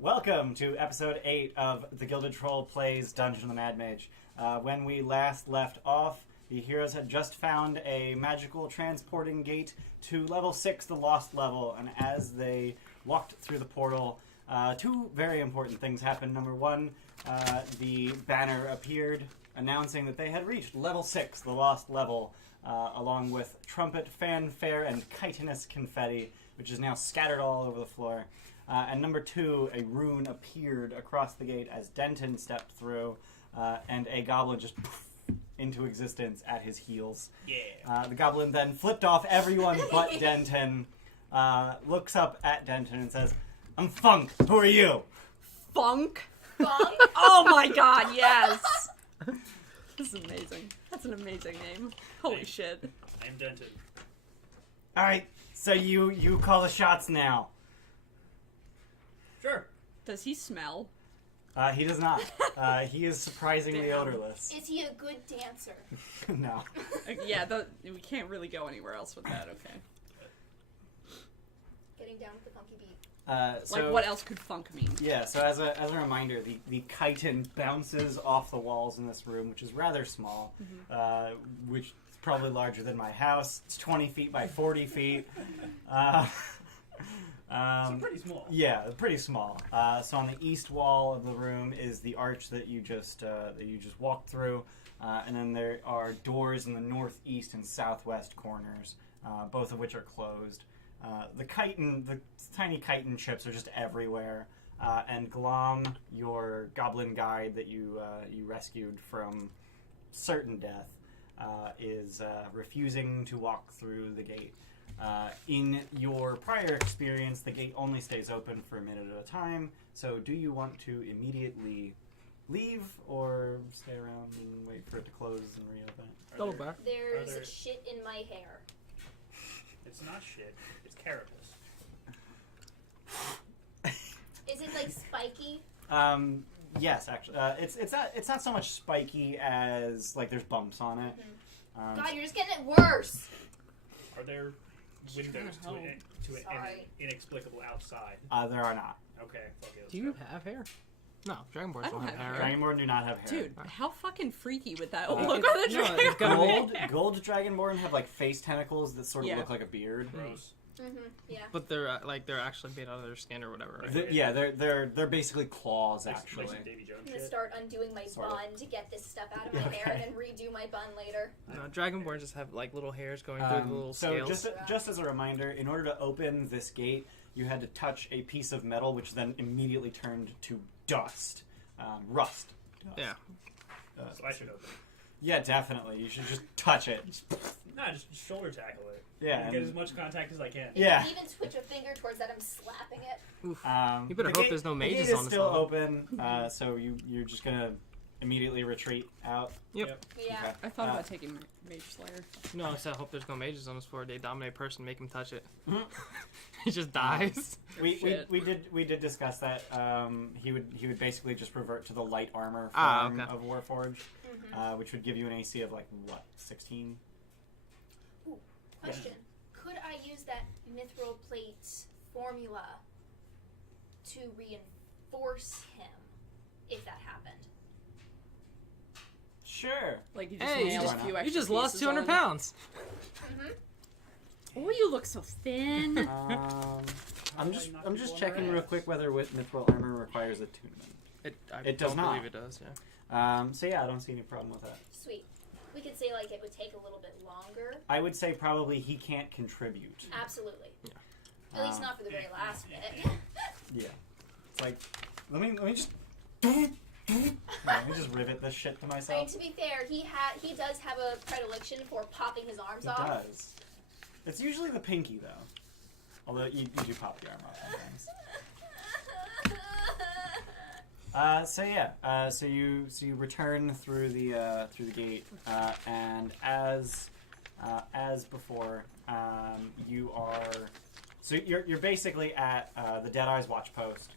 Welcome to episode 8 of the Gilded Troll Plays Dungeon of the Mad Mage. When we last left off, the heroes had just found a magical transporting gate to level 6, the Lost level, and as they walked through the portal, two very important things happened. Number one, the banner appeared announcing that they had reached level 6, the Lost level, along with trumpet, fanfare, and chitinous confetti, which is now scattered all over the floor. And number two, a rune appeared across the gate as Denton stepped through, and a goblin just into existence at his heels. Yeah. The goblin then flipped off everyone but Denton, looks up at Denton and says, "I'm Funk. Who are you?" Funk? Funk? Oh my god, yes! This is amazing. That's an amazing name. Holy shit. I'm Denton. All right, so you call the shots now. Sure. Does he smell? He does not. He is surprisingly Damn. odorless. Is he a good dancer? No. Yeah, we can't really go anywhere else with that, okay. Getting down with the funky beat. So, what else could funk mean? Yeah, so as a reminder, the chitin bounces off the walls in this room, which is rather small, which is probably larger than my house. It's 20 feet by 40 feet. So pretty small. Yeah, pretty small. So on the east wall of the room is the arch that you just walked through, and then there are doors in the northeast and southwest corners, both of which are closed. The tiny chitin chips are just everywhere, and Glom, your goblin guide that you rescued from certain death, is refusing to walk through the gate. In your prior experience, the gate only stays open for a minute at a time, so do you want to immediately leave or stay around and wait for it to close and reopen it? Double back. There's shit in my hair. It's not shit. It's carapace. Is it like spiky? Yes, actually. It's not so much spiky as like there's bumps on it. God, you're just getting it worse. Are there windows to an Sorry. inexplicable outside? There are not. Okay, fuck it. Do you have hair? No, Dragonborns I don't have hair. Dragonborn do not have hair. Dude, how fucking freaky would that Uh, look on the no, dragon? it's gotta be- Gold Dragonborn have like face tentacles that sort of Yeah. look like a beard. Gross. Yeah. But they're they're actually made out of their skin or whatever, right? They're basically claws actually. Like some Davy Jones I'm gonna shit. start undoing my Sort of. bun to get this stuff out of my hair and then redo my bun later. No, Dragonborns just have like little hairs going through the little So scales. just as a reminder, in order to open this gate, you had to touch a piece of metal, which then immediately turned to dust, rust. Dust. Yeah. So I should open it. Yeah, definitely. You should just touch it. No, just shoulder tackle it. Yeah, Get and- as much contact as I can. Yeah. If you even twitch a finger towards that, I'm slapping it. You better the hope gate- there's no mages the gate is on this still level. open, so you're just gonna immediately retreat out. Yep. Yeah. Okay. I thought about taking Mage Slayer. No, I said I hope there's no mages on this floor. They dominate person, make him touch it. Mhm. He just dies. We Shit. did discuss that. He would basically just revert to the light armor Ah, form okay. of Warforged, which would give you an AC of like what, 16? Ooh, question. Could I use that mithril plate formula to reinforce him if that happened? Sure. Like, you just Hey, nailed just- a few you extra just lost pieces 200 on. pounds. Oh, you look so thin. I'm just knock I'm people just on checking their real ass. quick whether with mithril armor requires attunement. I It does don't not. believe it does, yeah. So yeah, I don't see any problem with that. Sweet. We could say like it would take a little bit longer. I would say probably he can't contribute. Absolutely. Yeah. At least not for the very last bit. Yeah. It's like let me just let me just rivet this shit to I mean, myself. to be fair, he does have a predilection for popping his arms It off. does. It's usually the pinky though. Although you do pop the arm off sometimes. So you return through the gate, and as before, you're basically at the Deadeye's watch post,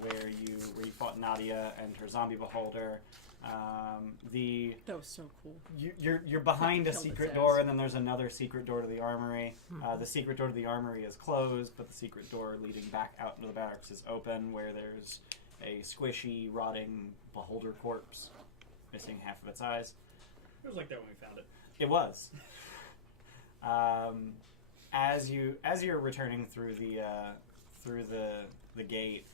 where you fought Nadia and her zombie beholder, That was so cool. You're behind a Killed its secret ass. door, and then there's another secret door to the armory. The secret door to the armory is closed, but the secret door leading back out into the barracks is open, where there's a squishy, rotting beholder corpse, missing half of its eyes. It was like that when we found it. It was. As you're returning through the gate,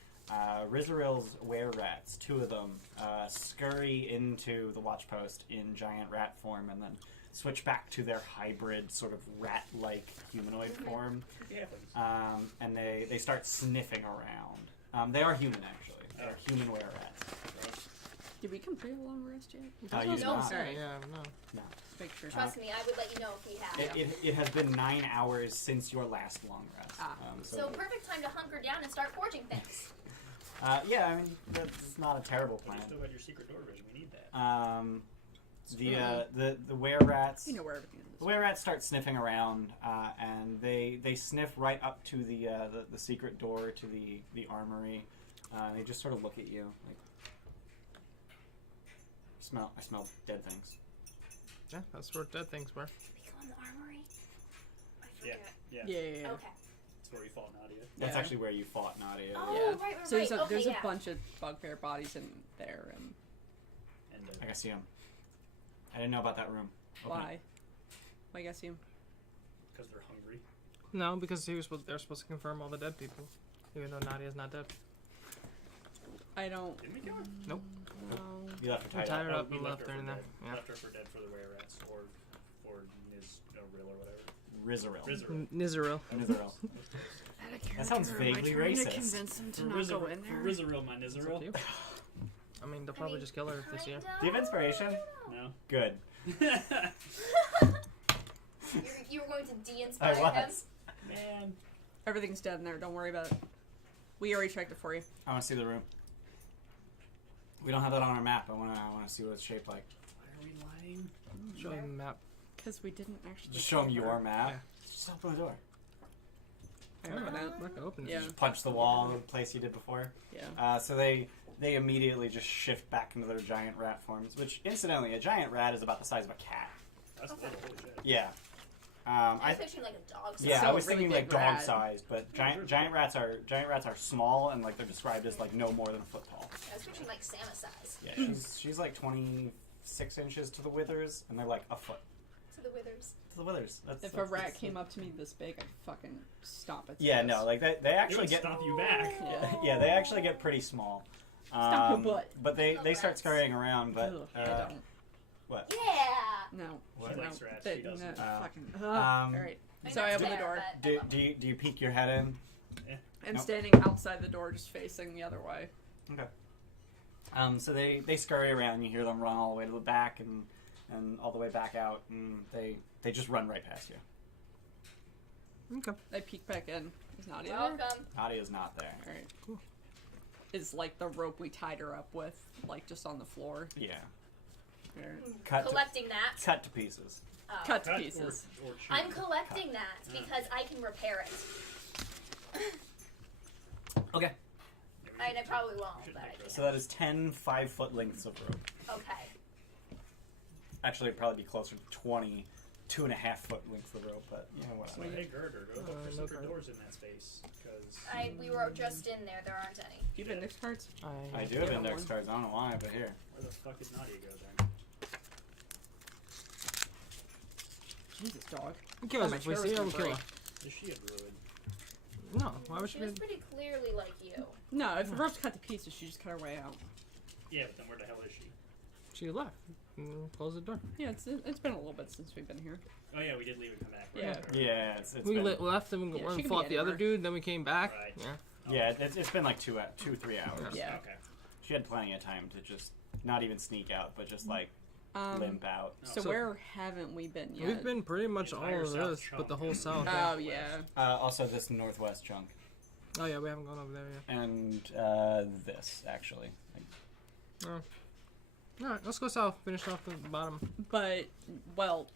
Rizarill's were-rats, 2 of them, scurry into the watch post in giant rat form and then switch back to their hybrid sort of rat-like humanoid form. Yeah, please. And they start sniffing around. They are human, actually. They are human were-rats. Did we complete a long rest yet? You did No, not. sir. Yeah, no. No. Make sure. Trust me, I would let you know if we have. It has been 9 hours since your last long rest. So perfect time to hunker down and start forging things. Yeah, I mean, that's not a terrible You plan. still got your secret door vision. We need that. The were-rats... You know where everything is. The were-rats start sniffing around, and they sniff right up to the secret door to the armory. They just sort of look at you, like... I smell dead things. Yeah, that's where dead things were. We go in the armory. I Yeah. forget. Yeah. Yeah. Okay. That's where we fought Nadia. That's Yeah. actually where you fought Nadia. Oh, Yeah. right. So there's a, Okay, there's yeah. a bunch of bugbear bodies in there, and And I can see him. I didn't know about that room. Open it. why? Why you guys see him? because they're hungry. No, because they're supposed to confirm all the dead people, even though Nadia's not dead. I don't Didn't we kill her? know. You left her We tied tied up. her up we and left her for in there. dead. Yeah. Left her for dead for the were rats or Rill or whatever. Rizaril. Rizaril. Nizaril. Rizaril. That sounds vaguely racist. Convince him to For not go in there. Rizaril, my It's up Nizaril. to you. I mean, they'll probably just kill her if they see her. Do you have inspiration? No. Good. You were going to de-inspire I him? was. Man. Everything's dead in there. Don't worry about it. We already checked it for you. I want to see the room. We don't have that on our map. I want to see what it's shaped like. Why are we lying? Show them the map. Because we didn't actually. Just show them check your her. map. Yeah. Just open the door. I remember that. Not gonna open it. Yeah. Just punch the wall in the place you did before. Yeah. So they immediately just shift back into their giant rat forms, which incidentally, a giant rat is about the size of a cat. That's little, holy shit. Yeah. I I was picturing like a dog. yeah, So I was really thinking like big dog rat. size, but giant rats are small and like they're described as like no more than a foot tall. I was picturing like Sama size. Yeah, she's like 26 inches to the withers, and they're like a foot To the withers. to the withers. If a rat came up to me this big, I'd fucking stomp it. Yeah, no, like they It actually would get stomp you back. Yeah. yeah, they actually get pretty small. Stomp your butt. But they Love start rats. scurrying around. But Ugh, I don't. what? Yeah! No. What? No. likes rats, They- she doesn't. no, Oh. fucking. Um, Alright. I So know I it's open the there, door. but I love Do you peek your head in? I'm Nope. standing outside the door, just facing the other way. Okay. So they scurry around. You hear them run all the way to the back and all the way back out, and they just run right past you. Okay. I peek back in. Is Nadia there? Welcome. Nadia's not there. Alright. Cool. Is like the rope we tied her up with, like just on the floor. Yeah. Alright. Collecting that. Cut to pieces. Oh. Cut to Cut pieces. Or shoot. I'm collecting that because I can repair it. Okay. I probably won't, but I So that is 10 5-foot lengths of rope. Okay. Actually, it'd probably be closer to 20 2.5-foot lengths of rope, but you know So, whatever. hey, Girder, go look for no secret card. doors in that space. Because We were just in there. There aren't any. Do you have index cards? I do have Yeah, index one. cards. I don't know why, but here. where the fuck did Nadia go then? Jesus, dog. Kill Oh, us my if we chair see was her, we'll gonna kill her. break. Is she a druid? No, why would She she was be? pretty clearly like you. No, if the rope's cut to pieces, she just cut her way out. Yeah, but then where the hell is she? She left. Close the door. Yeah, it's been a little bit since we've been here. Oh yeah, we did leave and come back. Yeah. Right? Yeah, it's We been, left and we Yeah, went she and could be fought the other anywhere. dude, then we came back. Right. Yeah. yeah, it's been like 2-3 hours. Yeah. Okay. She had plenty of time to just not even sneak out, but just like limp out. So, So- where haven't we been yet? We've been pretty much The all entire of south this, chunk. but the whole south. Oh yeah. Also, this northwest chunk, Oh yeah, we haven't gone over there yet. and this actually. Alright, let's go south. Finish off the bottom. But well,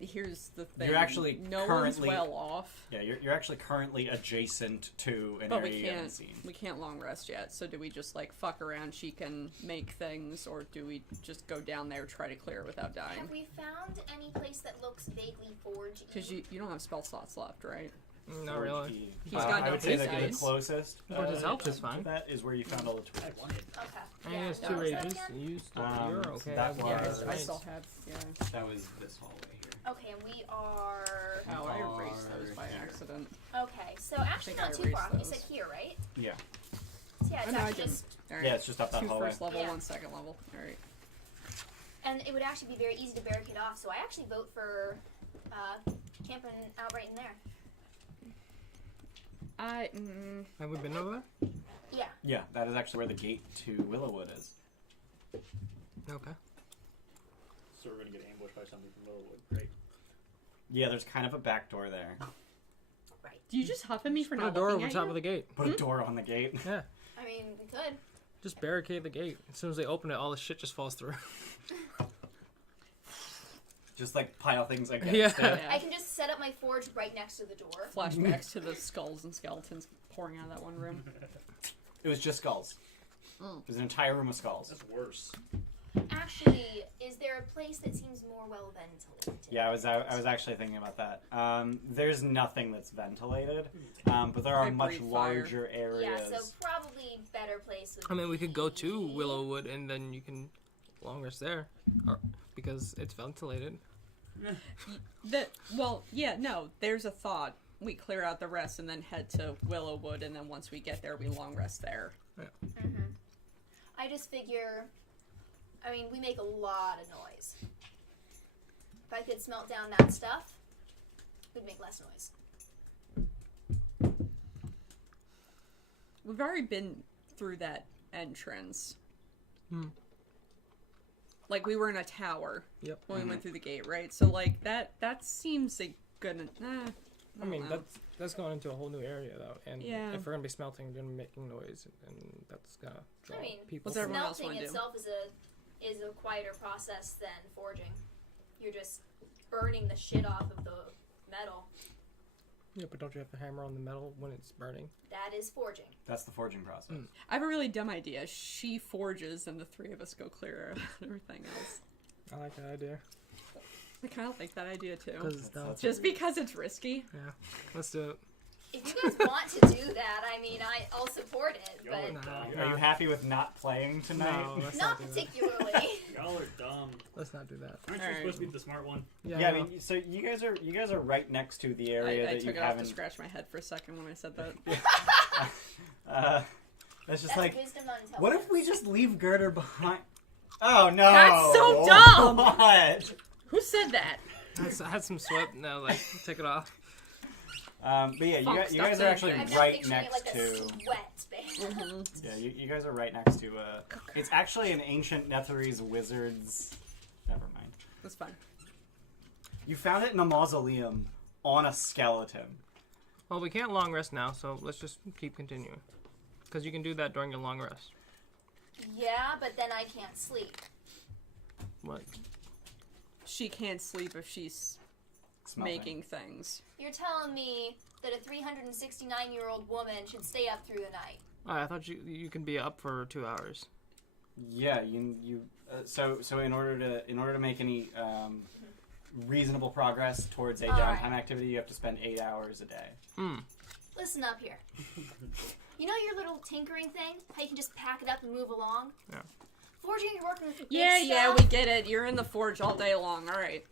here's the thing. You're actually no currently one's well off. Yeah, you're actually currently adjacent to an But area you haven't seen. we can't long rest yet. So do we just like fuck around? She can make things, or do we just go down there, try to clear it without dying? Have we found any place that looks vaguely forge? Because you don't have spell slots left, right? Not Forge really. key. He's got I no would say that the insights. closest Forge his health is to fine. that is where you found all the tools. I wanted. Okay. I mean, it's what 2 was that rages. again? You still, you're okay. that I Yeah, was- I still have. Yeah. That was this hallway here. Okay, and we are. Oh, I erased those by Here. accident. Okay, so actually think I not too far. erased You those. said here, right? Yeah. So yeah, it's Oh, no, I actually didn't. just. All right. Yeah, it's just up that 2 hallway. first level, Yeah. 1 second level. All right. And it would actually be very easy to barricade off, so I actually vote for camping out right in there. Have we been over there? Yeah. Yeah, that is actually where the gate to Willowwood is. Okay. So we're gonna get ambushed by something from Littlewood. Great. Yeah, there's kind of a back door there. Do you just huff at me for Put a not door looking over at top you? of the gate. Put a door on the gate. Yeah. I mean, we could. Just barricade the gate. As soon as they open it, all the shit just falls through. Just like pile things against Yeah. it. Yeah. I can just set up my forge right next to the door. Flashbacks to the skulls and skeletons pouring out of that one room. It was just skulls. Mm. It was an entire room of skulls. That's worse. Actually, is there a place that seems more well ventilated? Yeah, I was actually thinking about that. There's nothing that's ventilated, but there are Like much breathe fire. larger areas. Yeah, so probably better place would I mean, we could go to be- Willowwood and then you can long rest there, because it's ventilated. There's a thought. We clear out the rest and then head to Willowwood, and then once we get there, we long rest there. Mm-hmm. I just figure, I mean, we make a lot of noise. If I could smelt down that stuff, we'd make less noise. We've already been through that entrance. Like, we were in a tower Yep. when we went through the gate, right? So, like, that seems a good... I mean, know. that's going into a whole new area though, and Yeah. if we're gonna be smelting, we're gonna be making noise, and that's gonna draw I mean, people. What's everyone else Smelting wanna do? itself is a quieter process than forging. You're just burning the shit off of the metal. Yeah, but don't you have to hammer on the metal when it's burning? That is forging. That's the forging process. I have a really dumb idea. She forges, and the 3 of us go clear out everything else. I like that idea. I kind of like that idea, too. Because That's Just because it's risky. yeah, let's do it. If you guys want to do that, I mean, I'll support it, Y'all are but dumb. Are you happy with not playing tonight? No, let's not do that. particularly. Y'all are dumb. Let's not do that. Aren't you Alright. supposed to be the smart one? Yeah, I mean, so you guys are right next to the area I that took you it off to haven't. scratch my head for a second when I said that. That's just That's like, wisdom, not intelligence. what if we just leave Girder behind? Oh no! That's so dumb! What? Who said that? I had some sweat. No, like take it off. But yeah, Funk you guys stuff are actually in I'm there. not right picturing next it like to. a sweat band. Mm-hmm. Yeah, you guys are right next to. It's actually an ancient Netherese wizard's. Never mind. That's fine. You found it in a mausoleum on a skeleton. Well, we can't long rest now, so let's just keep continuing. Because you can do that during your long rest. Yeah, but then I can't sleep. What? She can't sleep if she's Smelting. making things. You're telling me that a 369-year-old woman should stay up through the night. Oh, I thought you can be up for 2 hours. Yeah, so in order to make any reasonable progress towards a Alright. downtime activity, you have to spend 8 hours a day. Listen up here. You know your little tinkering thing? How you can just pack it up and move along? Yeah. Forging, you're working with big Yeah, stuff. we get it. You're in the forge all day long. All right.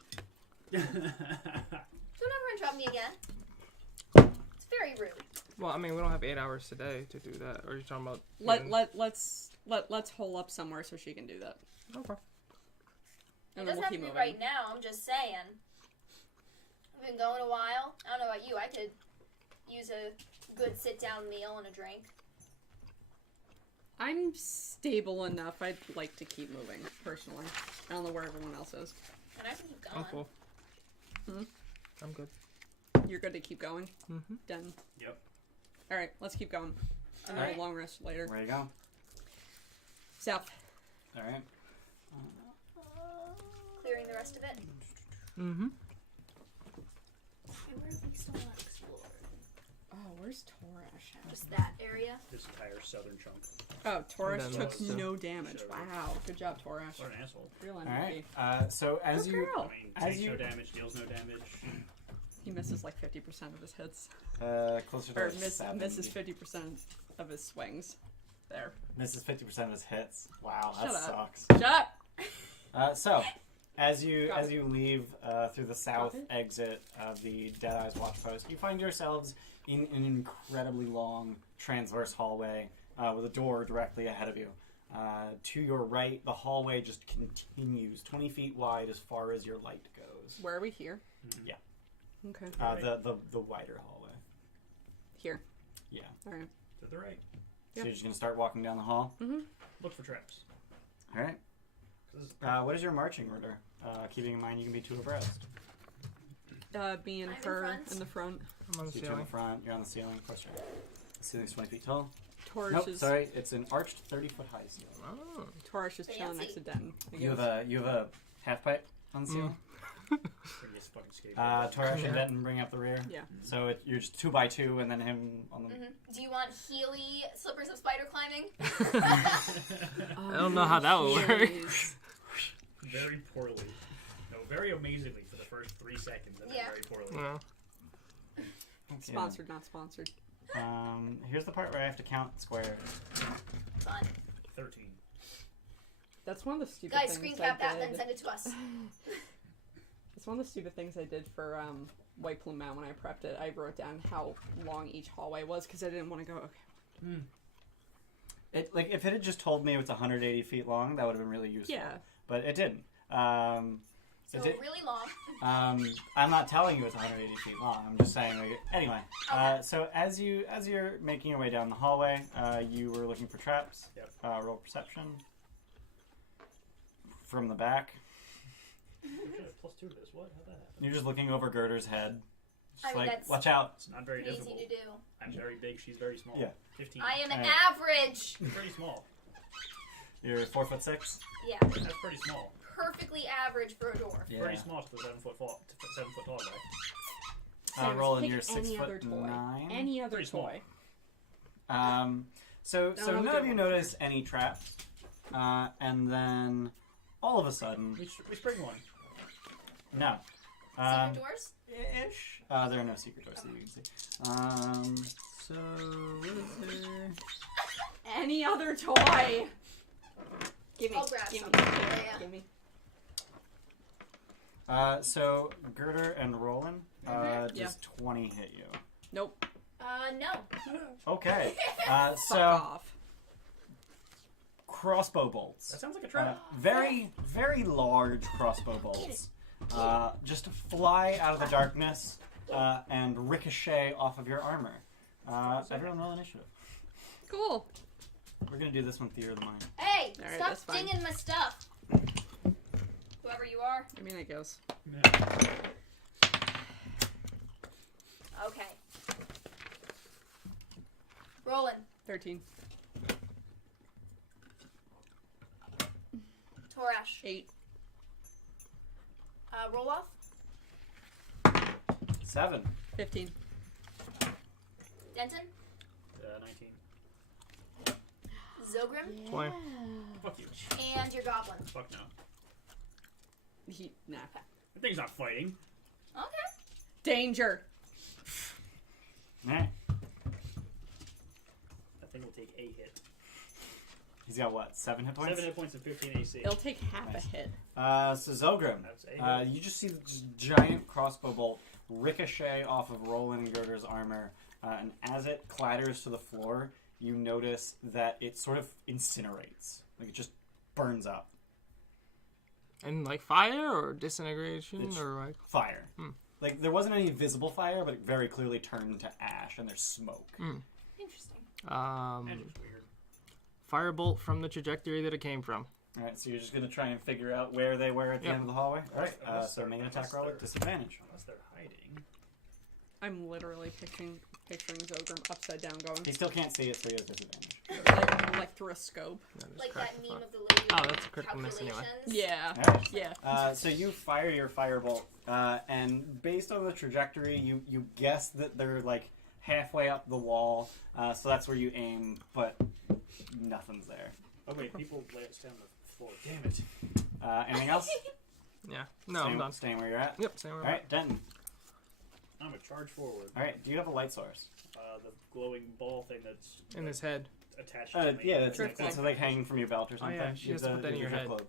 Don't ever interrupt me again. It's very rude. Well, I mean, we don't have 8 hours today to do that. Or are you talking about? Let's hole up somewhere so she can do that. Okay. It And then doesn't we'll have to keep be moving. right now, I'm just saying. I've been going a while. I don't know about you, I could use a good sit-down meal and a drink. I'm stable enough. I'd like to keep moving, personally. I don't know where everyone else is. And I can keep going. I'm full. Hmm? I'm good. You're good to keep going? Mm-hmm. Done. Yep. Alright, let's keep going. And then Alright. a long rest later. Where you go? South. All right. Clearing the rest of it. Mm-hmm. Where have we still not explored? Oh, where's Torash at? Just that area. This entire southern chunk. Oh, Torash And took then no damage. so- Wow, good job, Torash. What an asshole. Real All MVP. right. So as Good you girl. I mean, As takes you- no damage, deals no damage. He misses like 50% of his hits. closer to Or like misses 70. 50% of his swings. There. Misses 50% of his hits. Wow, Shut that up. sucks. Shut up! So, as you Got leave through the south it. exit of the Deadeye's Watch Post, you find yourselves in an incredibly long transverse hallway with a door directly ahead of you. To your right, the hallway just continues 20 feet wide as far as your light goes. Where are we here? Yeah. Okay. The wider hallway. Here. Yeah. Alright. To the right. So you're just going to start walking down the hall? Mm-hmm. Look for traps. All right. This is What is your marching order? Keeping in mind you can be 2 abreast. Me and I'm in her front. in the front. I'm on the So you're in ceiling. the front, you're on the ceiling. Plus your ceiling's 20 feet tall. Torash Nope, is sorry, it's an arched 30-foot high ceiling. Oh. Torash is chilling next to Den. I You have guess. a half pipe on the ceiling. pretty fucking skateboard. Torash and Denton bring up the rear. Yeah. So you're just 2 by 2, and then him on the. Do you want Healy slippers of spider climbing? I don't know how that would work. Jeez. Very poorly. No, very amazingly for the first 3 seconds, and then Yeah. very poorly. Yeah. Sponsored, not sponsored. Here's the part where I have to count squares. Fun. 13. That's one of the stupid Guys, things screen I cap that and did. then send it to us. It's one of the stupid things I did for White Plume Mountain when I prepped it. I wrote down how long each hallway was because I didn't want to go. Okay. If it had just told me it's 180 feet long, that would have been really useful. Yeah. But it didn't. So It did- really long. I'm not telling you it's 180 feet long. I'm just saying. Anyway, Okay. so as you're making your way down the hallway, you were looking for traps. Yep. Roll perception from the back. +2 to this. What? How'd that happen? You're just looking over Girder's head. Just I mean, like, that's watch out. It's not very Easy visible. to do. I'm very big. She's very small. Yeah. 15. I am Alright. average. You're pretty small. You're 4'6". Yeah. That's pretty small. Perfectly average for a dwarf. Yeah. Pretty small to the 7 foot tall guy. Sam, Roll in pick your any other toy. 6'9". Any other Pretty small. toy. So I'll none get of you one notice any traps, and then all of a sudden, We spring one. no. Secret doors? Ish. There are no secret doors that you can see. So what is there? Any other toy. Give me. I'll grab Give me. something. Yeah. Give me. So Girder and Roland, does 20 hit you? Nope. No. Okay. Fuck So off. crossbow bolts. That sounds like a trap. Very, very large crossbow bolts. Just fly out of the darkness and ricochet off of your armor. Everyone roll initiative. Cool. We're gonna do this one theater of the mind. Hey, Alright, stop that's fine. dinging my stuff. Whoever you are. I mean, it goes. Okay. Rolling. 13. Torash. 8. Roll off. 7. 15. Denton. 19. Zogrim. 20. Fuck you. And your goblin. Fuck no. Nah. The thing's not fighting. Okay. Danger. Alright. That thing will take a hit. He's got what? 7 hit points? 7 hit points and 15 AC. It'll take half Nice. a hit. So Zogrim, That's a hit. you just see this giant crossbow bolt ricochet off of Roland and Girder's armor, and as it clatters to the floor, you notice that it sort of incinerates. Like it just burns up. And like fire or disintegration It's- or like. Fire. Hmm. Like there wasn't any visible fire, but it very clearly turned to ash, and there's smoke. Interesting. That's just weird. Firebolt from the trajectory that it came from. All right, so you're just gonna try and figure out where they were at the Yep. end of the hallway. All right, Unless so they're- make an attack unless roll they're- with disadvantage. Unless they're hiding. I'm literally picturing Zogrim upside down going He still can't see it, so he has disadvantage. like 3. for a scope. Like Crack that the meme fuck. of the lady. Oh, that's a critical miss anyway. calculations. Yeah. Alright. Yeah. So you fire your firebolt, and based on the trajectory, you guess that they're like halfway up the wall. So that's where you aim, but nothing's there. Oh wait, people lay it down on the floor. Damn it. Anything else? Yeah. No, I'm done. Staying where you're at. Yep, same. All right, Denton. I'm a charge forward. All right, do you have a light source? The glowing ball thing that's In his head. attached to me. Yeah, it's Drift like hanging from your belt or something. yeah, she has to put that in your drift head. globe.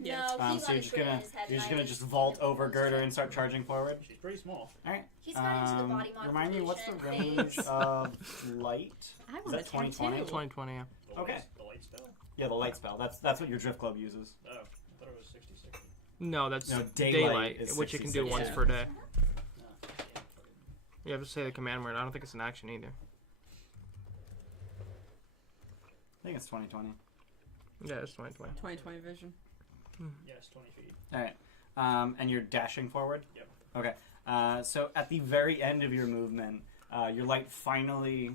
Yeah. No, he's So on you're his just gonna his head. you're just and I gonna just vault over Girder and start charging forward. She's pretty small. All right. He's got into the body Remind me, what's the modification range phase. of light? I Is want a that 2020? tattoo. 2020, yeah. The Okay. The light spell? Yeah, the light spell. That's what your drift globe uses. Oh, I thought it was 60-60. No, that's No, daylight, daylight is which you can do 66. once Yeah. per day. No, damn, You have to say the command word. I don't think it's an action either. I think it's 2020. Yeah, it's 2020. 2020 vision. yes, 20 feet. All right. And you're dashing forward? Yep. Okay. So at the very end of your movement, your light finally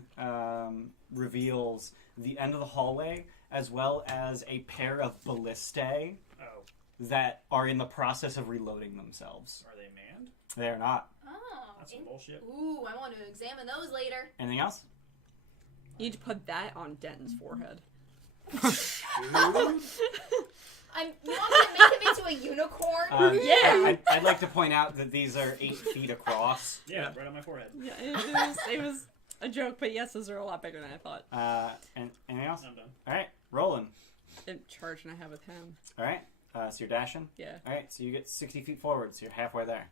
reveals the end of the hallway, as well as a pair of ballistae Oh, that are in the process of reloading themselves. are they manned? They're not. Oh. That's some bullshit. Ooh, I want to examine those later. Anything else? You need to put that on Denton's forehead. You want me to make him into a unicorn? Yeah. I'd like to point out that these are 8 feet across. Yeah, right on my forehead. Yeah, it was a joke, but yes, those are a lot bigger than I thought. And anything else? I'm done. All right, rolling. The charge and I have with him. All right, so you're dashing. Yeah. All right, so you get 60 feet forward, so you're halfway there.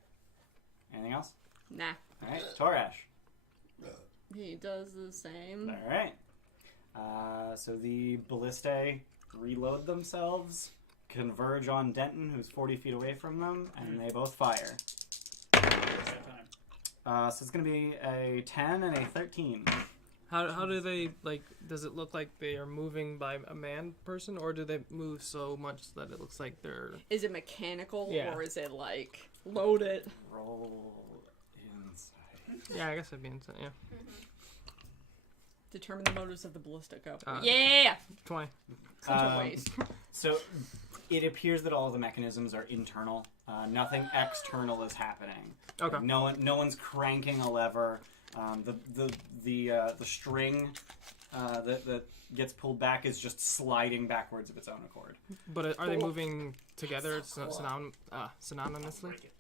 Anything else? Nah. All right, Torash. He does the same. All right. So the ballistae reload themselves, converge on Denton, who's 40 feet away from them, and they both fire. That time. So it's going to be a 10 and a 13. How do they, like, does it look like they are moving by a man person, or do they move so much that it looks like they're... Is it mechanical Yeah. or is it like load it? Roll inside. Yeah, I guess that'd be insane, yeah. Determine the motives of the ballista. Go. Uh, Yeah. 20. Clinton waste. So it appears that all the mechanisms are internal. Nothing external is happening. Okay. No one's cranking a lever. The string that gets pulled back is just sliding backwards of its own accord. But are they Cool. moving together That's so cool. synonymously? Break it.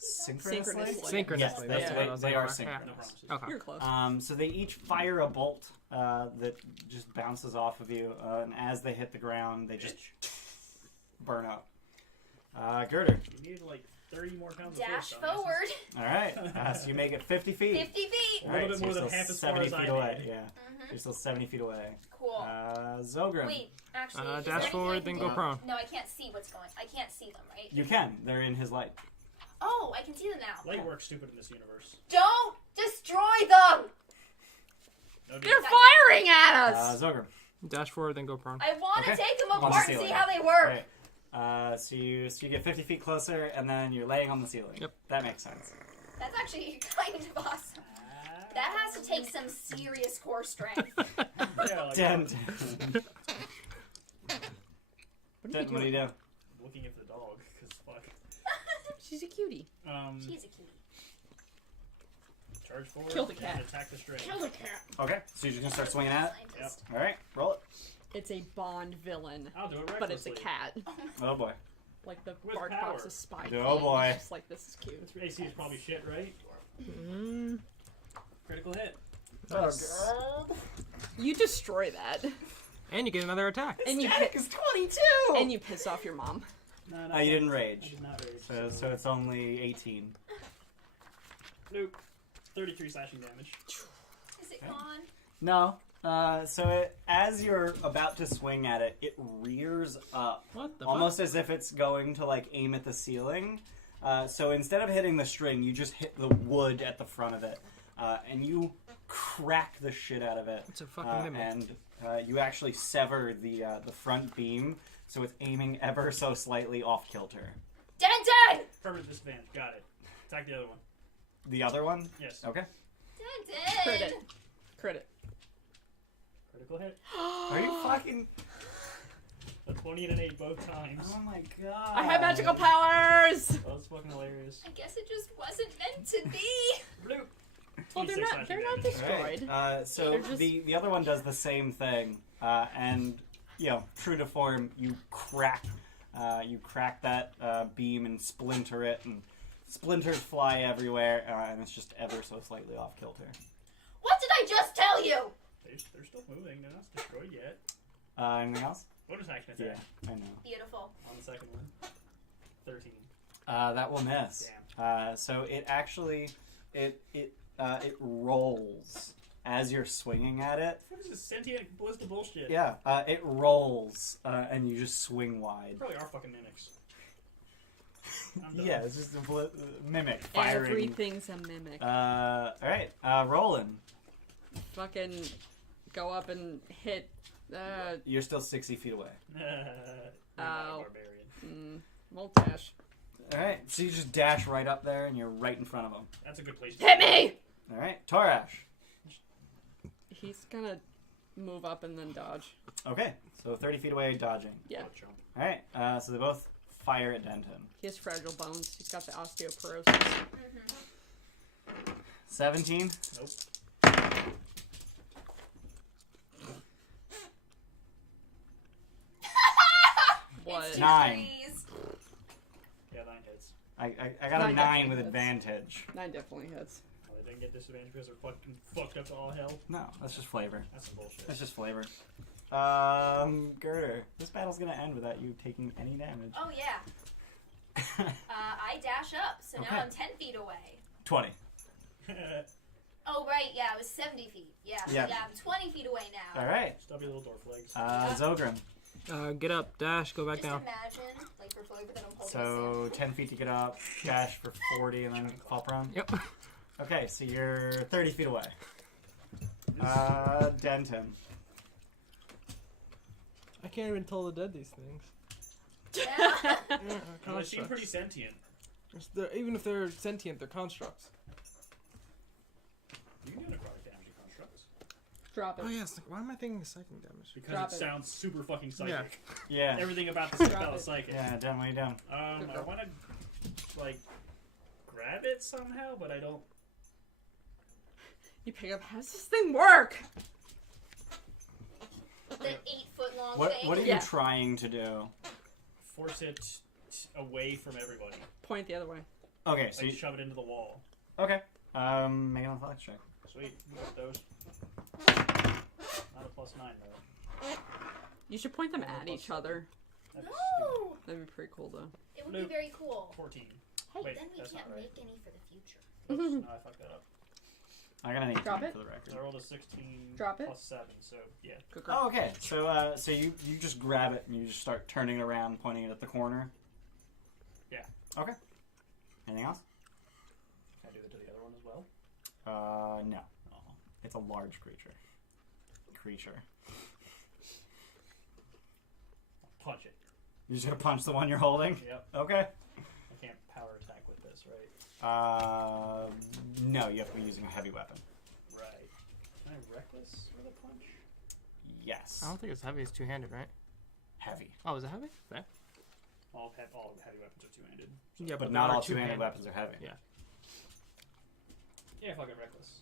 Synchronously. Synchronously. Yes, that's yeah. what I was they looking are for. synchronous. No promises. Yeah. Okay. You're close. So they each fire a bolt that just bounces off of you, and as they hit the ground, they just burn up. Girder. You need like 30 more pounds of Dash force, dumbass. forward. All right. So you make it 50 feet. 50 feet. All A little right, bit so more you're than still half as far 70 as I feet away. made. Yeah. Mhm. You're still 70 feet away. Cool. Zogrim. Wait, actually. is Dash there anything I forward, can then go do? prone. No, I can't see what's going. I can't see them, right? You can. They're in his light. Oh, I can see them now. Light works stupid in this universe. Don't destroy them. No They're need. firing at us. Zogrim. Dash forward, then go prone. I want to Okay. take them On the apart and see ceiling. how they work. Right. So you get 50 feet closer, and then you're laying on the ceiling. Yep. That makes sense. That's actually kind of awesome. That has to take some serious core strength. Yeah, like, Dent. What Dent, what do you do? looking at the dog, because fuck. She's a cutie. She's a cutie. Charge forward. Kill the and cat. Attack the string. Kill the cat. Okay, so you're just gonna start swinging at it? Scientist. All right, roll it. It's a Bond villain, I'll do it recklessly. but it's a cat. Oh boy. Like the With Bart power. Box of Spy. Oh, King. boy. It's just like, this is cute. Its AC is probably shit, right? Mm, Critical hit. You destroy that, and you get another attack. and you Static is 22! and you piss off your mom. No, You didn't I rage. did not rage. So it's only 18. Nope. 33 slashing damage. Is it gone? No. As you're about to swing at it, it rears up. What the Almost as if it's going to, like, aim at the ceiling. So instead of hitting the string, you just hit the wood at the front of it. And you crack the shit out of it. It's a fucking mimic. And you actually sever the front beam, so it's aiming ever so slightly off kilter. Denton! Permanent disadvantage. Got it. Attack the other one. The other one? Yes. Okay. Denton! Credit. Credit. Critical hit. Are you fucking? A 20 and an 8 both times. Oh my god! I have magical powers. That was fucking hilarious. I guess it just wasn't meant to be. Blue. Well, they're 26 not. magic They're not damage. destroyed. So They're just- the other one does the same thing, and true to form, you crack that beam and splinter it, and splinters fly everywhere, and it's just ever so slightly off kilter. What did I just tell you? They're still moving. They're not destroyed yet. Anything else? Bonus action Yeah, attack I know. Beautiful. on the second one. 13. That will miss. So it actually it rolls as you're swinging at it. What is this sentient Ballista bullshit? Yeah, it rolls, and you just swing wide. Probably are fucking mimics. I'm done. Yeah, it's just a mimic firing. Everything's a mimic. All right, rolling. Fucking go up and hit. You're still 60 feet away. You're not a Ow. barbarian. Multash. All right, so you just dash right up there, and you're right in front of him. That's a good place to Hit me! All right, Torash. He's gonna move up and then dodge. Okay, so 30 feet away, dodging. Yeah. Jump. All right, so they both fire at Denton. He has fragile bones. He's got the osteoporosis. Mm-hmm. 17. Nope. What? It's 9. trees. Yeah, 9 hits. I got a 9 9 definitely with hits. advantage. 9 definitely hits. Oh, they didn't get disadvantage because they're fucking fucked up to all hell. No, that's just flavor. That's some bullshit. That's just flavor. Girder, this battle's gonna end without you taking any damage. Oh yeah. I dash up, so Okay. now I'm 10 feet away. 20. Oh right, yeah, I was 70 feet. Yeah, Yeah. I'm 20 feet away now. All right, Stubby little dwarf legs. Zogrim. Get up, dash, go back Just down. imagine, like for flavor that I'm holding So 10 feet to get up, dash for 40, and then fall prone. Yep. Okay, so you're 30 feet away. Denton. I can't even tell the dead these things. Yeah. No, they seem pretty sentient. Even if they're sentient, they're constructs. You can do necrotic damage in constructs. Drop it. Oh yes. Why am I thinking psychic damage? Because Drop it it. sounds super fucking psychic. Yeah. Everything about this Drop spell it. is psychic. Yeah, Denton, what are you doing? I want to, like, grab it somehow, but I don't. You pick up. How does this thing work? The 8-foot long What thing. are you Yeah. trying to do? Force it away from everybody. Point the other way. Okay, so Like, you, shove it into the wall. okay. Make an athletics check. Sweet. You got those. Not a +9, though. You should point them at each other. That'd be No! That'd be pretty cool though. It would Blue. be very cool. stupid. 14. Hey, Wait, then we that's can't not right. make any for the future. Oops, no, I fucked that up. I got an 18 Drop it. for the record. I rolled a 16 Drop it. +7, so yeah. Good girl. Oh, okay. So you just grab it and you just start turning around, pointing it at the corner. Yeah. Okay. Anything else? Can I do that to the other one as well? No. It's a large creature. Punch it. You're just gonna punch the one you're holding? Yep. Okay. I can't power attack with this, right? No, you have to be using a heavy weapon. Right. Can I reckless with a punch? Yes. I don't think it's heavy. It's two-handed, right? Heavy. Oh, is it heavy? Okay. All heavy weapons are two-handed. Yeah, But there not are all two-handed weapons are heavy. Yeah. Yeah, fucking reckless.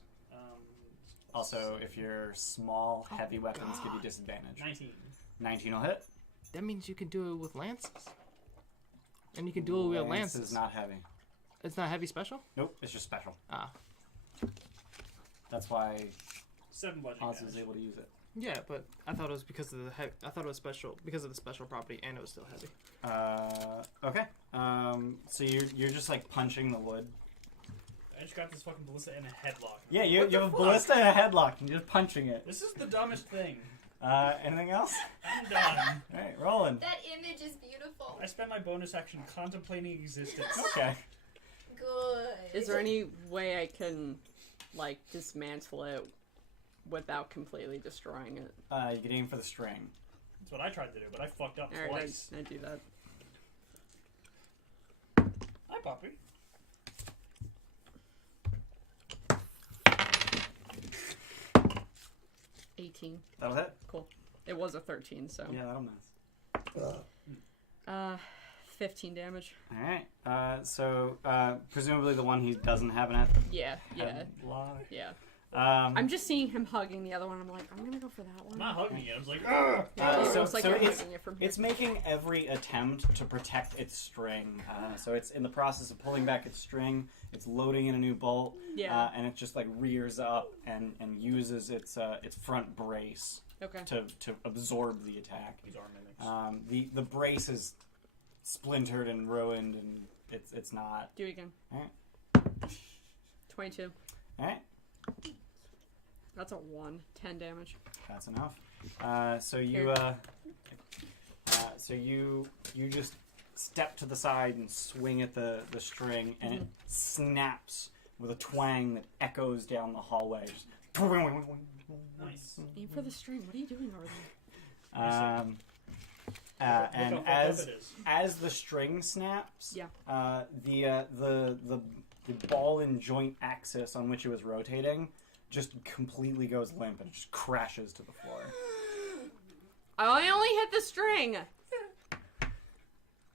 Also, if you're small, heavy weapons give you God. disadvantage. 19. 19 will hit. That means you can do it with lances. And you can dual wield Lance lances. is not heavy. It's not heavy special? Nope, it's just special. Ah. That's why 7 bludgeoning Oz was damage. able to use it. Yeah, but I thought it was because of the I thought it was special because of the special property, and it was still heavy. Okay. So you're just like punching the wood. I just got this fucking ballista in a headlock. Yeah, you What the have a fuck? ballista and a headlock, and you're just punching it. This is the dumbest thing. Anything else? I'm done. All right, rolling. That image is beautiful. I spent my bonus action contemplating existence. Okay. Good. Is there any way I can, like, dismantle it without completely destroying it? You can aim for the string. That's what I tried to do, but I fucked up Alright, twice. I do that. Hi, Poppy. 18. That'll hit. It was a 13, so. Yeah, that'll miss. 15 damage. All right. So presumably the one he doesn't have an Yeah. block. Yeah. I'm just seeing him hugging the other one. I'm like, I'm gonna go for that one. I'm not hugging it. I was like, ugh. It's making every attempt to protect its string. So it's in the process of pulling back its string. It's loading in a new bolt. Yeah. And it just like rears up and uses its front brace Okay. to absorb the attack. These are mimics. The brace is splintered and ruined, and it's not. Do it again. Alright. 22. All right. That's a 1. 10 damage. That's enough. So you just step to the side and swing at the string, and it snaps with a twang that echoes down the hallway. Just Nice. Aim for the string. What are you doing over there? And Look how fucked up it is. as the string snaps, Yeah. the ball and joint axis on which it was rotating just completely goes limp and just crashes to the floor. I only hit the string.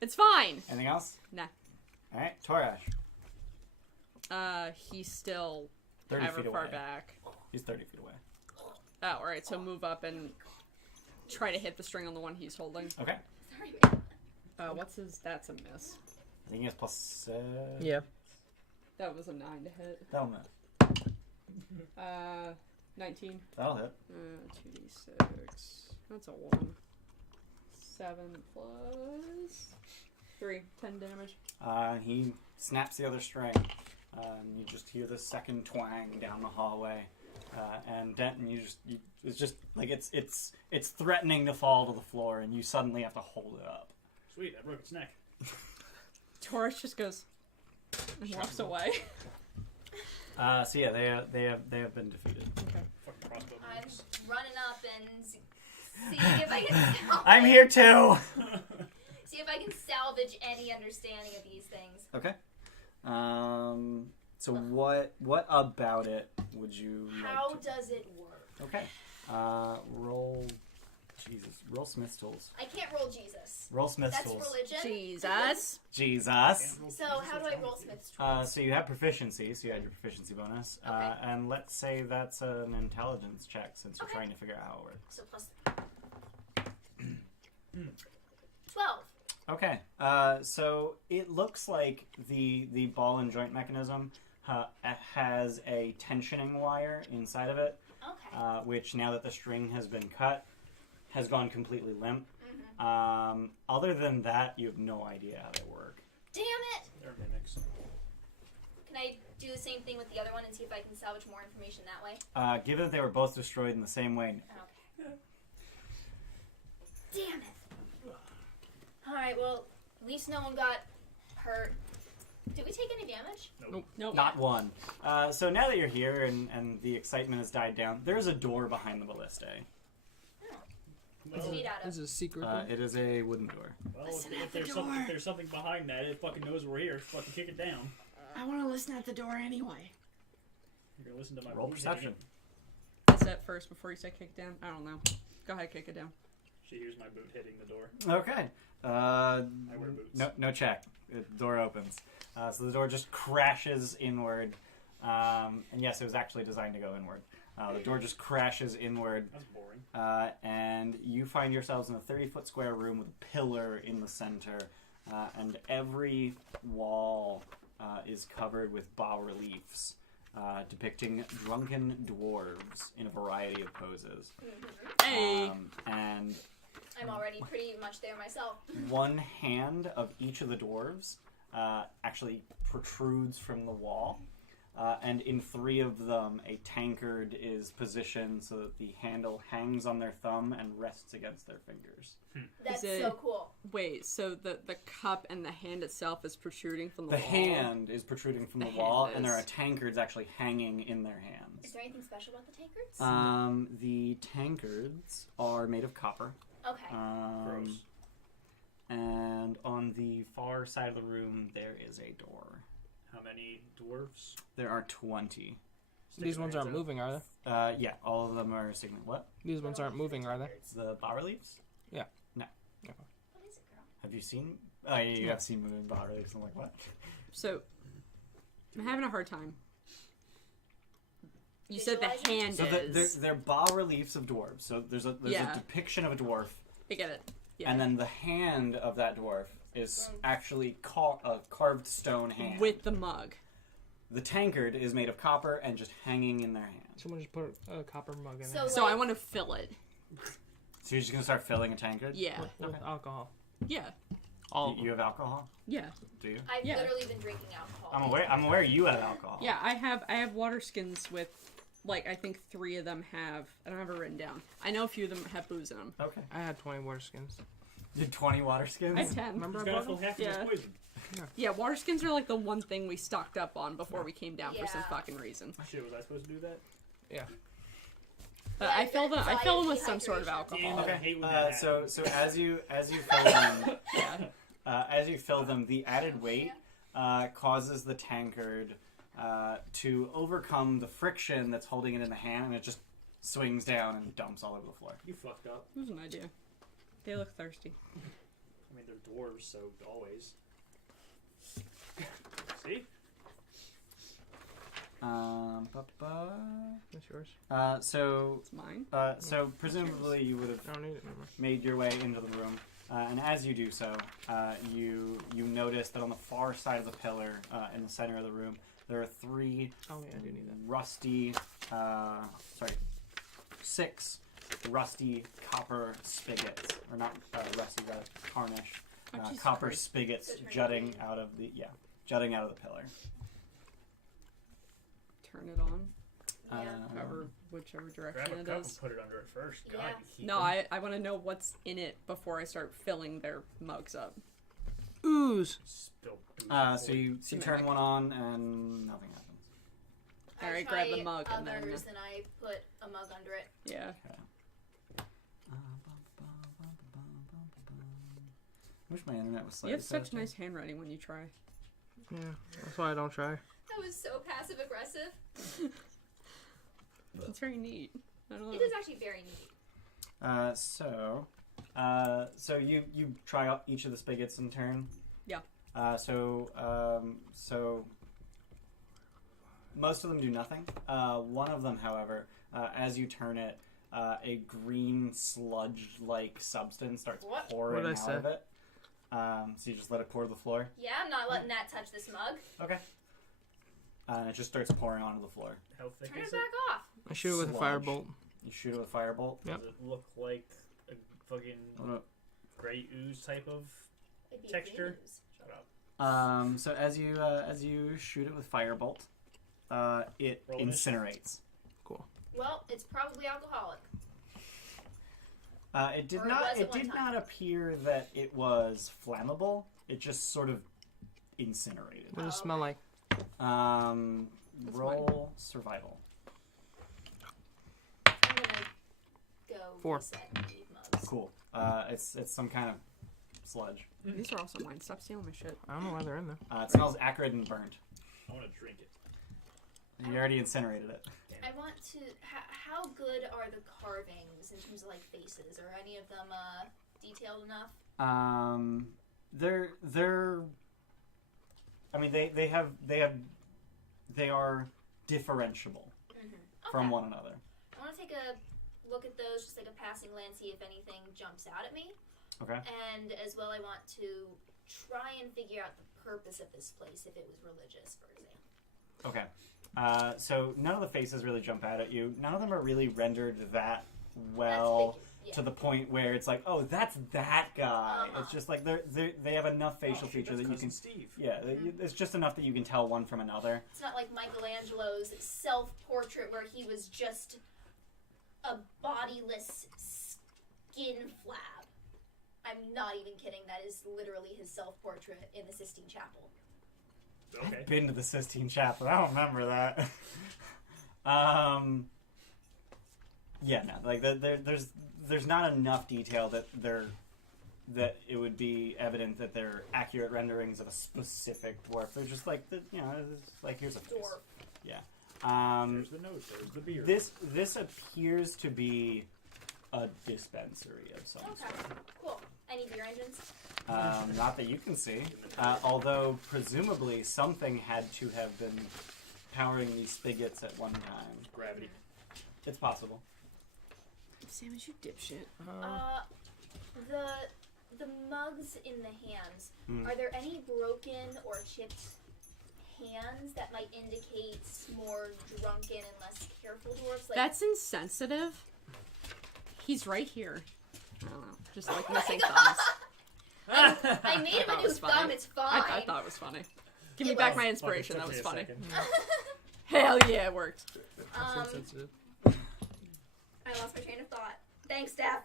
It's fine. Anything else? Nah. All right, Torash. He's still 30 ever feet far away. back. He's 30 feet away. Oh, alright, so move up and try to hit the string on the one he's holding. Okay. Sorry. What's his? That's a miss. I think he has plus. Yeah. That was a 9 to hit. That'll miss. 19. That'll hit. 2d6. That's a 1. 7 plus 3. 10 damage. He snaps the other string. You just hear the second twang down the hallway. And Denton, it's just like it's threatening to fall to the floor, and you suddenly have to hold it up. Sweet, I broke its neck. Taurus just goes and walks away. So yeah, they have been defeated. Okay. Fucking crossbow I'm mimics. running up and seeing if I can salvage, I'm here too. see if I can salvage any understanding of these things. Okay. So what about it would you How like to... does it work? Okay. Roll Smith's tools. I can't roll Jesus. Roll Smith's That's tools. religion. Jesus. Jesus. So how do I roll Smith's tools? So you have proficiency, so you had your proficiency bonus. Okay. And let's say that's an intelligence check since you're Okay. trying to figure out how it works. So plus 12. Okay. So it looks like the ball and joint mechanism has a tensioning wire inside of it, Okay. which now that the string has been cut, has gone completely limp. Mm-hmm. Other than that, you have no idea how they work. Damn it! They're mimics. Can I do the same thing with the other one and see if I can salvage more information that way? Given that they were both destroyed in the same way, Okay. Damn it! Alright, well, at least no one got hurt. Did we take any damage? Nope. not one. So now that you're here and the excitement has died down, there is a door behind the ballistae. What's it made out This of? is a secret. door. It is a wooden door. Well, Listen if at the if there's something behind that, it fucking knows we're here. Fucking kick it down. I want to listen at the door anyway. You're gonna listen to my Roll boot perception. hitting Is that first before you say kick down? I don't know. Go ahead, kick it down. it. She hears my boot hitting the door. Okay. I wear boots. No check. The door opens. So the door just crashes inward. And yes, it was actually designed to go inward. The door just crashes inward. That's boring. And you find yourselves in a 30-foot square room with a pillar in the center. And every wall is covered with bas-reliefs depicting drunken dwarves in a variety of poses. Hey. And I'm already pretty much there myself. one hand of each of the dwarves actually protrudes from the wall. And in 3 of them, a tankard is positioned so that the handle hangs on their thumb and rests against their fingers. That's it- so cool. Wait, so the cup and the hand itself is protruding from the The wall? hand is protruding from The the wall, hand and there is. are tankards actually hanging in their Is hands. there anything special about the tankards? The tankards are made of copper. Okay. Gross. And on the far side of the room, there is a door. How many dwarves? There are 20. These ones aren't moving, are they? Yeah, all of them are signet. What? These ones aren't moving, are they? It's the bas reliefs? Yeah. No. What is it, girl? Have you seen? Oh, yeah, you have seen moving bas reliefs. I'm like, what? So, I'm having a hard time. You said the Visualizing? hand So is. they're bas reliefs of dwarves. So there's a Yeah. depiction of a dwarf, I get it. Yeah. and then the hand of that dwarf is actually a carved stone hand. With the mug. The tankard is made of copper and just hanging in their hand. Someone just put a copper mug in So, there So I want to fill it. So you're just gonna start filling a tankard? Yeah. with alcohol. Yeah. All You have alcohol? Yeah. Do you? I've Yeah. literally been drinking alcohol. I'm aware you have alcohol. Yeah, I have water skins with, like, I think 3 of them have. I don't have it written down. I know a few of them have booze in them. Okay. I had 20 water skins. You had 20 water skins? I have 10. Remember He's I got bought to fill them? half of Yeah. his poison. Yeah, water skins are like the one thing we stocked up on before we came down for some Yeah. fucking reason. Shit, was I supposed to do that? Yeah. But Yeah, I fill them. I it's fill them like with some sort of dehydration. alcohol. Damn. I hate when that So happens. as you fill them, Yeah. as you fill them, the added weight causes the tankard to overcome the friction that's holding it in the hand, and it just swings down and dumps all over the floor. You fucked up. That was an idea. They look thirsty. I mean, they're dwarves, so always. See? That's yours. So It's mine. presumably you would have I don't need it anymore. made your way into the room, and as you do so, you notice that on the far side of the pillar, in the center of the room, there are 3 Oh, yeah, I do need that. rusty, 6 rusty copper spigots, or not rusty, rather tarnished Oh, Jesus copper Christ. spigots So turn jutting it out of the pillar. Turn it on. Yeah. Whichever Grab direction a it cup and is. put it under it first. God, Yeah. you heat No, them. I want to know what's in it before I start filling their mugs up. Ooze. Spill booze So you Some turn egg. one on and nothing happens. I Alright, try grab the mug and then- others and I put a mug under it. Yeah. I wish my internet was You slightly have such faster. nice handwriting when you try. Yeah, that's why I don't try. That was so passive aggressive. It's very neat. I don't know. It is actually very neat. So you try out each of the spigots in turn. Yeah. So most of them do nothing. One of them, however, as you turn it, a green sludge-like substance starts What? pouring What'd I out say? of it. So you just let it pour to the floor. Yeah, I'm not letting that touch this mug. Okay. And it just starts pouring onto the floor. How thick Turn is it back off. I shoot it with a Sludge. firebolt. You shoot it with a firebolt. Yep. Does it look like a fucking gray ooze type of? It'd be Texture. green ooze. Shut up. So as you shoot it with firebolt, it Roll initiative. incinerates. Well, it's probably alcoholic. It did Or it not. was at It one did time. not appear that it was flammable. It just sort of incinerated. What does it Oh, smell like? That's Roll survival. I'm gonna go 4. reset and leave mugs. Cool. It's some kind of sludge. These are also mine. Stop stealing my shit. I don't know why they're in there. It smells acrid and burnt. I want to drink it. You already incinerated it. I want to. How good are the carvings in terms of like faces? Are any of them detailed enough? They're. I mean, they are differentiable from one another. I want to take a look at those, just like a passing glance, see if anything jumps out at me. Okay. And as well, I want to try and figure out the purpose of this place, if it was religious, for example. Okay. So none of the faces really jump out at you. None of them are really rendered that well That's to the point where it's like, oh, that's that guy. Uh-huh. It's just like they have enough facial feature that you can. Steve. Yeah, it's just enough that you can tell one from another. It's not like Michelangelo's self-portrait where he was just a bodiless skin flab. I'm not even kidding. That is literally his self-portrait in the Sistine Chapel. Okay. I've been to the Sistine Chapel. I don't remember that. Yeah, no, like there's not enough detail that it would be evident that they're accurate renderings of a specific dwarf. They're just like it's like here's a face. Dwarf. Yeah. There's the nose. There's the beard. This appears to be a dispensary of some Okay, cool. Any beer engines? sort. Not that you can see. Although presumably something had to have been powering these spigots at one time. Gravity. It's possible. Samus, you dipshit. The mugs in the hands. Hmm. Are there any broken or chipped hands that might indicate more drunken and less careful dwarves? Like, That's insensitive. He's right here. I don't know. Just like Oh my missing God. thumbs. I made him thought a it new was funny. thumb. It's fine. I thought it was funny. Give me It back was. my inspiration. Fucking That took was me a funny. second. Hell yeah, it worked. That's insensitive. I lost my train of thought. Thanks, Daph.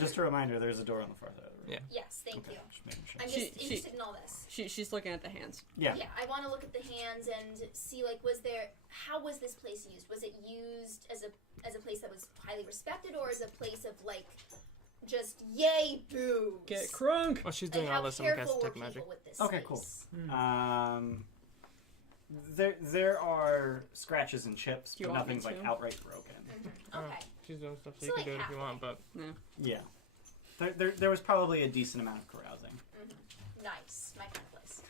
Just a reminder, there's a door on the far side of the room. Yeah. Yes, thank you. Just making sure. I'm She- just interested in all this. She's looking at the hands. Yeah. Yeah, I want to look at the hands and see, like, how was this place used? Was it used as a place that was highly respected, or as a place of, like, just yay boobs? Get crunk. Well, she's And doing all how this. I'm gonna careful cast were Detect Magic. people with this Okay, space? cool. There are scratches and chips, Do you but want me nothing's like to? outright broken. Okay. She's doing stuff, so So you can like do it if you halfway. want, but Yeah. There was probably a decent amount of carousing. Nice. My kind of place.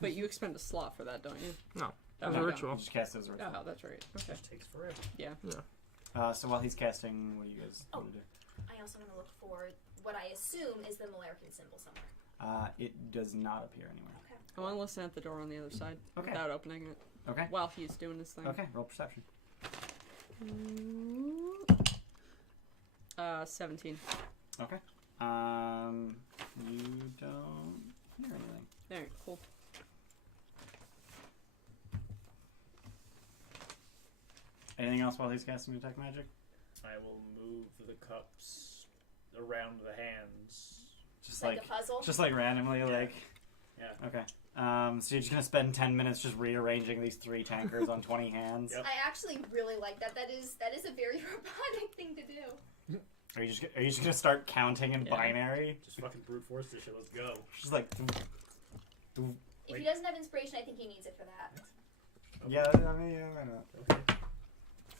But you expend a slot for that, don't you? no. Oh, It's a you don't. ritual. You just cast those rituals. Oh, that's right. Okay. Just takes forever. So while he's casting, what do you guys want to do? I also want to look for what I assume is the Malarkin symbol somewhere. It does not appear anywhere. Okay. I want to listen at the door on the other side Okay. without opening it Okay. while he's doing his thing. Okay. Roll perception. 17. Okay. You don't hear anything. There, cool. Anything else while he's casting Detect Magic? I will move the cups around the hands. Just Like a puzzle. just like randomly, like. Yeah. Okay. So you're just gonna spend 10 minutes just rearranging these 3 tankers on 20 hands. Yep. I actually really like that. That is a very robotic thing to do. Are you just gonna start counting in Yeah. binary? Just fucking brute force this shit. Let's go. Just like. If he doesn't have inspiration, I think he needs it for that. Yeah, I mean, yeah, why not? Okay.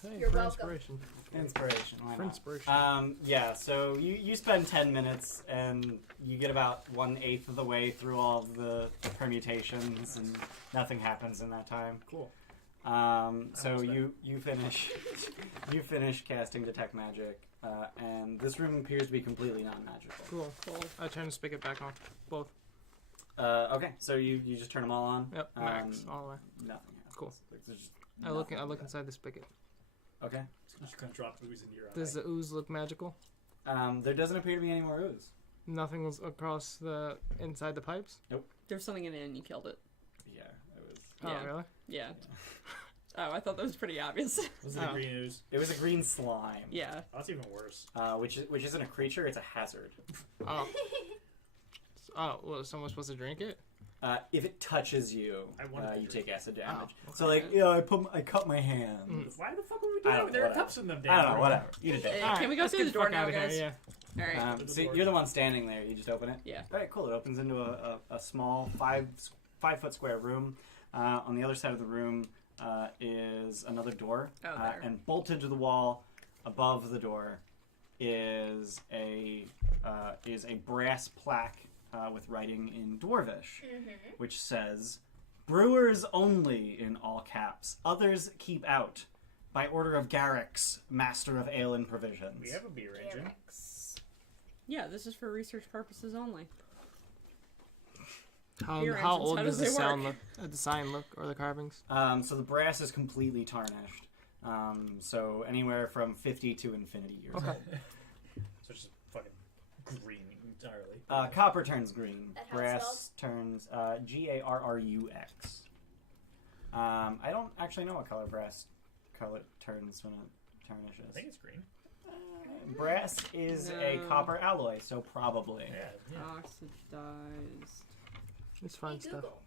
Hey, You're for welcome. inspiration. Inspiration, why For not? inspiration. Yeah, so you spend 10 minutes and you get about 1/8 of the way through all of the permutations and nothing happens in that time. Cool. So Almost you finish you finish casting Detect Magic, and this room appears to be completely non-magical. Cool. Cool. I turn the spigot back on. Both. Okay, so you just turn them all on. Yep. Max. All the way. Nothing happens. Cool. Like, there's just I look nothing. inside the spigot. Okay. Just gonna drop ooze into your eye. Does the ooze look magical? There doesn't appear to be any more ooze. Nothing was across the inside the pipes. There's something in it and you killed it. Yeah, it was. Yeah. Oh, really? Yeah. Oh, I thought that was pretty obvious. Was it Oh. green ooze? It was a green slime. Yeah. Oh, that's even worse. Which isn't a creature; it's a hazard. Oh. Oh, well, someone's supposed to drink it? If it touches you, I wanted to you drink take acid damage. okay. So like, I cut my hand. Mm. Why the fuck would we I do that? don't There know, are cups in them. I damn don't know, room. whatever. Eat it. Hey, Alright, can we go let's through get the door fuck now, outta here, guys? Yeah. All right. Open the So door. you're the one standing there. You just open it. Yeah. All right, cool. It opens into a small 5-foot square room. On the other side of the room is another door, Oh, there. and bolted to the wall above the door is a brass plaque with writing in Dwarvish, which says, "Brewers only," in all caps. "Others keep out. By order of Garrix, Master of Ale and Provisions." We have a beer engine. Garrix. Yeah, this is for research purposes only. How Beer how engines, old how does does the they sound work? look? The sign look or the carvings? So the brass is completely tarnished. So anywhere from 50 to infinity years Okay. old. So it's just fucking green entirely. Copper turns green. That how it Brass turns Garrux. I don't actually know what color brass turns when it tarnishes. I think it's green. Brass is a No. copper alloy, so probably. Yeah. Oxidized. It's Hey, fun stuff. Google.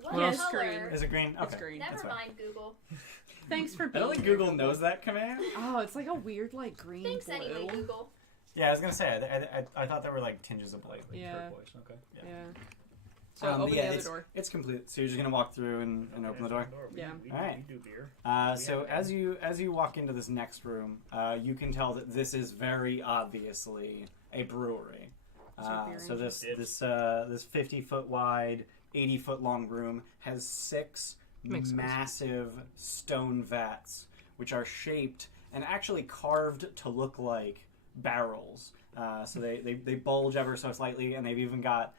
What What else? color? Green. Is it green? Okay. It's green. that's Never fine. mind, Google. Thanks for I being don't think here, Google knows that command. Oh, it's like a weird, like, green Thanks blue. anyway, Google. Yeah, I was gonna say. I thought there were like tinges of light. Like Yeah. turquoise. Okay. Yeah. So open the other door. It's complete. So you're just gonna walk through and open the door. Yeah. We do beer. So as you walk into this next room, you can tell that this is very obviously a brewery. So this 50-foot wide, 80-foot long room has 6 massive stone vats, which are shaped and actually carved to look like barrels. So they bulge ever so slightly, and they've even got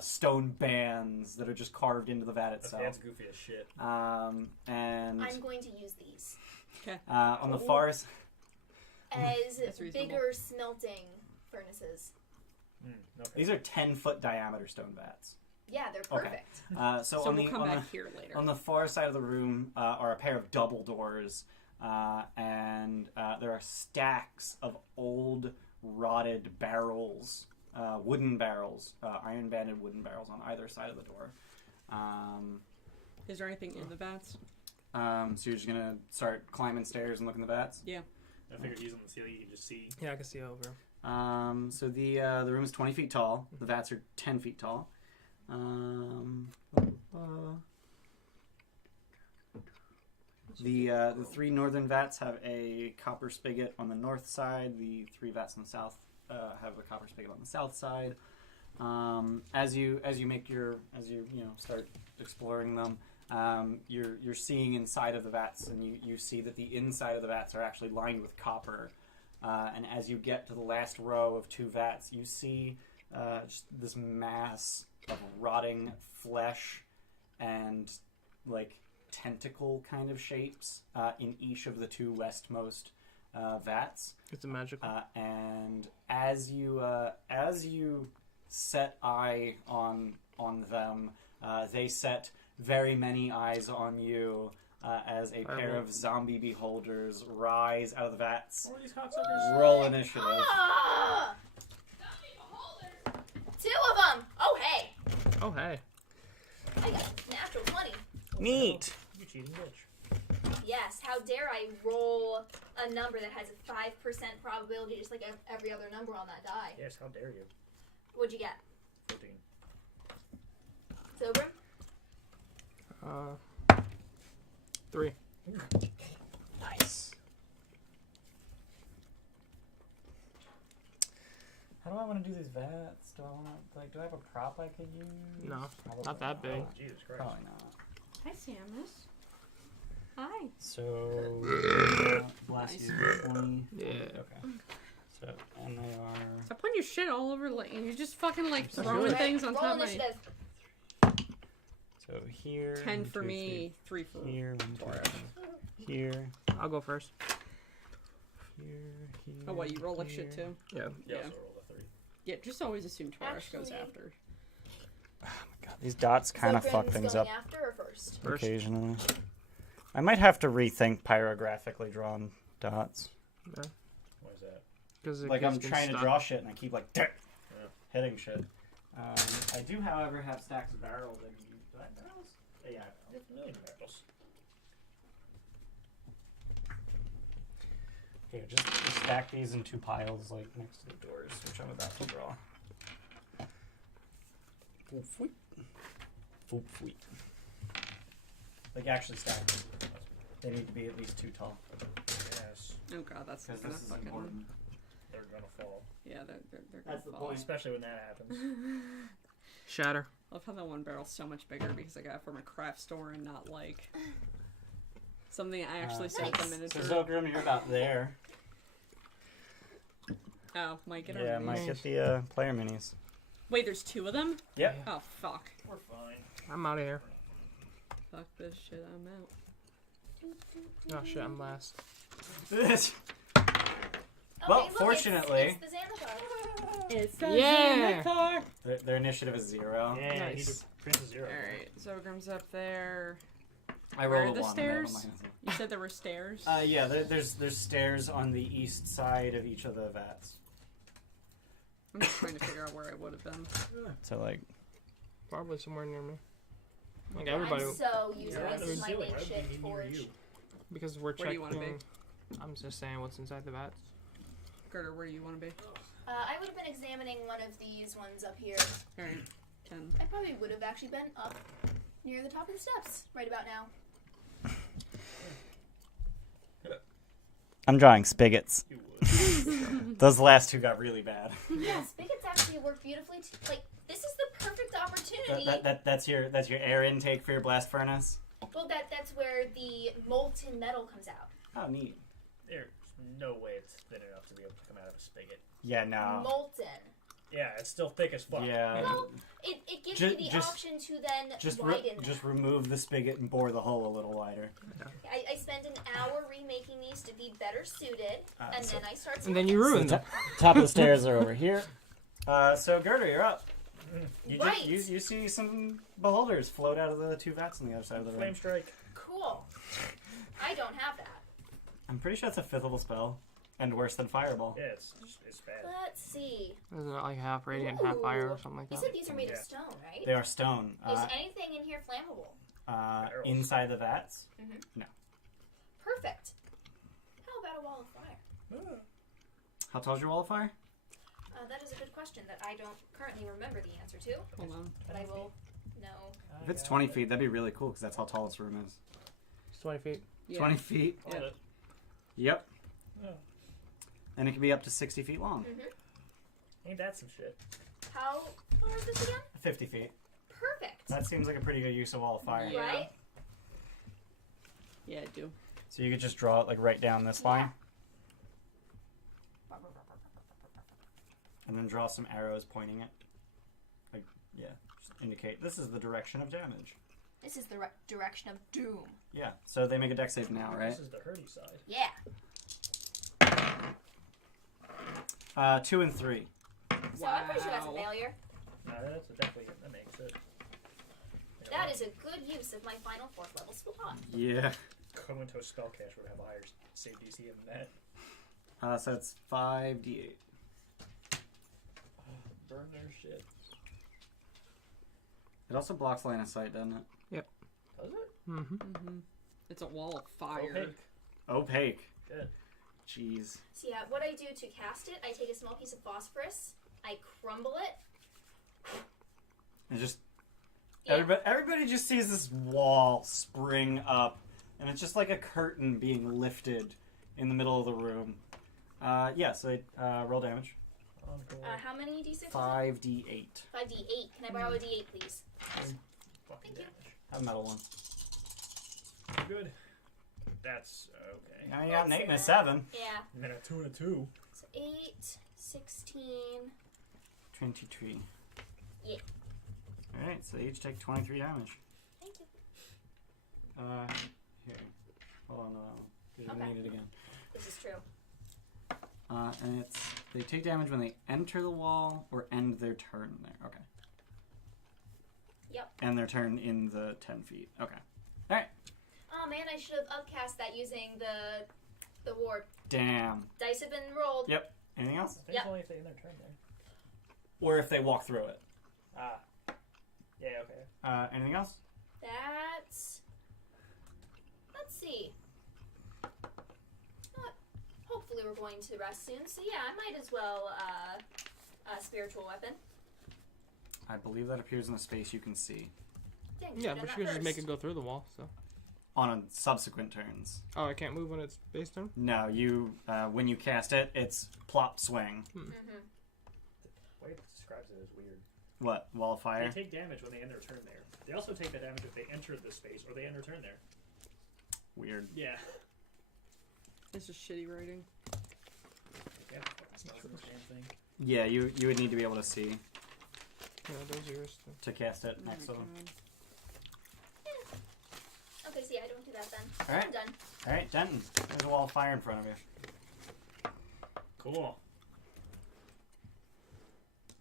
stone bands that are just carved into the vat itself. That's goofy as shit. And I'm going to use these Okay. on the far as bigger smelting furnaces. Okay. these are 10-foot diameter stone vats. Yeah, they're perfect. So we'll come back here later. on the far side of the room are a pair of double doors, and there are stacks of old rotted barrels, wooden barrels, iron-banded wooden barrels on either side of the door. Is there anything in the vats? So you're just gonna start climbing stairs and look in the vats? Yeah. I figured he's on the ceiling. You can just see. Yeah, I can see over. So the room is 20 feet tall. The vats are 10 feet tall. The 3 northern vats have a copper spigot on the north side. The 3 vats on the south have a copper spigot on the south side. As you start exploring them, you're seeing inside of the vats, and you see that the inside of the vats are actually lined with copper. And as you get to the last row of 2 vats, you see just this mass of rotting flesh and like tentacle kind of shapes in each of the 2 westmost vats. It's a magical. And as you set eye on them, they set very many eyes on you. As a pair of zombie beholders rise out of the vats. What are these cocksuckers? Roll initiative. Ah! 2 of them! Oh, hey! Oh, hey. I got a natural 20. Neat. You cheating bitch. Yes, how dare I roll a number that has a 5% probability just like every other number on that die. Yes, how dare you? What'd you get? 14. Silver? 3. Nice. How do I want to do these vats? Do I have a prop I could use? No, Probably not that big. Oh, Jesus Christ. Probably not. Hi, Samus. Hi. So, blast you 20. Yeah. Okay. So, and they are. Stop putting your shit all over, like, you're just fucking, like, Stop throwing doing it. things on Roll top of my... initiative. So here. 10 1, for 2, me, 3 for... 3. Here, 1, 2, Taurus. 3. Here. I'll go first. Here. Oh, what, you roll like shit, too? Yeah. Yeah, Yeah. so roll a 3. Yeah, just always assume Taurus goes Actually- after. Oh my god, these dots kind of So fuck Brandon's things going up after or first? occasionally. I might have to rethink pyrographically drawn dots. Why is that? Because Like I'm trying to draw shit and I keep like hitting shit. I do, however, have stacks of barrels. Do I have barrels? Yeah. I have a million barrels. Here, just stack these in 2 piles, like next to the doors, which I'm about to draw. Like actually stack them. They need to be at least 2 tall. Yes. Oh god, that's Because gonna this is fucking... important. They're gonna fall. Yeah, they're gonna That's the fall. point. Especially when that happens. Shatter. I love how that one barrel's so much bigger because I got it from a craft store and not like something I actually set the Nice. miniature. So Zogrim, you're about there. Oh, might get Yeah, our might minis. get the player minis. Wait, there's 2 of them? Yep. Oh fuck. We're fine. I'm out of here. Fuck this shit, I'm out. Oh shit, I'm last. Well, Okay, look, fortunately- it's the Xanathar. It's the Yeah! Xanathar! Their initiative is 0. Yeah, Nice. he did Prince of Zero. Alright, Zogrim's up there. I Where rolled are a the 1. I have a stairs? -1. You said there were stairs? Yeah, there's stairs on the east side of each of the vats. I'm just trying to figure out where I would have been. So like, Probably somewhere near me. Like everybody, I'm so using Yeah, this You're as my ceiling. Why would makeshift he be near forge. you? because we're Where do checking. you wanna be? I'm just saying what's inside the vats. Gerda, where do you want to be? I would have been examining one of these ones up here. Alright. 10. I probably would have actually been up near the top of the steps right about now. I'm drawing spigots. You would. Those last two got really bad. Yeah, spigots actually work beautifully. Like, this is the perfect opportunity. That's your air intake for your blast furnace. Well, that's where the molten metal comes out. Oh, neat. There's no way it's thin enough to be able to come out of a spigot. Yeah, no. Molten. Yeah, it's still thick as fuck. Yeah. Well, it gives you the option to then widen that. Just remove the spigot and bore the hole a little wider. I spend an hour remaking these to be better suited, and then I start. And then you ruin them. Top of the stairs are over here. So Gerda, you're up. Right. You see some beholders float out of the two vats on the other side of the room. Flame strike. Cool. I don't have that. I'm pretty sure it's a 5th level spell, and worse than fireball. Yeah, it's bad. Let's see. Isn't it like half radiant, half fire, or something like You that? said these are made of Yeah. stone, right? They are stone. Is anything in here flammable? Inside the vats? No. Perfect. How about a wall of fire? How tall's your wall of fire? That is a good question that I don't currently remember the answer to, Hold on. but I will know. If it's 20 feet, that'd be really cool, because that's how tall this room is. It's 20 feet. Yeah. 20 feet? Hold it. Yep. Oh. And it can be up to 60 feet long. Ain't that some shit? How far is this again? 50 feet. Perfect. That seems like a pretty good use of wall of fire. Yeah. Right? Yeah, I do. So you could just draw it like right down this line, and then draw some arrows pointing it. Like, yeah, just indicate this is the direction of damage. This is the direction of doom. Yeah, so they make a dex save now, right? This is the hurty side. Yeah. 2 and 3. So I'm pretty sure that's a Wow. failure. No, that's definitely that makes it. That is a good use of my final 4th level slot. Yeah. Comatose spellcaster would have a higher save DC than that. So it's 5d8. Burn their shit. It also blocks line of sight, doesn't it? Does it? Mm-hmm. It's a wall of fire. Opaque. Opaque. Good. Jeez. So yeah, what I do to cast it, I take a small piece of phosphorus, I crumble it. And just Yeah. everybody just sees this wall spring up, and it's just like a curtain being lifted in the middle of the room. Yeah. So roll damage. Encore. How many d6? 5d8. 5d8. Can I borrow a d8, please? Fucking Thank you. damage. Have a metal one. Good. That's okay. Now you got an 8 and a 7. Yeah. And then a 2 and a 2. So 8, 16. 23. Yeah. Alright, so they each take 23 damage. Thank you. Here. Hold on, because you're Okay. gonna need it again. This is true. And they take damage when they enter the wall or end their turn there. Okay. Yep. End their turn in the 10 feet. Okay. Alright. Oh man, I should have upcast that using the ward. Damn. Dice have been rolled. Yep. Anything else? I think Yep. it's only if they end their turn there. Or if they walk through it. Ah. Yeah, okay. Anything else? That's. Let's see. Hopefully we're going to rest soon, so yeah, I might as well spiritual weapon. I believe that appears in the space you can see. Dang, Yeah, should've but done you that can just make it first. go through the wall, so. On subsequent turns. Oh, I can't move when it's base turn? No, you when you cast it, it's plop swing. Mhm. The way it describes it is weird. What? Wall of fire? They take damage when they end their turn there. They also take the damage if they enter the space or they end their turn there. Weird. Yeah. It's just shitty writing. Yeah, fucking spells in this damn thing. Yeah, you would need to be able to see Yeah, those are yours. Too. to cast it Oh next my to them. God. Okay, so yeah, I don't do that then. Alright. I'm done. Alright, Denton. There's a wall of fire in front of you. Cool.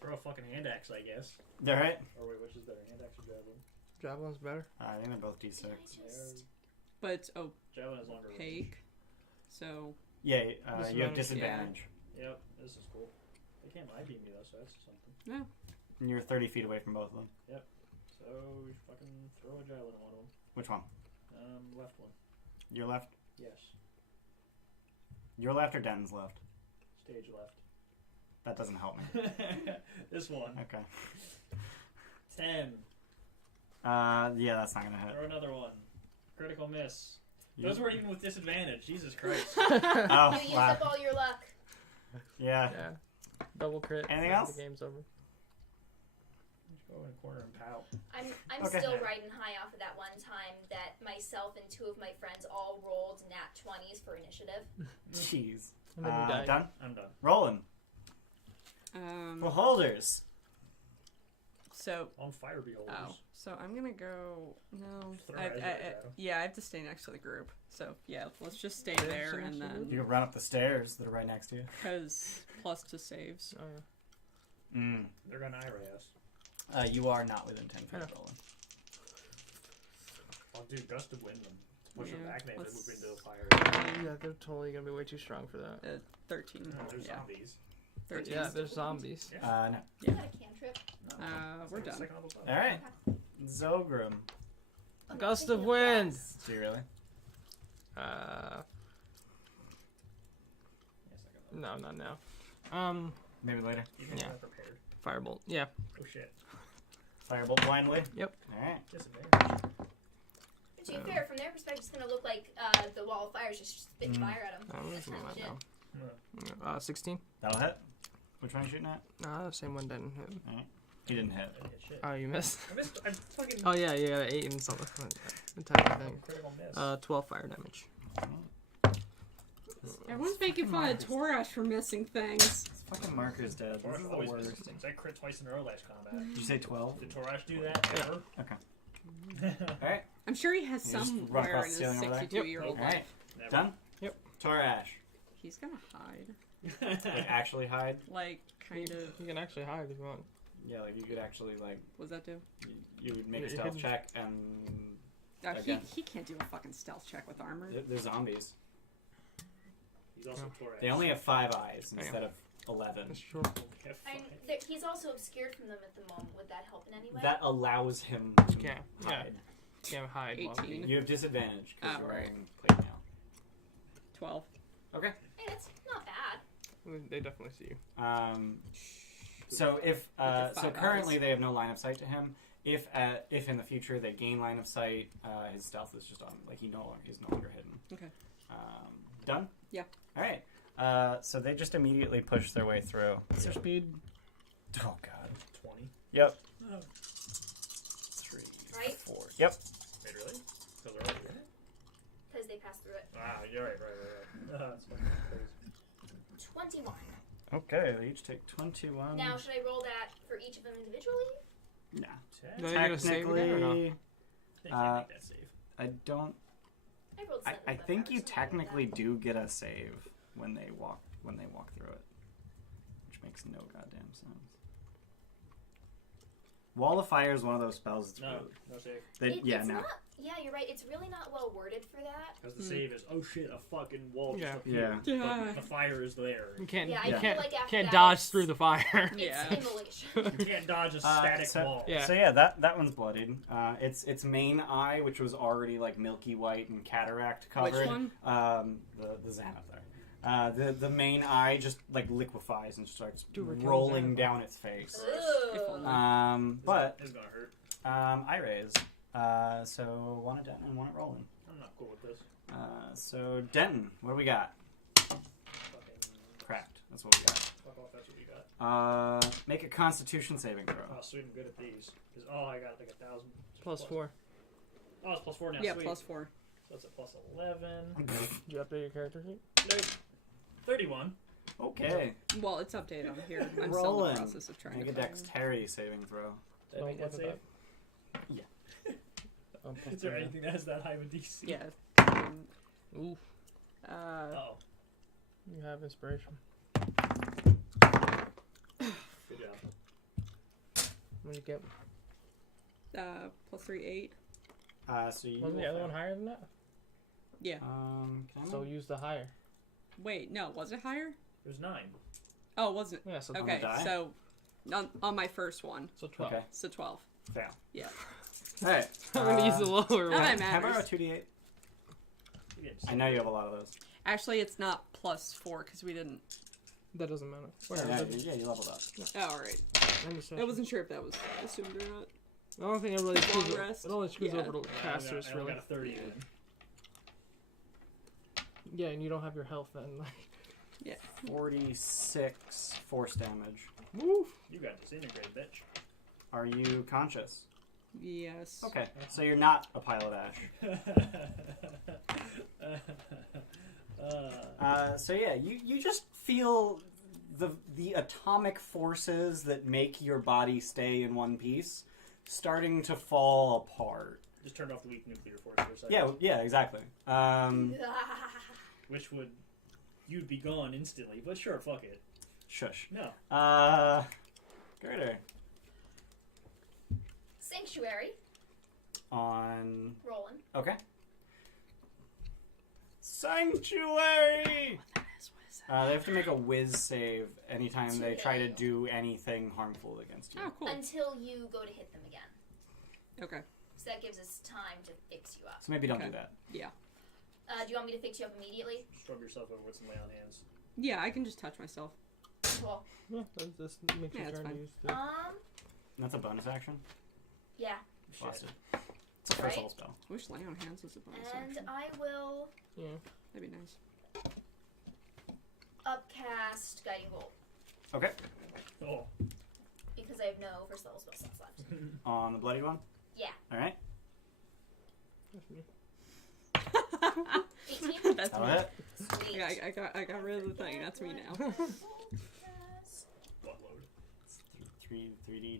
Throw a fucking hand axe, I guess. Alright. Or wait, which is better, hand axe or javelin? Javelin's better. I think they're both Did d6. I just... But it's Javelin is longer. range. opaque, so Yeah, you have Disadvantage, disadvantage. Yep, this is cool. They can't eye beam me though, so that's something. yeah. And you're 30 feet away from both of them. So we fucking throw a javelin at one of them. Which one? Left one. Your left? Yes. Your left or Denton's left? Stage left. That doesn't help me. This one. Okay. 10. Yeah, that's not gonna hit. Throw another one. Critical miss. You- Those were even with disadvantage. Jesus Christ. Oh, You used wow. up all your luck. Yeah. Yeah. Double crit. Anything and else? The game's over. Go in the corner and pout. I'm Okay. still riding high off of that one time that myself and 2 of my friends all rolled nat 20s for initiative. Jeez. And then you die. Done? I'm done. Rolling. For holders. So, On fire beholders. oh, so I'm gonna go. No, Throw eyes at Shadow. yeah, I have to stay next to the group. So yeah, let's just stay Yeah, there so and next to the then group? You can run up the stairs that are right next to you. because plus to saves. Oh yeah. They're gonna IRA us. You are not within 10 feet of rolling. I'll do gust of wind them. Push them Yeah, back, maybe let's- move into the fire. Yeah, they're totally gonna be way too strong for that. 13. There's Yeah, zombies. 13. Yeah, there's zombies. No. Is that a cantrip? We're done. Second level spell. Alright. Zogrum. I'm not Gust thinking of wind. gust. Do you really? Uh, Yeah, second level. no, not now. Maybe later. Even Yeah. not prepared. Firebolt. Yeah. Oh shit. Firebolt blindly? Yep. Alright. Disadvantage. To be fair, from their perspective, it's gonna look like the wall of fire is just spitting fire at them. I'm That's looking not at legit. that now. 16. That'll hit. Which one are you shooting at? No, same one didn't hit. Alright. He didn't hit. I didn't hit shit. Oh, you missed. I missed. I fucking. Oh yeah, you got an 8 and something. The type of thing. Critical miss. 12 fire damage. Everyone's making fun of Torash for missing things. This fucking marker's dead. This Torash is the always worst. misses things. I crit twice in a row last combat. Did you say 12? Did Torash do that Yeah. ever? Okay. Alright. I'm sure he has You just run somewhere across in the his ceiling over there? 62-year-old Alright. life. Never. Done? Yep. Torash. He's gonna hide. Like, actually hide? Like, kind of. You can actually hide if you want. Yeah, like, you could actually, like, What does that do? you would make a Yeah, you stealth can- check and Again. He can't do a fucking stealth check with armor. they're zombies. He's also Torash. They only have 5 eyes Yeah. instead of 11. That's true. Have And fun. he's also obscured from them at the moment. Would that help in any way? That allows him to Yeah. hide. Can't hide. while 18. You have disadvantage because Oh, you're right. wearing plate mail. 12. Okay. Hey, that's not bad. They definitely see you. So if With so your 5 currently eyes. they have no line of sight to him. If in the future they gain line of sight, his stealth is just on. Like he's no longer hidden. Okay. Done. Yeah. All right. So they just immediately push their way through. What's their speed? Oh God. 20. Yep. Oh. 3, Right? 4. Yep. Wait, really? Because they're already in it? Because they passed through it. Wow, you're right. That's fucking crazy. 21. Okay. They each take 21. Now, should I roll that for each of them individually? Nah. Do they get a save again or no? Technically, They can't make that save. I don't. I rolled I 75 think you hours, so technically that. do get a save when they walk through it, which makes no goddamn sense. Wall of Fire is one of those spells. It's No, really, no save. It's no. not. Yeah, you're right. It's really not well worded for that. Because the save is, oh shit, a fucking wall just Yeah. appeared. Yeah. But the fire is there. You can't. Yeah, I you feel can't. like after Can't that dodge it's- through the fire. It's Yeah. immolation. You can't dodge a static wall. Yeah. So yeah, that one's bloodied. Its main eye, which was already like milky white and cataract covered. Which one? The Xan up there. The main eye just like liquefies and starts Dude, we're killing rolling Xanathar. down its face. If Ugh. only. But It's gonna hurt. I raise. So one at Denton and one at Roland. I'm not cool with this. So Denton, what do we got? Fucking Cracked. That's what we got. fuck off, that's what you got. Make a Constitution saving throw. Oh, sweet, I'm good at these. Because, I got like 1,000. Plus 4. Oh, it's plus 4 now, Yeah, sweet. plus 4. So that's a plus 11. Did you update your character sheet? Nope. 31. Okay. Well, it's updated on here. I'm still in Roland. the process of trying Make a to find it. Dexterity saving throw. Did I make that Look at save? Yeah. Is there anything that has that high of a DC? Yeah. Ooh, Oh, you have inspiration. good job. What do you get? Plus 3, 8. So you. Wasn't the other one higher than that? Yeah. Can I So use the higher. Wait, no, was it higher? It was 9. Oh, wasn't it? Yeah. So Okay, die? so on my first one, So 12. Okay. so 12. Fail. Yeah. Alright. I'm gonna use the lower Not one. that How about a matters. 2d8? You get I know you have a lot of those. Actually, it's not plus 4 because we didn't. That doesn't matter. Yeah, you leveled up. Oh, alright. I wasn't sure if that was assumed or not. The only thing I really Long screws rest. it only screws Yeah. over to casters, I only really. got a 30 in. Yeah, and you don't have your health then. Like, 46 force damage. woo. You got disintegrated, bitch. Are you conscious? Yes. Okay, so you're not a pile of ash. So yeah, you just feel the atomic forces that make your body stay in one piece starting to fall apart. Just turned off the weak nuclear force for a second. Yeah, exactly. Which would... You'd be gone instantly, but sure, fuck it. Shush. No. Girder. Sanctuary. On... Rolling. Okay. Sanctuary! What is They have to make a whiz save anytime they try to do anything harmful against you. Oh, cool. Until you go to hit them again. Okay. So that gives us time to fix you up. So maybe don't Okay. do that. Yeah. Do you want me to fix you up immediately? Scrub yourself over with some lay on hands. Yeah, I can just touch myself. Cool. Yeah, that just makes Yeah, your that's turn fine. to use the... That's a bonus action. Yeah. Busted. It's a first Right? level spell. I wish lay on hands was a bonus And action. I will Yeah. That'd be nice. upcast Guiding Bolt. Okay. Oh. Because I have no first level spell slots left. On the bloody one? Yeah. Alright. 18? That's That'll me. hit. Sweet. Yeah, I got rid of the thing. That's me now. Buttload. 3d10.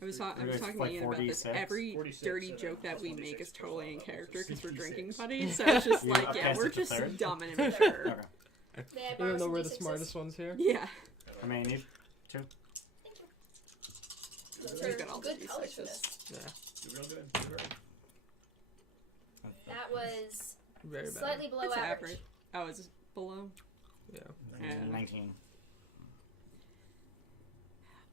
I was talking It's to like Ian about this. 46. Every 46, dirty and joke that plus we 1d6 make is plus totally in level, character so because we're drinking 66. buddies. So it's just You like, yeah, upcast we're it to just third? dumb and immature. Okay. May I borrow Even though some we're the D6s? smartest ones here. Yeah. How many you need? Thank you. Those We've are got all the good colors for D6s. this. Yeah. Do real good. Do great. That was Very bad. slightly below It's average. average. Oh, is it below? Yeah. Yeah. 19.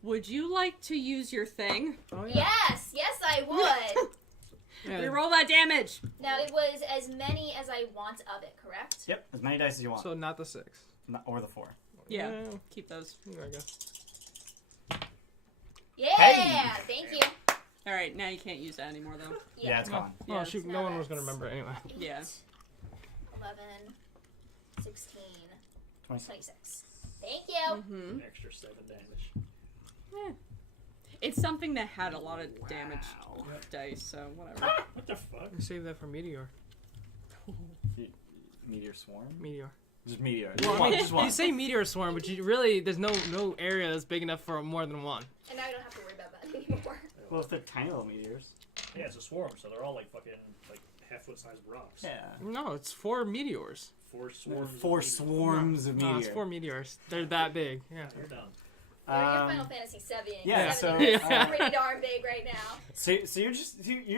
Would you like to use your thing? Oh, yeah. Yes, I would. Yeah. Reroll that damage. Now it was as many as I want of it, correct? Yep, as many dice as you want. So not the 6. Or the 4. Yeah. Keep those. Yeah, I guess. Yeah, Hey! thank you. All right, now you can't use that anymore, though. Yeah, it's Oh, gone. oh Yeah, shoot, it's no one not- was going to remember it anyway. 8, Yeah. 11, 16, 26. 26. Thank you. Mm-hmm. An extra 7 damage. It's something that had a lot of damage Wow. dice, so whatever. What the fuck? Save that for Meteor. Meteor swarm? Meteor. Just meteor. Well, Just I one, mean, just one. you say Meteor Swarm, but you really, there's no area that's big enough for more than one. And now I don't have to worry about that anymore. Well, if they're tiny little meteors. Yeah, it's a swarm, so they're all like fucking like half-foot sized rocks. Yeah. No, it's 4 meteors. 4 swarms. Four swarms of No, meteors. it's 4 meteors. They're that big. Yeah. You're done. You're Final Fantasy 7. yeah, 7 so, is uh, pretty darn big right now. So you're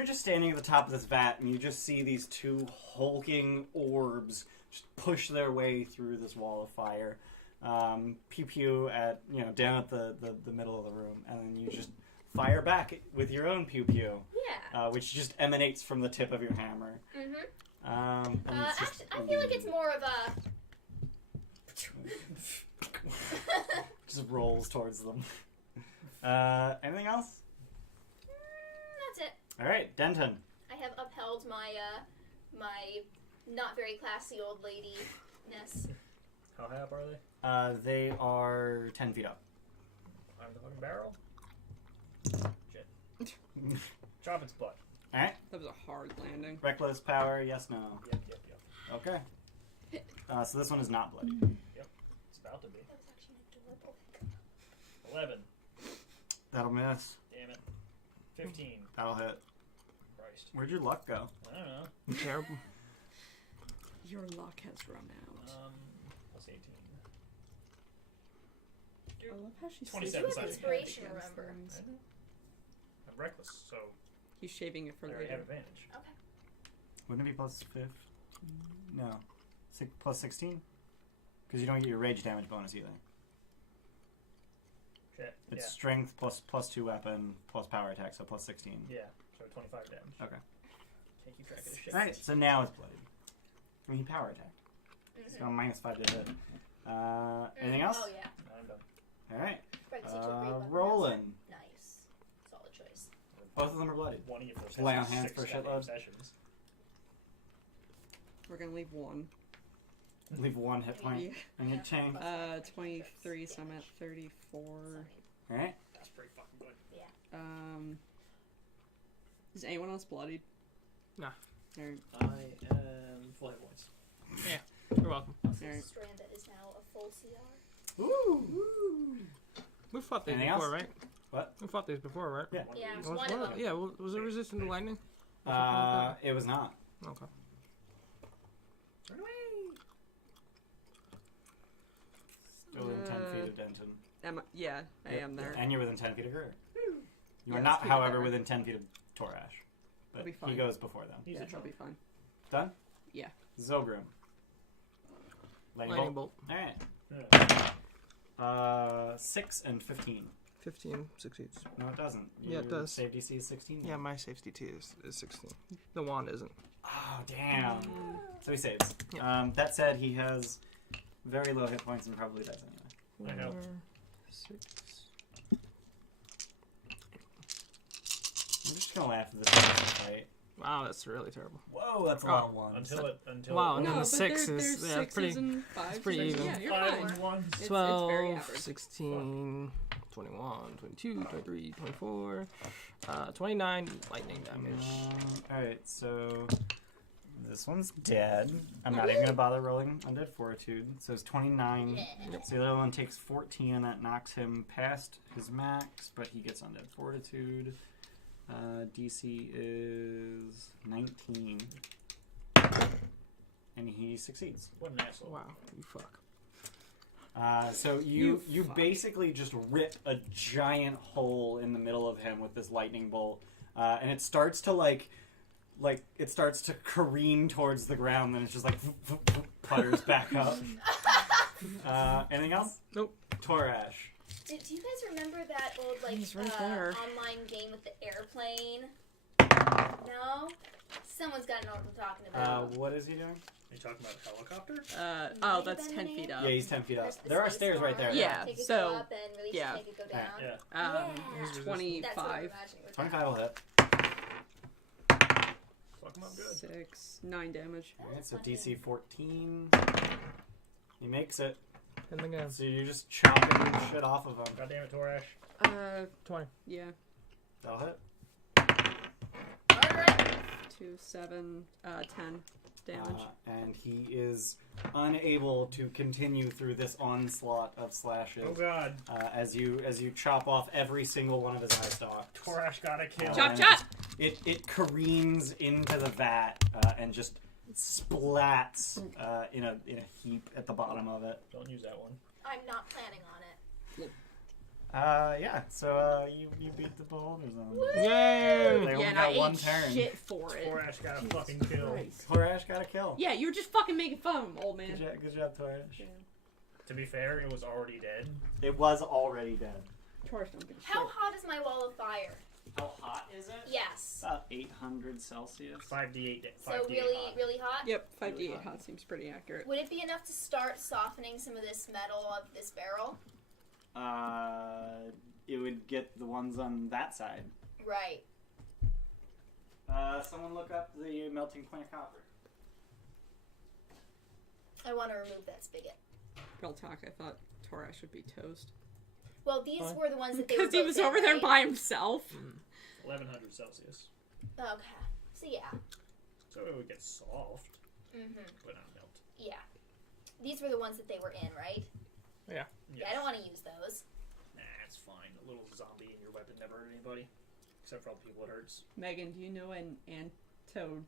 just standing at the top of this vat, and you just see these 2 hulking orbs just push their way through this wall of fire. Pew pew at down at the middle of the room, and then you just fire back with your own pew pew, Yeah. which just emanates from the tip of your hammer. Mm-hmm. And it's just Actually, I feel like it's more of a... just rolls towards them. Anything else? That's it. All right, Denton. I have upheld my my not very classy old lady-ness. How high up are they? They are 10 feet up. I'm the fucking barrel. Shit. Chop its butt. All right. That was a hard landing. Reckless power. Yes. No. Yep. Okay. So this one is not bloody. It's about to be. That was actually an adorable. 11. That'll miss. Damn it. 15. That'll hit. Christ. Where'd your luck go? I don't know. Terrible. Your luck has run out. Plus 18. I love how she's 27 saving sides. her Inspiration, head against remember. things. I'm reckless, so He's shaving it for I already have later. advantage. Okay. Wouldn't it be plus 5? No. Plus 16? Because you don't get your rage damage bonus either. Shit. It's strength plus 2 weapon plus power attack, so plus 16. Yeah. So 25 damage. Okay. Can't keep track of this shit. Alright, so now it's bloody. I mean, he power attacked. Mm-hmm. So minus 5 to hit. Anything else? Oh, yeah. I'm done. Alright. Right, so you took great weapon Roland. Nice. Solid choice. course, Lay on has hands 6 for a goddamn shitload. sessions. We're gonna leave one. Leave 1 hit point Yeah. in your chain. 23, so I'm at 34. Alright. That's pretty fucking good. Is anyone else bloodied? Nah. Or, I am full hit points. You're welcome. Alright. Strand that is now a full CR. Woo! We fought these Anything before, else? right? What? We fought these before, right? Yeah. One of Yeah. these. Was One of them. Yeah, was it resistant to lightning? It was not. Okay. Run away! Still within 10 feet of Denton. Yeah, I am there. And you're within 10 feet of Greer. You Yeah, are let's not, keep it however, there. within 10 feet of Torash. But That'll be he fine. goes before them. He's Yeah, a that'll troll. be fine. Done? Yeah. Zogrim. Lightning bolt. Alright. Yeah. 6 and 15. 15 succeeds. No, it doesn't. Yeah, it Your does. Save DC is 16. Yeah, my safety T is 16. The wand isn't. Oh, damn. So he saves. That said, he has very low hit points and probably dies anyway. I know. 6. I'm just gonna laugh at this fight. Wow, that's really terrible. Whoa, that's a lot of ones. Until Wow, it and then No, the but 6 there's is yeah, sixes pretty. and fives. pretty and- even. Yeah, you're 5 fine. and 1. It's 12, very average. 16, 21, 22, 23, 24, 29 lightning damage. Alright, so this one's dead. I'm not even gonna bother rolling Undead Fortitude. So it's 29. So the other one takes 14, and that knocks him past his max, but he gets Undead Fortitude. DC is 19. And he succeeds. What an asshole. Wow, you fuck. So you fuck. basically just rip a giant hole in the middle of him with this lightning bolt, and it starts to it starts to careen towards the ground, then it's just like putters back up. Anything else? Nope. Torash. Do you guys remember that old He's right there. online game with the airplane? No? Someone's got to know what I'm talking about. What is he doing? Are you talking about helicopter? Oh, that's 10 feet up. Yeah, he's 10 feet up. Press the There are space stairs right bar, there. Yeah. Take it so, go up and release yeah. it, take it go down. Yeah. Yeah. He's That's what I'm 25. imagining we're 25 will hit. Fuck him up good. 6, 9 damage. Alright, so DC 14. He makes it. And again, So you're just chopping shit off of him. God damn it, Torash. 20. Yeah. That'll hit. Margaret! 2, 7, 10 damage. And he is unable to continue through this onslaught of slashes. Oh god. As you chop off every single one of his eye stalks. Torash got a kill. Chop, and chop! It careens into the vat and just splats in a heap at the bottom of it. Don't use that one. I'm not planning on it. Yeah. So you beat the beholders on. Yay! They only Yeah, and I got one ate turn. shit for it. Torash got a Jesus fucking kill. Christ. Torash got a kill. Yeah, you were just fucking making fun of him, old man. Good job, Torash. Yeah. To be fair, it was already dead. It was already dead. Taurus don't give a How shit. hot is my wall of fire? How hot is it? Yes. About 800 Celsius. 5d8. So really hot? Yep, 5d8 Really hot seems pretty accurate. Would it be enough to start softening some of this metal of this barrel? It would get the ones on that side. Right. Someone look up the melting point of copper. I want to remove that spigot. Real talk, I thought Taurus would be toast. Well, these were the ones that they were Because he both was in, over there right? by himself. 1100 Celsius. Okay. So yeah. So it would get soft, Mm-hmm. but not melt. Yeah. These were the ones that they were in, right? Yes. Yeah, I don't want to use those. Nah, it's fine. A little zombie in your weapon never hurt anybody. Except for all the people it hurts. Megan, do you know Anton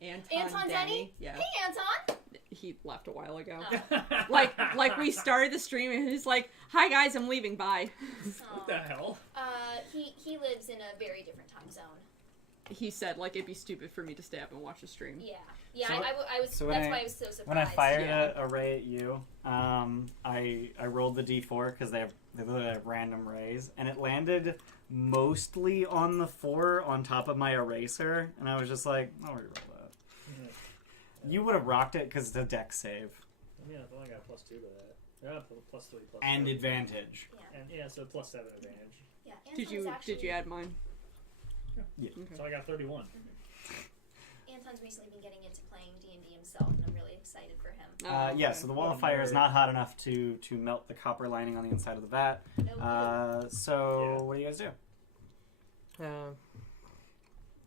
Anton Denny? Yeah. Hey, Anton! He left a while ago. Oh. like we started the stream and he's like, "Hi guys, I'm leaving. Bye." What the hell? He lives in a very different time zone. He said like it'd be stupid for me to stay up and watch the stream. Yeah. Yeah, So- I was. so when That's I- why I was so surprised. When I fired Yeah. a ray at you, I rolled the d4 because they literally have random rays, and it landed mostly on the 4 on top of my eraser, and I was just like, I'll reroll that. You would have rocked it because it's a dex save. Yeah, I only got +2 to that. Yeah, +3, And +4. advantage. And yeah, so +7 advantage. Yeah. Did Anton's you actually, add mine? So I got 31. Anton's recently been getting into playing D&D himself, and I'm really excited for him. Yeah, so the wall of fire is not hot enough to melt the copper lining on the inside of the vat. So what do you guys do?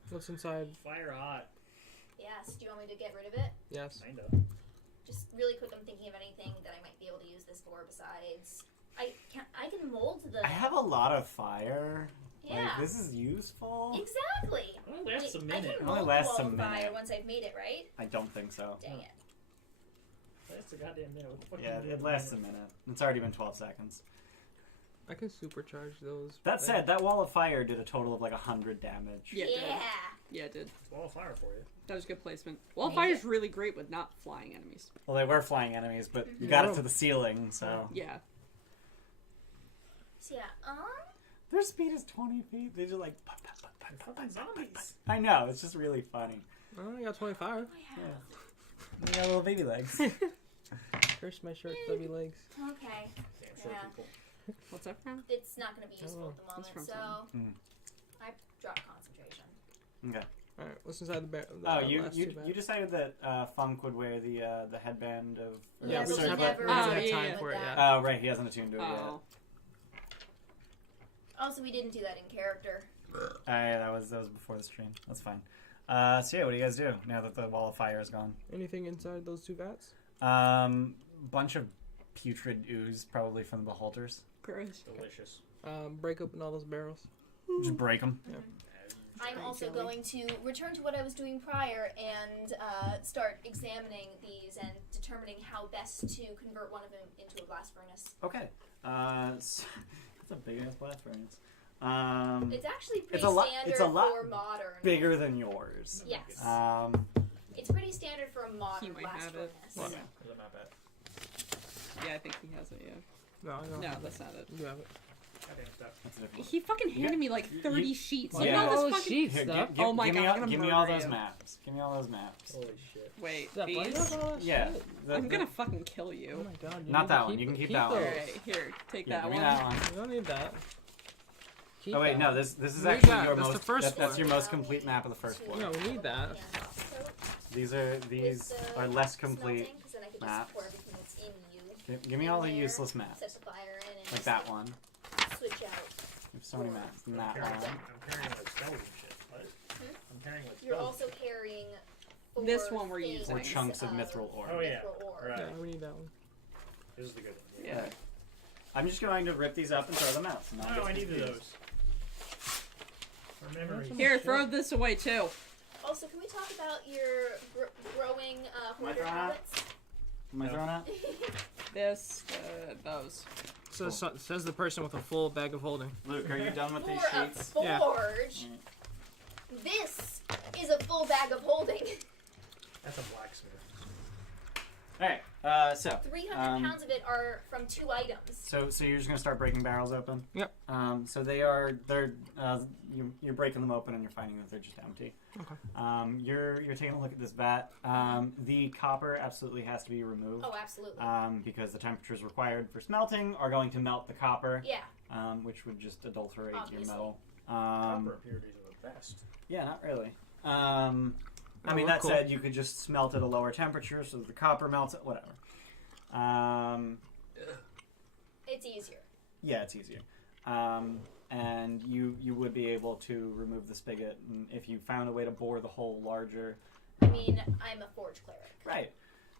What's inside? Fire hot. Yes, do you want me to get rid of it? Yes. Kinda. Just really quick, I'm thinking of anything that I might be able to use this for besides... I can mold the... I have a lot of fire. Yeah. Like, this is useful. Exactly. It only lasts a I minute. can It mold only the lasts wall a of fire minute. once I've made it, right? I don't think so. Dang it. Lasts a goddamn minute. What the fuck Yeah, you doing it lasts a in minute. It's already been 12 seconds. I can supercharge those. That said, that wall of fire did a total of like 100 damage. Yeah, it did. Yeah. Yeah, it did. It's wall of fire for you. That was good placement. Wildfire is really great with not flying enemies. Well, they were flying enemies, but you got it to the ceiling, so... Yeah. So yeah, Their speed is 20 feet. They just like... They're fucking zombies. I know, it's just really funny. Oh, I got 25. I have. They got little baby legs. Curse my short stubby legs. Okay. Damn short Yeah. people. What's that from? It's not going to be useful Oh, at the that's moment, from so something. I dropped concentration. Okay. Alright, what's inside the Oh, last two you bags? decided that Funk would wear the headband of... Yeah, but we we just never haven't really had time did for it that. yet. Oh, right, he hasn't attuned to it Oh. Also, we didn't do that in character. yet. Yeah, that was before the stream. That's fine. So yeah, what do you guys do now that the wall of fire is gone? Anything inside those two vats? Bunch of putrid ooze, probably from the beholders. Gross. Delicious. Break open all those barrels. Just break them. I'm Great also jelly. going to return to what I was doing prior and start examining these and determining how best to convert one of them into a blast furnace. Okay. So, that's a big ass blast furnace. It's actually pretty It's a lot- standard it's a lot for modern. Bigger than yours. Yes. It's It's pretty standard for a modern He might blast have it. furnace. What? Is that not bad? Yeah, I think he has it, yeah. No, I don't. No, that's not it. You have it. Goddamn stuff. That's a different one. He fucking handed me like 30 you- sheets. Yeah. You know all this the fucking... sheets Here, stuff. Oh my give God, me I'm all, gonna give me all murder those you. maps. Give me all those maps. Holy shit. Wait, Is that these? Ballista? Oh, Yeah. shit. I'm gonna fucking kill you. Oh my god. You Not need that to one. You can keep that All one. those. right, here, take Yeah, that give one. me that one. You don't need that. Keep Oh wait, that. no. This is Read actually that. your That's the most. first That's one. your most complete map of the first floor. No, we need that. These With are the less complete. smelting, 'cause then I could just maps. pour everything that's in you. Give me all the There, useless maps. Set the fire in and Like just, that one. switch out. You have so many maps. And that I'm one. carrying like spells and shit. What? I'm carrying like You're spells. also carrying This four one we're things using. Or chunks of mithril ore. Oh, yeah. mithril ore. Right. Yeah, we need that one. This is the good one. Yeah. I'm just going to rip these up and throw them out. So no one Oh, gets I needed confused. those. For memories. Here, throw this away too. Also, can we talk about your growing hoarder throwing out? habits? Am I throwing out? This, those. So, says the person with a full bag of holding. Luke, are you done with these For a sheets? Yeah. forge, this is a full bag of holding. That's a blacksmith. Alright, so 300 Um, pounds of it are from 2 items. so you're just gonna start breaking barrels open? Yep. So you're breaking them open and you're finding that they're just empty. Okay. You're taking a look at this vat. The copper absolutely has to be removed. Oh, absolutely. Because the temperatures required for smelting are going to melt the copper, Yeah. Which would just adulterate your Obviously. metal. Copper impurities are the best. Yeah, not really. I mean, Oh, that cool. said, you could just smelt at a lower temperature so the copper melts it, whatever. It's easier. Yeah, it's easier. And you would be able to remove the spigot and if you found a way to bore the hole larger. I mean, I'm a forge cleric. Right.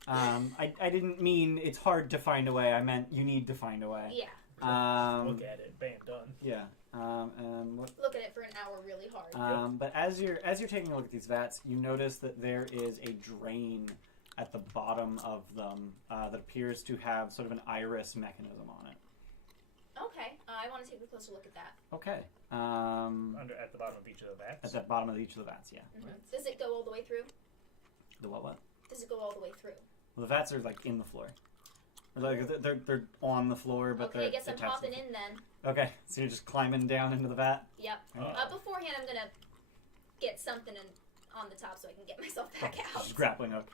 I didn't mean it's hard to find a way. I meant you need to find a way. Yeah. Look at it. Bam, done. Yeah. And what Look at it for an hour really hard. But as you're taking a look at these vats, you notice that there is a drain at the bottom of them that appears to have sort of an iris mechanism on it. Okay. I want to take a closer look at that. Okay. At the bottom of each of the vats. At the bottom of each of the vats, yeah. Does it go all the way through? The what? Does it go all the way through? Well, the vats are like in the floor. Like they're on the floor, but Okay, they're I guess I'm attached to hopping the in then. floor. Okay, so you're just climbing down into the vat. Yep. Beforehand, I'm gonna get something on the top so I can get myself back out. Just grappling up.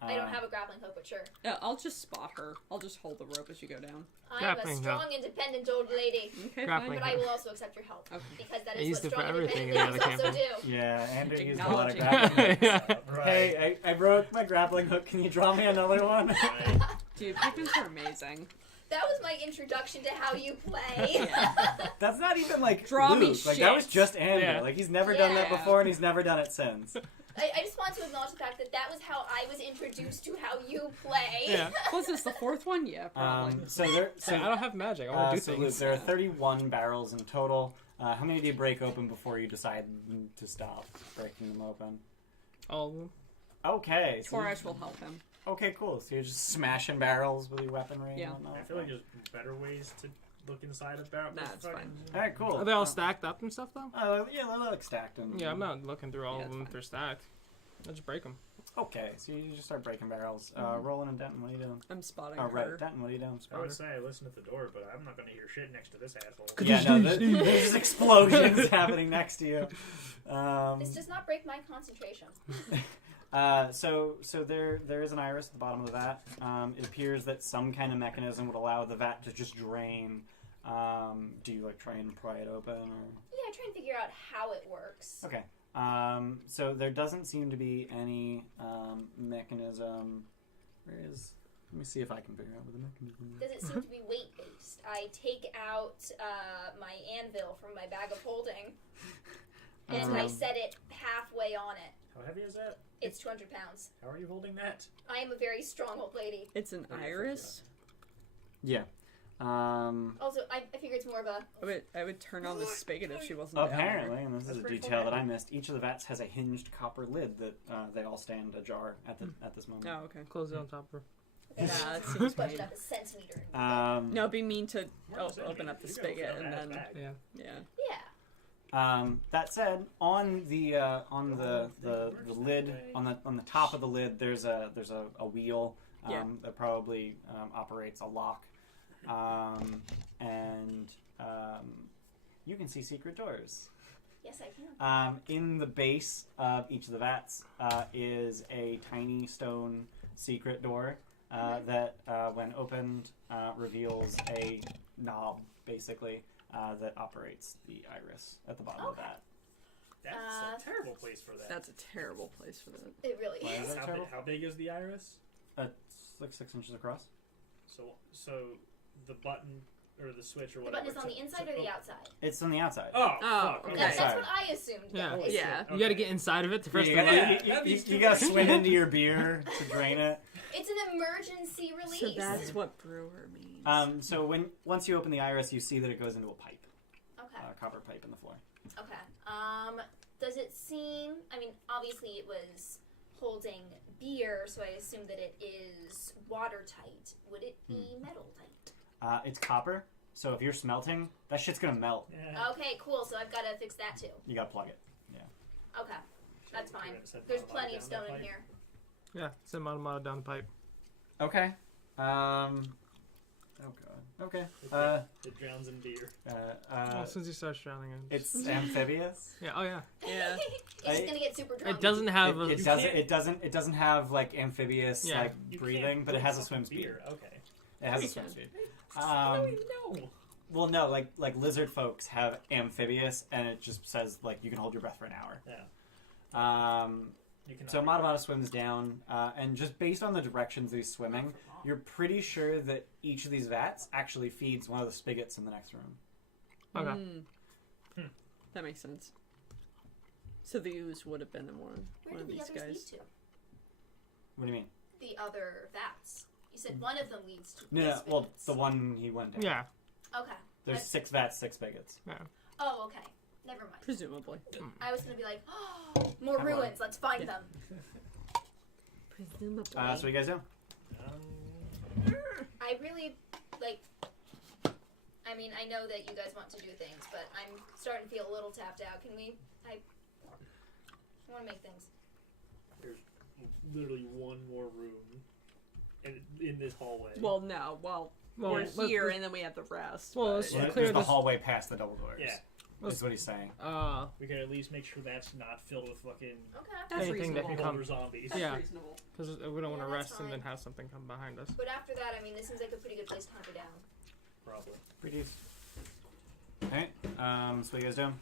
I don't have a grappling hook, but sure. I'll just spot her. I'll just hold the rope as you go down. I'm Grappling a hook. strong, independent old lady, Okay, Grappling but I will also accept your help Okay. because that I is used what it for strong, everything independent in the ladies other also do. Yeah, Andrew used a lot of Acknowledging. grappling hooks. Right. Hey, I broke my grappling hook. Can you draw me another one? Right. Dude, Pikmins are amazing. That was my introduction to how you play. Yeah. That's not even like Draw me Luke. Like that was shit. just Andrew. Yeah. Like he's never done that Yeah. before, and he's never done it since. I just want to acknowledge the fact that that was how I was introduced to how you play. Yeah. Was this the fourth one? Yeah, probably. So I don't have magic. I want to do so Luke, things. there are 31 barrels in total. How many do you break open before you decide to stop breaking them open? All of them. Okay. So Torash will help him. okay, cool. So you're just smashing barrels with your weaponry Yeah. and whatnot? I feel like there's better ways to look inside a barrel. Nah, it's fine. All right, cool. Are they all stacked up and stuff though? Yeah, they're like stacked. And, Yeah, I'm not looking through all Yeah, of them it's if they're stacked. I'll just break them. Okay, so you just start breaking barrels. Rolling and Denton, what are you doing? I'm spotting Oh, her. right. Denton, what are you doing? I would say I listen at the door, but I'm not going to hear shit next to this asshole. Yeah, no, there's just explosions happening next to you. This does not break my concentration. So there is an iris at the bottom of the vat. It appears that some kind of mechanism would allow the vat to just drain. Do you like try and pry it open, or? Yeah, try and figure out how it works. Okay. So there doesn't seem to be any mechanism. Let me see if I can figure out what the mechanism is. Does it seem to be weight based? I take out my anvil from my bag of holding and I set it halfway on it. How heavy is that? It's 200 pounds. How are you holding that? I am a very strong old lady. It's an iris. Yeah. Also, I figure it's more of a. I would turn on the spigot if she wasn't down Apparently, there. and this is That's a pretty detail that I full-handed. missed, each of the vats has a hinged copper lid that they all stand ajar at this moment. Oh, okay. Close it on top of her. Nah, that Let's seems budget mean. up a centimeter. No, it'd be mean to More than open up the you gotta spigot fill and that then bag. Yeah. yeah. Yeah. That said, on the lid, on the top of the lid, there's a wheel Yeah. that probably operates a lock, and you can see secret doors. Yes, I can. In the base of each of the vats is a tiny stone secret door that, when opened, reveals a knob, basically, that operates the iris at the bottom of Okay. that. That's a terrible place for that. That's a terrible place for that. It really Why is. is that terrible? How big is the iris? It's like 6 inches across. So the button or the switch or The whatever. button is on the inside or the outside? It's on the outside. Oh, Oh, fuck. okay. That's Outside. what I assumed. Yeah. guys. Yeah. You got to get inside of it to press you the gotta, button. Yeah, that'd be you stupid. gotta swim into your beer to drain it. It's an emergency release. So that's what brewer means. So once you open the iris, you see that it goes into a pipe, Okay. a copper pipe in the floor. Okay. Does it seem? I mean, obviously it was holding beer, so I assume that it is watertight. Would it be metal tight? It's copper, so if you're smelting, that shit's gonna melt. Yeah. Okay, cool. So I've got to fix that too. You gotta plug it. Okay, that's fine. Set There's Mata plenty of down stone that in pipe. here. Yeah, send Mata down the pipe. Okay. Oh god. Okay. It drowns in beer. As soon as he starts drowning it. It's amphibious. Yeah, oh yeah. Yeah. It's gonna get super drunk. It doesn't have a... It doesn't have like amphibious Yeah. like You breathing, can't but it has a fucking swim speed. beer. Okay. It has a You swim can. speed. I don't even know. Well, no, like lizard folks have amphibious, and it just says like you can hold your breath for an hour. Yeah. You cannot So be- Matavata swims down, and just based on the directions he's swimming, you're pretty sure that each of these vats actually feeds one of the spigots in the next room. Okay. Mm. That makes sense. So the ooze would have been in one Where of do the these others lead guys. to? What do you mean? The other vats. You said one of them leads to. No, the well, spigots. the one he went down. Yeah. Okay. There's 6 vats, 6 spigots. Oh, okay. Never mind. Presumably. I was gonna be like, oh, more Come on. ruins. Let's find Yeah. them. Presumably. So what do you guys do? I really like. I mean, I know that you guys want to do things, but I'm starting to feel a little tapped out. Can we? I want to make things. There's literally one more room in this hallway. Well, no. Well, Well, we're let's- here, and then we have the rest. Well, but- let's- Well, clear there's the this- hallway past the double doors. Yeah. Is what he's saying. We can at least make sure that's not filled with fucking Okay. That's Anything that reasonable. can come- older zombies. That's Yeah. reasonable. Because we don't want to Yeah, that's rest and then fine. have something come behind us. But after that, I mean, this seems like a pretty good place to hunt her down. Probably. Pretty decent. Alright, so what you guys doing?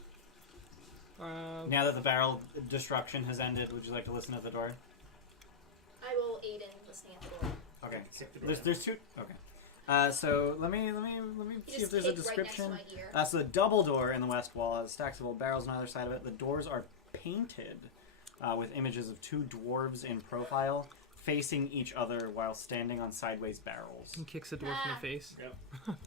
Yeah. Now that the barrel destruction has ended, would you like to listen at the door? I will aid in listening at the door. Okay. Kick the door There's two. Okay. So let me You see if just there's a kick right next to description. my ear. So the double door in the west wall has stacks of old barrels on either side of it. The doors are painted with images of two dwarves in profile facing each other while standing on sideways barrels. And kicks the dwarf in the face.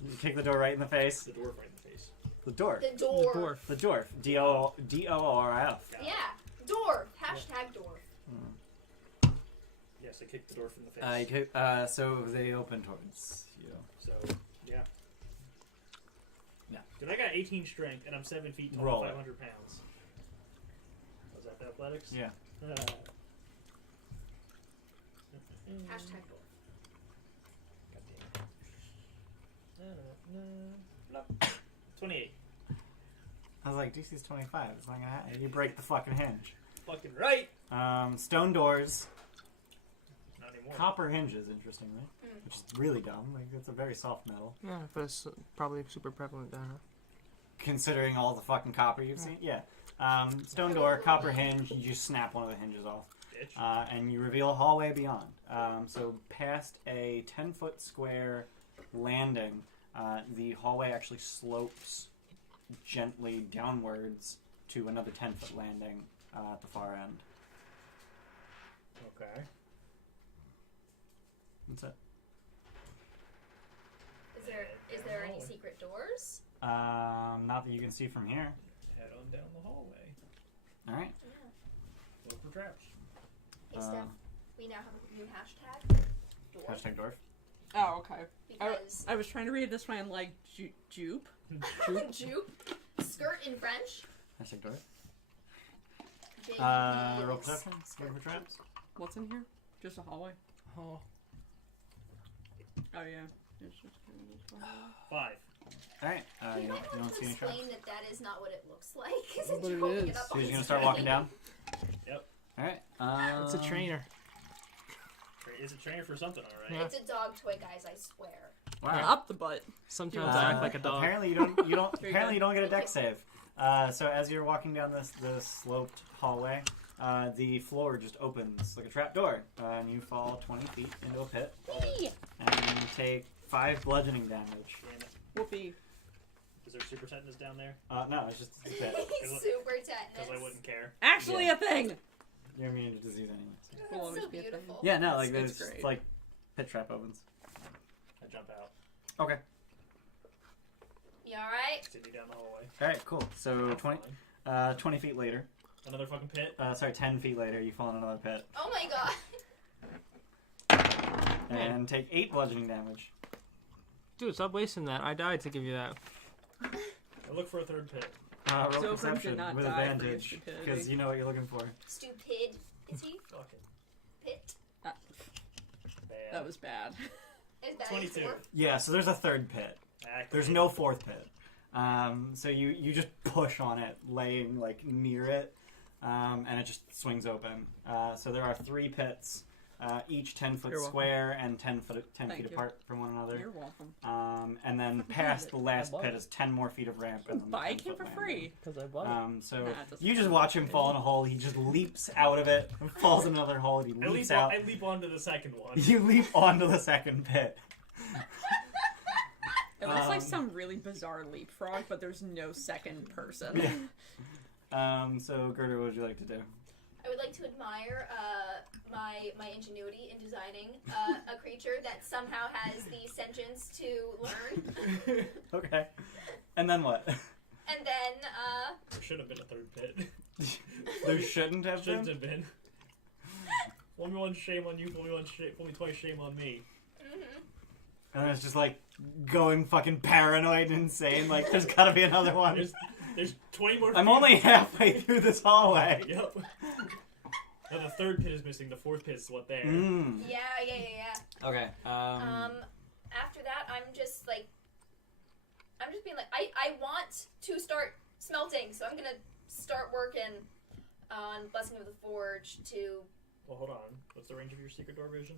You kick the door right in the face. The dwarf right in the face. The door. The door. The dwarf. The dwarf. D-O-R-F. Yeah. Dwarf. Hashtag dwarf. Yes, I kicked the dwarf in the face. So they open towards you. So, yeah. Yeah. Dude, I got 18 strength, and I'm 7 feet tall, Roll it. 500 pounds. Was that the athletics? Yeah. Hashtag dwarf. Nope. 28. I was like, DC's 25. It's not gonna happen. You break the fucking hinge. Fucking right! Stone doors. Not anymore. Copper hinges, interestingly. Which is really dumb. Like, it's a very soft metal. Yeah, but it's probably super prevalent down here. Considering all the fucking copper you've seen. Yeah. Stone door, copper hinge. You just snap one of the hinges off. Bitch. And you reveal a hallway beyond. So past a 10-foot square landing, the hallway actually slopes gently downwards to another 10-foot landing at the far end. Okay. That's it. Is there any secret doors? Not that you can see from here. Head on down the hallway. Alright. Yeah. Look for traps. Hey, Uh, Steph, we now have a new hashtag. Dwarf. Hashtag dwarf. Oh, okay. Because I was trying to read this way and like jupe. jupe, skirt in French. Hashtag dwarf. Big Roll heels. perception. Skirt. Look for traps. What's in here? Just a hallway. Oh. Oh yeah. It's just kind of this hallway. 5. Alright. Can You I don't have see to any traps. explain that is not what it looks like? Is it But it holding is. it up So on you're the gonna start screen? walking down? Yep. Alright. It's a trainer. It's a trainer for something, alright. Yeah. It's a dog toy, guys. I swear. Wow. Up the butt. Sometimes I act like a dog. Apparently you don't. There you apparently you go. don't get a deck save. So as you're walking down this sloped hallway, the floor just opens like a trap door, and you fall 20 feet into a pit Whee! and take 5 bludgeoning damage. Damn it. Whoopee. Is there super tetanus down there? No, it's just a pit. Super Because tetanus. I wouldn't care. Actually, Yeah. a thing. You're immune to disease anyway. Will That's always so be a thing. beautiful. Yeah, no, like It's there's great. like pit trap opens. I jump out. Okay. You alright? Continue down the hallway. All right, cool. So I'm 20, fine. 20 feet later, Another fucking pit. 10 feet later, you fall in another pit Oh my god. and take 8 bludgeoning damage. Dude, stop wasting that. I died to give you that. I look for a third pit. Roll Silver perception did not with die for your advantage stupidity. because you know what you're looking for. Stupid. Is he? Fucking Pit? bad. That was bad. Is that 22. a dwarf? Yeah, so there's a third pit. There's no fourth pit. So you just push on it, laying like near it, and it just swings open. So there are 3 pits, each 10-foot You're welcome. square and 10 feet Thank you. apart from one another. You're welcome. And then past the last pit is 10 more feet of ramp. And then the Bike him 10-foot for landing. free. Because I bought So Nah, it doesn't you just count. watch him fall in a hole. He just leaps out of it, and falls in another hole, and he leaps out. I leap onto the second one. You leap onto the second pit. It looks like Um, some really bizarre leapfrog, but there's no second person. So Gerda, what would you like to do? I would like to admire my ingenuity in designing a creature that somehow has the sentience to learn. Okay. And then what? And then, There should have been a third pit. There shouldn't have Shouldn't been. have been. Pull me one shame on you, pull me twice shame on me. And then it's just like going fucking paranoid and insane. Like, there's gotta be another one. There's 20 more I'm feet. only halfway through this hallway. Yep. Now the third pit is missing, the fourth pit is what there. Mm. yeah. Okay. After that, I'm just being like, I want to start smelting, so I'm gonna start working on Blessing of the Forge to. Well, hold on. What's the range of your secret door vision?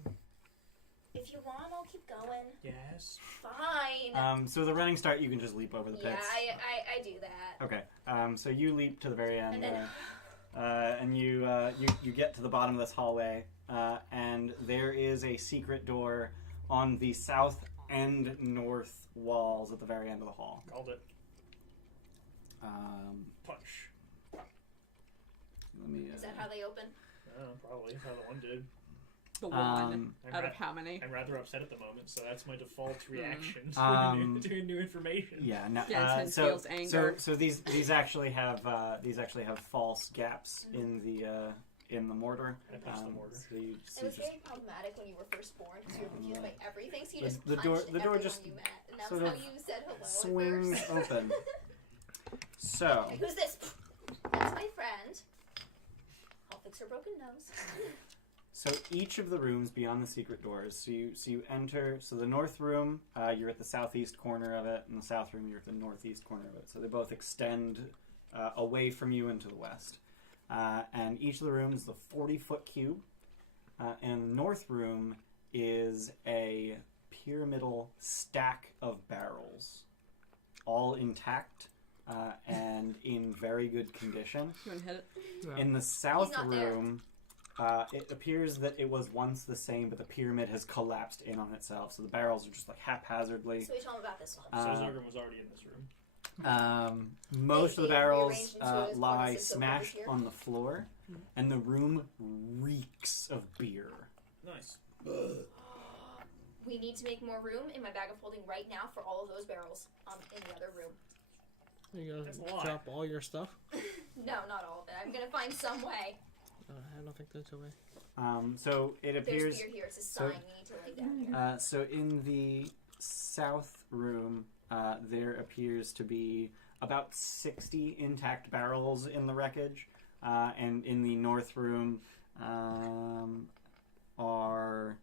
If you want, I'll keep going. Yes. Fine. So the running start, you can just leap over the Yeah, pits. I do that. Okay. So you leap to the very end, And then. and you get to the bottom of this hallway, and there is a secret door on the south and north walls at the very end of the hall. Called it. Let Punch. me. Is that how they open? Probably. How the one did. The one I'm out ra- of how many? I'm rather upset at the moment, so that's my default reaction to new information. Yeah. No, Yeah, intense feels anger. so these actually have false gaps in the mortar. I punched the mortar. So you It was very problematic when you were first born because you were confused by everything, so you The- just the punched door- the door everyone just you met, and that's sort how of you said hello swings at first. open. So. Like, who's this? That's my friend. I'll fix her broken nose. So each of the rooms beyond the secret doors, so you enter. So the north room, you're at the southeast corner of it, and the south room, you're at the northeast corner of it. So they both extend away from you into the west. And each of the rooms is a 40-foot cube. And the north room is a pyramidal stack of barrels, all intact and in very good condition. You want to hit it? Yeah. In the south He's not there. room, it appears that it was once the same, but the pyramid has collapsed in on itself. So the barrels are just like haphazardly. So we told him about this one. So Uh, Zargrim was already in this room. Most of the They barrels rearranged into his lie cornices so smashed over here. on the floor, and the room reeks of beer. Nice. We need to make more room in my bag of holding right now for all of those barrels in the other room. You That's a gonna lot. drop all your stuff? No, not all of it. I'm gonna find some way. I don't think there's a way. So it There's appears. beer here. It's a so- sign we need to lay down here. So in the south room, there appears to be about 60 intact barrels in the wreckage, and in the north room are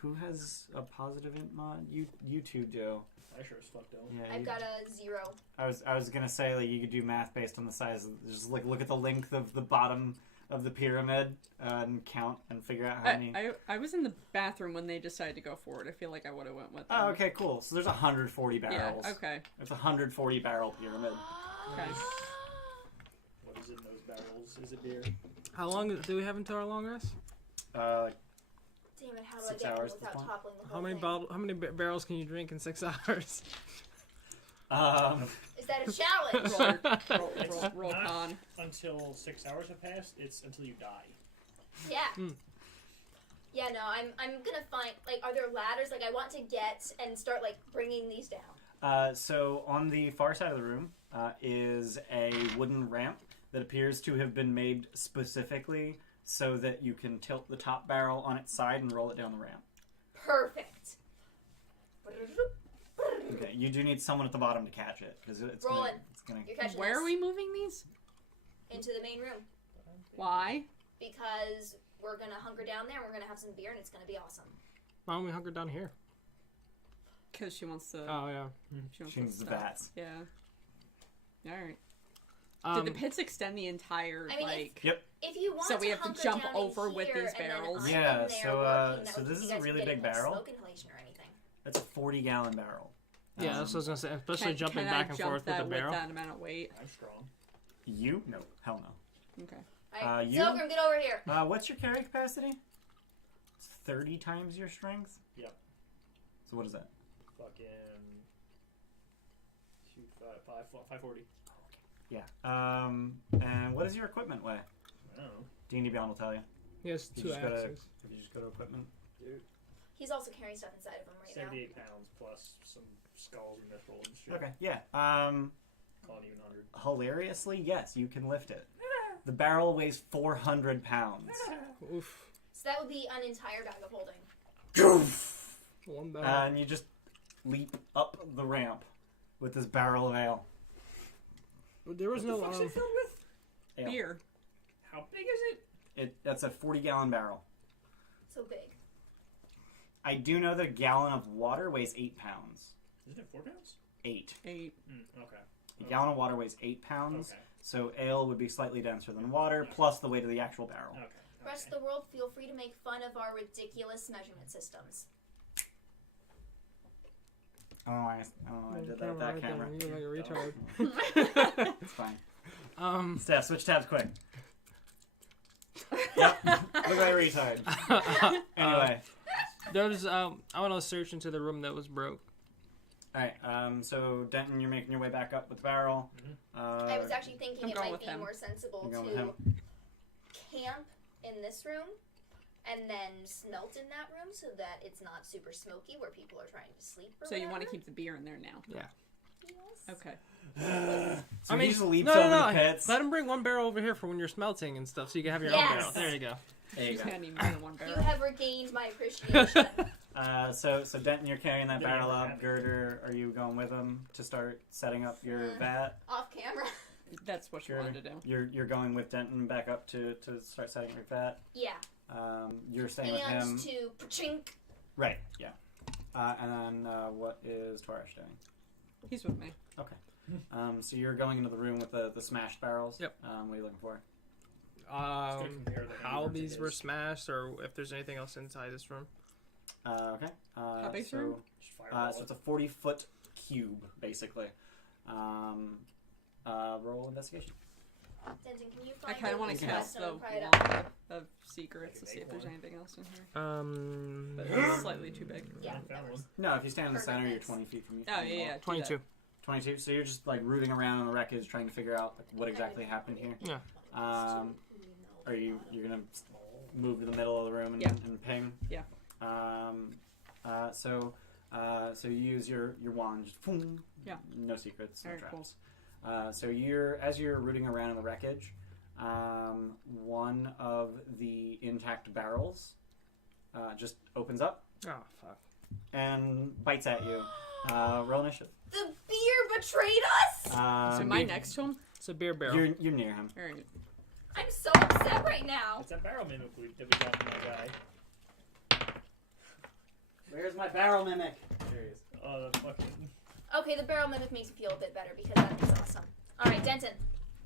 who has a positive int mod? You two do. I sure as fuck don't. Yeah, I've you- got a 0. I was gonna say like you could do math based on the size. Just like look at the length of the bottom of the pyramid and count and figure out how many. I was in the bathroom when they decided to go forward. I feel like I would have went with them. Oh, okay, cool. So there's 140 barrels. Yeah, okay. It's a 140 barrel pyramid. Okay. What is in those barrels? Is it beer? How long do we have until our long rest? Damn it, how do 6 I get hours them at this without point. toppling the whole How many thing? how many barrels can you drink in 6 hours? Is that a challenge? Roll Not con. Until 6 hours have passed, it's until you die. Yeah. Yeah, no, I'm gonna find, like, are there ladders? Like, I want to get and start, like, bringing these down. So on the far side of the room is a wooden ramp that appears to have been made specifically so that you can tilt the top barrel on its side and roll it down the ramp. Perfect. Okay, you do need someone at the bottom to catch it because it's Rolling. gonna. You're catching Where this are we moving these? into the main room. Why? Because we're gonna hunker down there, we're gonna have some beer, and it's gonna be awesome. Why don't we hunker down here? Because she wants to. Oh yeah. She wants She to needs the stop. bats. Yeah. All right. Did the pits extend the entire I mean, like? Yep. If you want So we to have to hunker jump down over in with here these and then barrels? I'm Yeah, in there so, working, that so would- this you is a guys really would big get, like, barrel. Smoke inhalation or anything. That's a 40-gallon barrel. Yeah, that's what I was gonna say. Especially jumping can back I and jump forth with that the barrel. with that amount of weight? I'm strong. You? No, hell no. Okay. Alright, you? Zilgrim, get over here. What's your carry capacity? It's 30 times your strength. Yep. So what is that? Fucking. Shoot, 540. Yeah. And what does your equipment weigh? I don't know. D&D Beyond will tell you. He has You two just gotta- axes. If you just go to equipment. He's also carrying stuff inside of him right 78 pounds plus some skulls and mithril and shit. Okay. Yeah. Calling even 100. Hilariously, yes, you can lift it. The barrel weighs 400 pounds. Oof. now. So that would be an entire bag of holding. One barrel. And you just leap up the ramp with this barrel of ale. There was no. What's it filled with? Ale. Beer. How big is it? That's a 40-gallon barrel. So big. I do know that a gallon of water weighs 8 pounds. Isn't it 4 pounds? 8. 8. Okay. A gallon of water weighs 8 pounds. Okay. So ale would be slightly denser than water, plus the weight of the actual barrel. Okay. Rest of the world, feel free to make fun of our ridiculous measurement systems. I don't know why I did that with that camera. You look like a retard. It's fine. Steph, Switch tabs quick. Yep. Look like a retard. Anyway. There's I want to search into the room that was broke. Alright, so Denton, you're making your way back up with the barrel. I was actually thinking I'm it going might with be him. more sensible You're going to with him? camp in this room and then smelt in that room so that it's not super smoky where people are trying to sleep or So you want to whatever. keep the beer in there now? Yeah. Yes. Okay. So I mean, he just leaps no, over no, the pits. Let him bring one barrel over here for when you're smelting and stuff, so you can have your own Yes. barrel. There you go. There you She's go. gonna need more than one barrel. You have regained my appreciation. So Denton, you're carrying that Yeah, barrel yeah, up. yeah. Girder, are you going with him to start setting up your vat? Off camera. That's what you Girder, wanted to do. You're going with Denton back up to start setting up your vat. Yeah. You're staying with him. And to pachink. Right. Yeah. And then what is Torash doing? He's with me. So you're going into the room with the smashed barrels. Yep. What are you looking for? compare the How numbers these it were is. smashed, or if there's anything else inside this room. Okay. How big's so, the room? Just fireball so it. it's a 40-foot cube, basically. Roll investigation. Denton, can you I find kind of want this to cast the custom pride up? wand of secrets to see if there's anything else in here. But it's slightly too big. Yeah, Found that one. works. No, if you stand in the Perfect, center, you're thanks. 20 feet from you. Oh, yeah. 22. 22. So you're just like rooting around in the wreckage, trying to figure out like, what exactly happened here. Yeah. Are you're gonna move to the middle of the room and, Yeah. and ping? Yeah. So you use your wand. Just boom. Yeah. No secrets. No Very cool. traps. So as you're rooting around in the wreckage, one of the intact barrels just opens up Oh, fuck. and bites at you. Roll initiative. The beer betrayed us! So am I next to him? It's a beer barrel. You're near him. Alright. I'm so upset right now. It's that barrel mimic that we got from that guy. Where's my barrel mimic? There he is. Oh, the fucking... Okay, the barrel mimic makes me feel a bit better because that is awesome. Alright, Denton.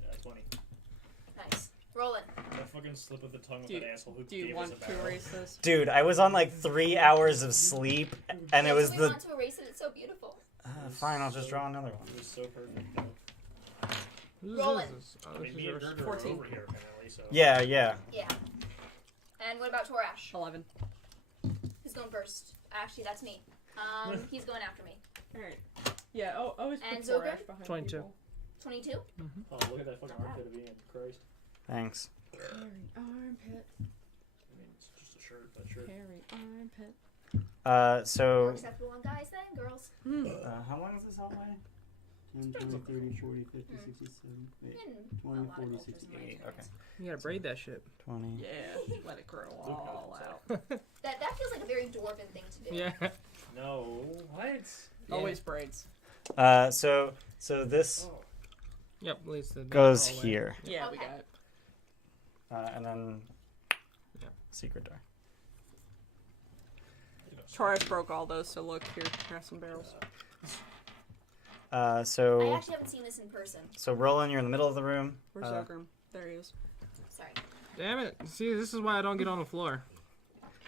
Yeah, 20. Nice. Rolling. That fucking slip of the tongue of Do you- that asshole who Do you gave want us a to barrel. erase this? Dude, I was on like 3 hours of sleep, and it was we the. want to erase it. It's so beautiful. Fine, I'll just draw another one. It was so perfect, though. Whose Rolling. is this? Oh, I this mean, is me and yours. Gerger are 14. over here, apparently, so... Yeah. Yeah. And what about Torash? 11. Who's going first? Actually, that's me. He's going after me. Alright. Yeah, always put And Zogan? Torash behind 22. people. 22? Oh, look at that fucking armpit of Ian. Christ. Thanks. Hairy armpit. I mean, it's just a shirt, that shirt. Hairy armpit. More So, acceptable on guys than girls. how long is this hallway? 10, 20, 30, 40, 50, 60, 70, In 20, a lot of 40, cultures, 60, in my 80. Okay. experience. You gotta braid that shit. 20. Yeah, let it grow all out. That feels like a very dwarven thing to do. Yeah. No, what? Always braids. So this Oh. Yep, leads to the goes hallway. here. Yeah, we Okay. got it. And then Yeah. secret door. Torash broke all those, so look, here have some barrels. I So actually haven't seen this in person. Roland, you're in the middle of the room. Where's Zogrim? There he is. Sorry. Damn it. See, this is why I don't get on the floor.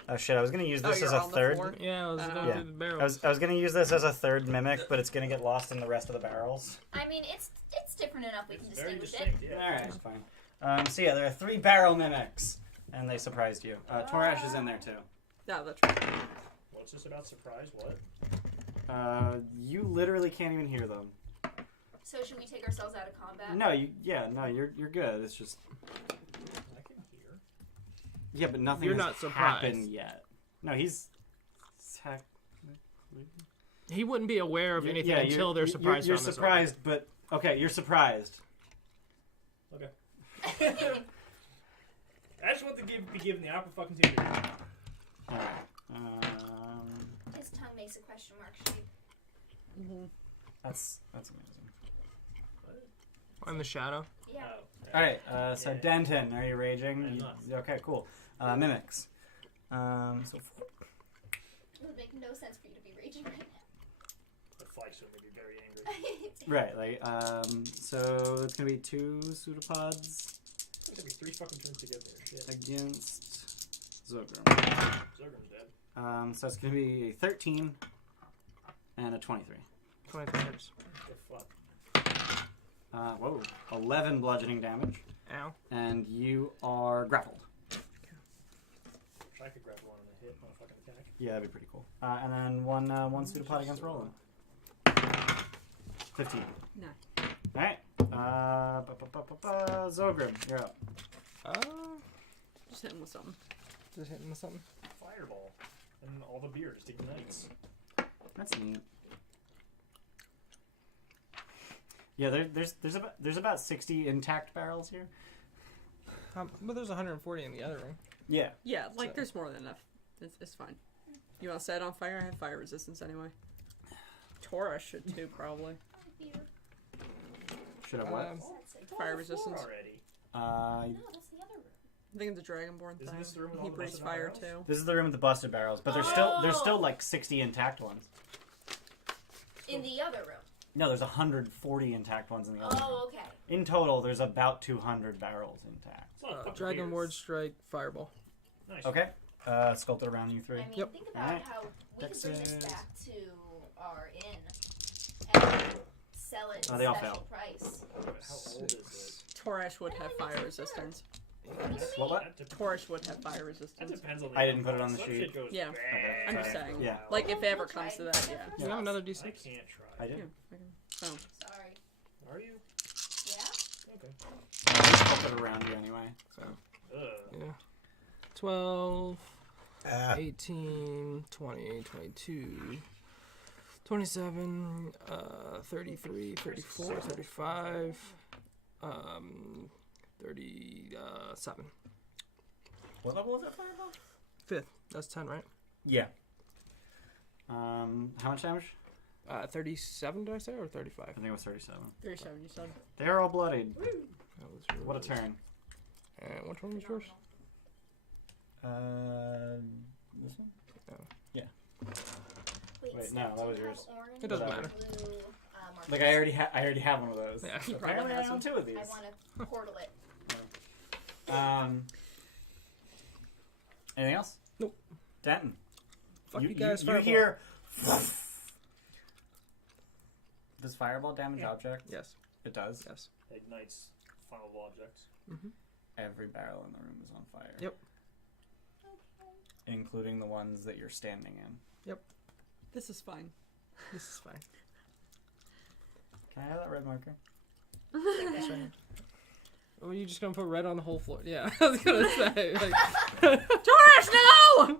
Oh shit! I was gonna use this you're as a on the third. floor? Yeah, I was going Yeah. through the barrels. I was gonna use this as a third mimic, but it's gonna get lost in the rest of the barrels. I mean, it's different enough we can It's very distinguish distinct, it. yeah. All right, fine. So yeah, there are 3 barrel mimics, and they surprised you. Torash is in there too. No, that's right. What's this about surprise? What? You literally can't even hear them. So should we take ourselves out of combat? No, you're good. It's just I can hear. yeah, but nothing You're has not surprised. happened yet. No, he's. He wouldn't be aware of anything Yeah, until they're surprised. You're on this surprised, but okay, you're surprised. Okay. I just want to be given the opportunity to do. All right. His tongue makes a question mark shape. That's amazing. one. In the shadow. Yeah. Oh, All right, so Yeah. Denton, are you raging? I'm not. Okay, cool. Mimics. So It would make no sense for you to be raging right now. flags, so it made me very angry. Right, like, so it's gonna be 2 pseudopods It's gonna be 3 fucking turns to get there. Shit. against Zogrum. Zogram's dead. So it's gonna be 13 and a 23. 23 hits. The fuck? Whoa, 11 bludgeoning damage, Ow. and you are grappled. Wish I could grab one and hit on a fucking attack. Yeah, that'd be pretty cool. And then one pseudopod against Roland. 15. No. Alright. Zogrim, you're up. Just hit him with something. Just hitting with something. Fireball. And all the beer just ignites. That's neat. Yeah, there's about 60 intact barrels here. But there's 140 in the other room. Yeah. Yeah, like So- there's more than enough. It's fine. You want to set it on fire? I have fire resistance anyway. Tora should too, probably. Beer. Should have what? That's it. Fire Four resistance. Already. No, that's the other room. I think it's the Dragonborn Isn't thing. this the room with all He the breathes busted fire barrels? too. This is the room with the busted barrels, but there's still like 60 intact ones. In the other room. No, there's 140 intact ones in the other room. Oh, okay. In total, there's about 200 barrels intact. It's a lot of fucking Dragon beers. Ward Strike, Fireball. Nice. Okay. Sculpted around you 3. I mean, Yep. think about Alright. how we can bring this Texas. back to our inn and sell it Oh, at they all special failed. price. But how old is Torash would have fire resistance. What? it? Torash would have fire That resistance. depends on the I didn't put it on the Some sheet. shit goes Yeah. bad. I'm just Sorry. saying. Yeah. Like if it ever comes to that, yeah. Do you have another I D6? can't try. I Yeah. did. Okay. Oh. Sorry. Are you? Yeah? Okay. Sculpted around you anyway. So. Ugh. Yeah. 12, 18, 20, 22, 27, 33, 34, 35, 37. What level was that fireball? 5th. That's 10, right? Yeah. How much damage? 37, did I say, or 35? I think it was 37. 37, you said. They're all bloodied. That was What a yours. turn. And which one was yours? This one? Wait, Wait, Steph, no, that do was you yours. have orange It doesn't or matter. blue, markers? Like I already have one of those. Yeah. He probably Apparently I has own them. 2 of these. I want to portal it. Anything else? Nope. Denton. Fuck you, you guys, you Fireball. hear. Does fireball damage objects? Yes. It does. Yes. Ignites flammable objects. Mm-hmm. Every barrel in the room is on fire. Yep. Including the ones that you're standing in. This is fine. This is fine. Can I have that red marker? That's right. Oh, you just gonna put red on the whole floor? Yeah, I was gonna say. Like, Torash, no! you're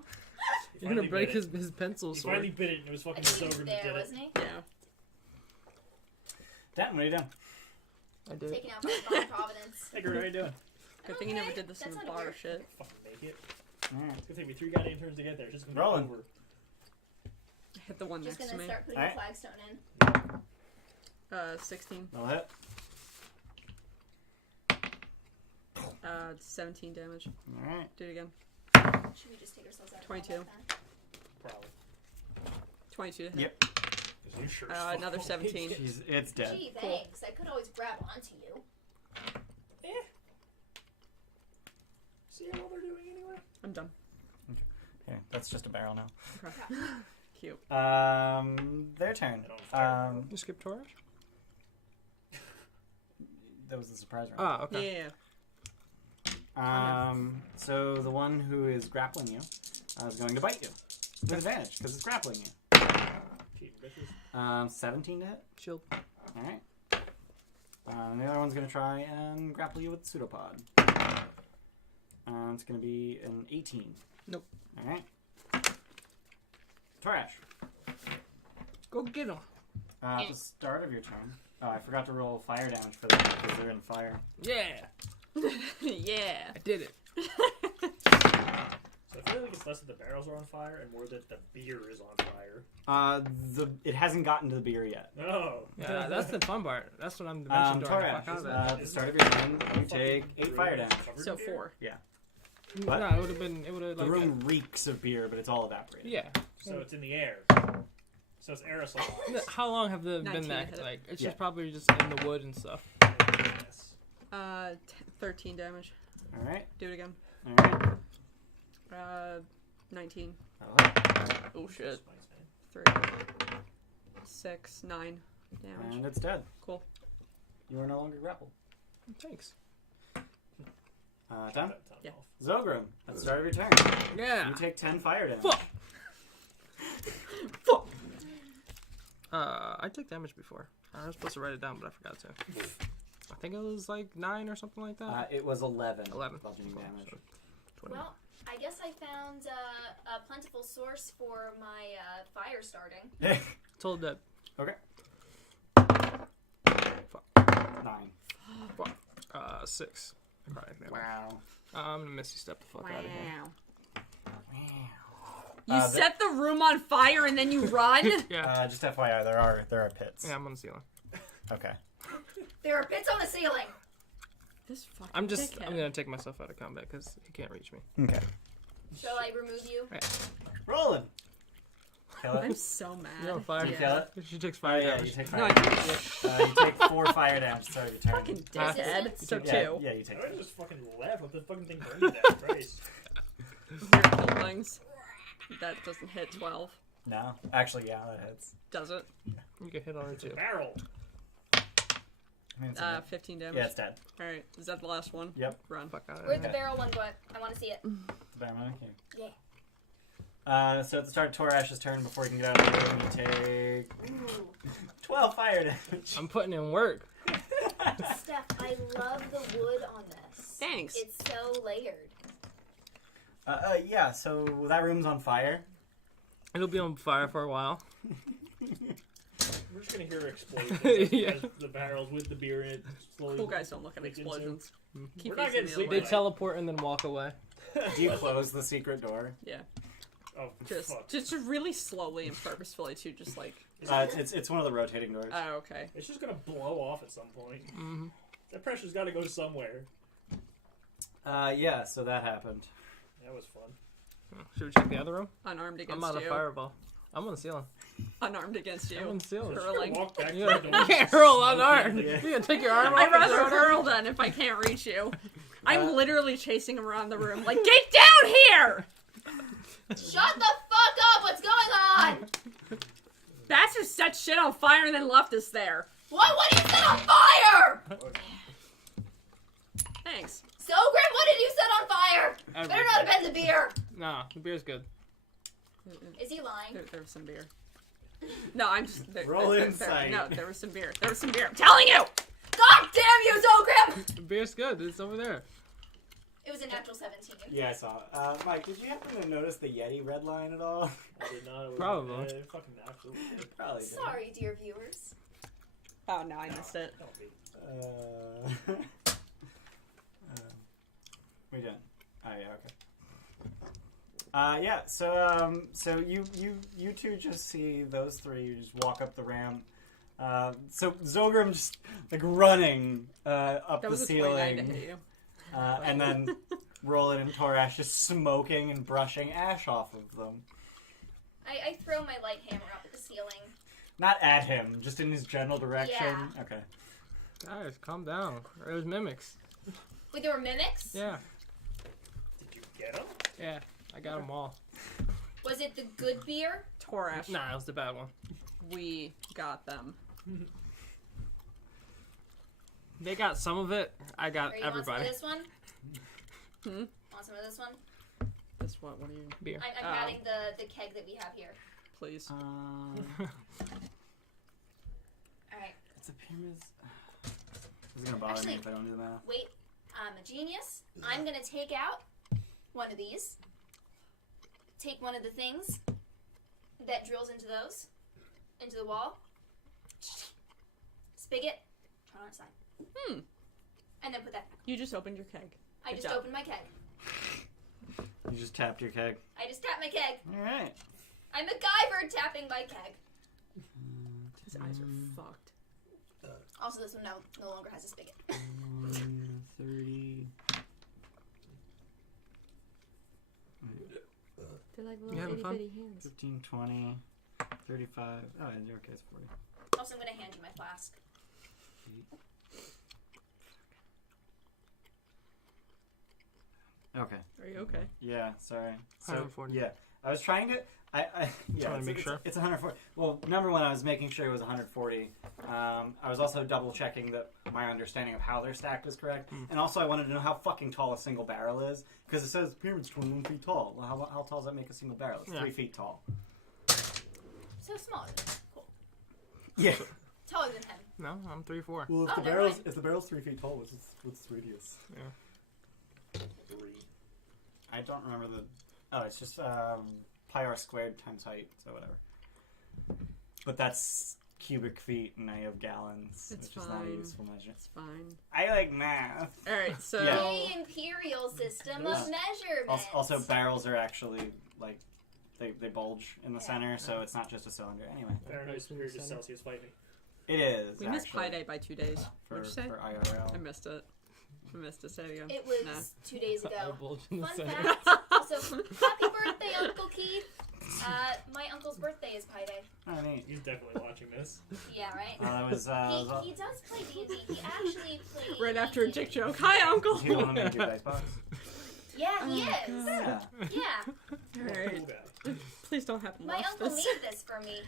Finally gonna break bit his pencil He sword. finally bit it and it was I fucking think he was Zogrim that there, did it. wasn't he? Yeah. Denton, what are you doing? I did. Taking out by Providence. Hey, girl, how you doing? Good thing you never did this in That's the not bar weird. shit. Fucking make it. Alright. It's gonna take me 3 goddamn turns to get there. It's just gonna Rolling. be over. Hit the one Just next gonna to me. start putting Alright. the flagstone in. 16. That'll hit. 17 damage. Alright. Do it again. Should we just take ourselves out? of 22. combat then? Probably. 22 to hit. Yep. 'Cause you sure as fuck Another won't 17. make it. It's dead. Gee, Cool. thanks. I could always grab onto you. See how they're doing anyway? I'm done. Okay, that's just a barrel now. Okay. Cute. Their turn. I don't fire. You skip Taurus? That was the surprise round. Ah, okay. Yeah. So the one who is grappling you is going to bite you with advantage because it's grappling you. Cheating bitches. 17 to hit. Shield. All right. And the other one's going to try and grapple you with pseudopod. It's going to be an 18. Nope. All right. Torash. Go get him. At the start of your turn. Oh, I forgot to roll fire damage for them because they're in fire. Yeah. Yeah. I did it. So I feel like it's less that the barrels are on fire and more that the beer is on fire. It hasn't gotten to the beer yet. Oh. Yeah, that's the fun part. That's what I'm dimension dooring the Torash, fuck out of it. at the start of your turn, you take 8 fire damage. So 4. what? No, it would have been. It would have The like. room reeks of beer, but it's all evaporated. Yeah. So it's in the air. So it's aerosol. How long have they 19 been that? hit it. Like, it's Yeah. just probably just in the wood and stuff. Yes. 13 damage. All right. Do it again. All right. 19. Oh, Oh shit. Spice, man. 3, 6, 9 damage. and it's dead. Cool. You are no longer grappled. Thanks. Time? Top Yeah. off. Zogrim, at the start of your turn, Yeah. you take 10 fire damage. Fuck. Fuck. I took damage before. I was supposed to write it down, but I forgot to. I think it was like 9 or something like that. It was 11. 11. Bludgeoning damage. 20. Well, I guess I found a plentiful source for my fire starting. Told that. Okay. Fuck. 9. 6. Necrotic damage. Wow. I'm gonna Misty Step the fuck out of here. You set the room on fire and then you run? Yeah. Just FYI, there are pits. Yeah, I'm on the ceiling. Okay. There are pits on the ceiling. This fucking I'm dickhead. gonna take myself out of combat because he can't reach me. Okay. Shall I remove you? Rolling. Kill I'm it. so mad. You're on fire. You kill it? She takes Oh, fire yeah, damage. you take No, fire I damage. didn't. You take 4 fire damage to start your turn. Fucking Ah. dickhead. So yeah, 2. Yeah, you take I 2. just fucking left. Let the fucking thing burn to death. Christ. Weird kill things. That doesn't hit 12. No. Actually, yeah, that hits. Does it? You get hit on it It's a too. barrel. I mean, it's a- 15 damage. yeah, it's dead. Alright, is that the last one? Yep. Run. Fuck out of Where'd the here. barrel one go? I want to see it. Bam, okay. Yeah. So at the start of Torash's turn, before he can get out of the room, you take Ooh. 12 fire damage. I'm putting in work. Steph, I love the wood on this. Thanks. It's so layered. Yeah, so that room's on fire. It'll be on fire for a while. We're just gonna hear explosions Yeah. as the barrels with the beer in it slowly. Cool guys don't look at Like into- explosions. Keep We're not facing getting the sleep. other They way. teleport and then walk away. Do you close the secret door? Yeah. Oh, Just fuck. just really slowly and purposefully too, just like It's one of the rotating doors. oh okay. It's just gonna blow off at some point. Mm-hmm. That pressure's gotta go somewhere. Yeah, so that happened. That was fun. Should we check the other room? Unarmed against I'm out of you. fireball. I'm on the ceiling. Unarmed against you. I'm on the ceiling. Just Hurling. walk back You to the door. can't hurl unarmed. Yeah. You can take your arm off. I'd and throw rather it at hurl then if I can't reach you. I'm Uh, literally chasing him around the room like, get down here! Shut the fuck up! What's going on? Bastard set shit on fire and then left us there. What do you set on fire? Thanks. So, Grim, what did you set on fire? Everything. Better not have been the beer. Nah, the beer's good. Is he lying? There was some beer. No, I'm just Roll insight. No, there was some beer. There was some beer. I'm telling you! God damn you, Zogrim! The beer's good. It's over there. It was a natural 17. Yeah, I saw. Mike, did you happen to notice the Yeti red line at all? I did not. It was Probably. fucking absolutely. Probably. Did. Sorry, dear viewers. Oh no, I missed it. Don't be. We done. Oh yeah, okay. Yeah. So you two just see those three. You just walk up the ramp. So Zogrim just like running up That the was a 29 to ceiling, hit you. and then Roland and Torash just smoking and brushing ash off of them. I throw my light hammer up at the ceiling. Not at him, just in his general direction. Yeah. Okay. Guys, calm down. It was mimics. Wait, there were mimics? Yeah. Did you get them? Yeah. I got them all. Was it the good beer? Torash. Nah, it was the bad one. We got them. They got some of it. I got Or you want some of everybody. this one? Hmm? Want some of this one? This what? What are you? Beer. I'm Oh. adding the keg that we have here. Please. Alright. It's a pyramid. This is gonna bother me Actually- if I don't do the math. Wait, I'm a genius. I'm gonna take out one of these. Take one of the things that drills into the wall. Spigot, turn on its side. Hmm. And then put that back. You just opened your keg. I Good just job. opened my keg. You just tapped your keg. I just tapped my keg. All right. I'm MacGyver tapping my keg. His eyes are fucked. Also, this one no longer has a spigot. 30. They're like You having fun? hands. 15, 20, 35. Oh, in your case, 40. Also, I'm gonna hand you my flask. Okay. Are you okay? Yeah, sorry. So, 140. yeah. I was trying to... yeah, Trying to make sure. It's 140. Well, number one, I was making sure it was 140. I was also double checking that my understanding of how they're stacked was correct. And also I wanted to know how fucking tall a single barrel is. Because it says pyramid's 21 feet tall. Well, how tall does that make a single barrel? It's 3 feet tall. So smaller. Cool. Yeah. Taller than him. No, I'm 3'4". Well, Oh, never mind. if the barrel's 3 feet tall, what's its radius? Yeah. 3. I don't remember the... Oh, it's just pi r squared times height, so whatever. But that's cubic feet, and I have gallons, It's which is not a fine. useful measure. It's fine. I like math. Alright, so... Yeah. The imperial system of measurements. Also, barrels are actually, like, they bulge in the Yeah. center, so it's not just a cylinder. Anyway, Fahrenheit compared to Celsius fighting. it is, We missed Pi actually, Day by 2 days. for What'd you say? for IRL. I missed it. I missed it. Say it again. It was Nah. 2 days ago. Bulge in the Fun center. fact. Also, happy birthday, Uncle Keith. My uncle's birthday is Pi Day. Oh, neat. He's definitely watching this. Yeah, right? That was, He does play D&D. He actually plays... Right after a dick joke. Hi, Uncle! he the one that made your dice box? Yeah, he Oh, is. Yeah. Yeah. Alright. Cool guy. Please don't have him My watch uncle this. made this for me.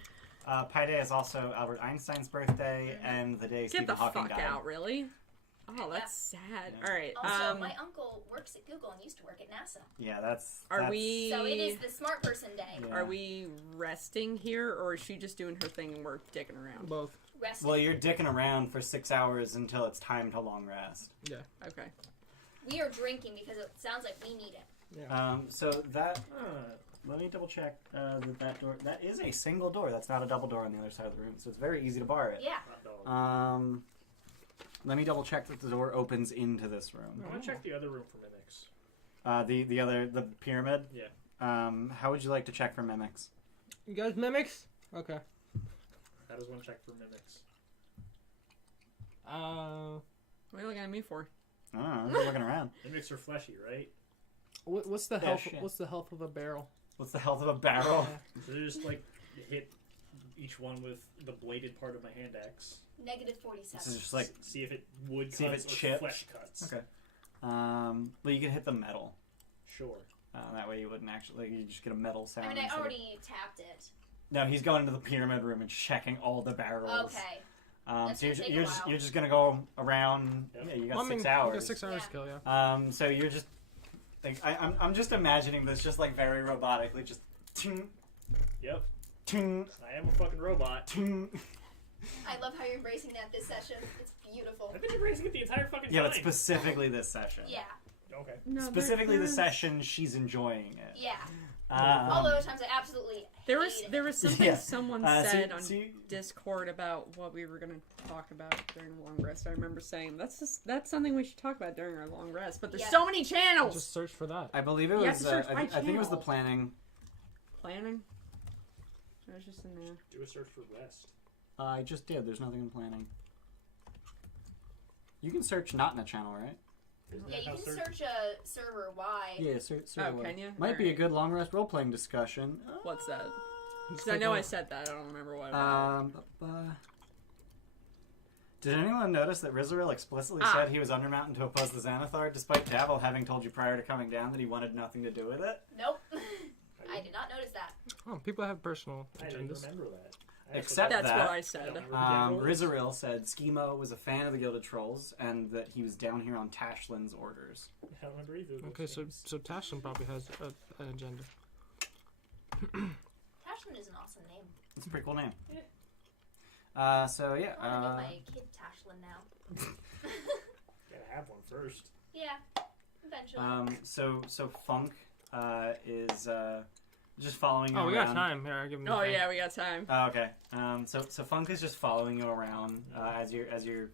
Pi Day is also Albert Einstein's birthday and the day Get Stephen the Hawking fuck died. out, really? Oh, that's sad. Yeah. Alright, Also, my uncle works at Google and used to work at NASA. Yeah, that's... are that's- we... So it is the smart person day. Yeah. Are we resting here, or is she just doing her thing and we're dicking around? Both. Resting. Well, you're dicking around for 6 hours until it's time to long rest. Yeah. Okay. We are drinking because it sounds like we need it. Yeah. So that... let me double check that door... That is a single door. That's not a double door on the other side of the room, so it's very easy to bar it. Yeah. Hot dog. Let me double check that the door opens into this room. I want to check the other room for mimics. The pyramid? Yeah. How would you like to check for mimics? You guys mimics? Okay. How does one check for mimics? What are you looking at me for? I don't know. I'm just looking around. Mimics are fleshy, right? What's the Yeah, health? shit. What's the health of a barrel? What's the health of a barrel? So they just like hit each one with the bladed part of my hand axe. Negative This 47. is just like... See if it wood See if cuts it or chips. flesh cuts. Okay. Well, you could hit the metal. Sure. That way you wouldn't actually... You just get a metal sound. I mean, I instead of- already tapped it. No, he's going into the pyramid room and checking all the barrels. Okay. So That's you're, gonna take a you're just while. you're just gonna go around. Yep. Yeah, you got Well, I mean, 6 you hours. got 6 hours Yeah. kill, yeah. So you're just like I'm just imagining this just like very robotically just ting Yep. ting I am a fucking robot. ting. I love how you're embracing that this session. It's beautiful. I've been embracing it the entire fucking Yeah, time. but specifically this session. Yeah. Okay. No, Specifically there this was- session, she's enjoying it. Yeah. Um, All those times I absolutely There was hated there it. was something Yeah. someone so- said on so you- Discord about what we were gonna talk about during the long rest. I remember saying that's something we should talk about during our long rest. But there's Yeah. so many channels. Just search for that. I believe it You have was. to search by I think it was the channel. planning. Planning. I was just in there. Do a search for rest. I just did. There's nothing in planning. You can search not in a channel, right? Isn't Yeah, that you how can search? search a server wide. Yeah, search. Oh, can you? Might be a Alright. good long rest role playing discussion. What's that? Just Because I click know on I it. said that. I don't remember what. Did anyone notice that Rizaril explicitly Ah. said he was Undermountain to oppose the Xanathar, despite Davil having told you prior to coming down that he wanted nothing to do with it? Nope. I did not notice that. Oh, people have personal I didn't agendas. remember that. I Except That's that- what I I said. don't remember the rules. Rizaril said Schemo was a fan of the Gilded Trolls and that he was down here on Tashlin's orders. I don't remember either of those Okay, so things. Tashlin probably has an agenda. Tashlin is an awesome name. It's a pretty cool name. Yeah. So yeah. I want to name my kid Tashlin now. Gotta have one first. Yeah, eventually. So Funk is just following you Oh, we around. got time. Here, I'll give him the Oh thing. yeah, we got time. Oh, okay. So Funk is just following you around as you're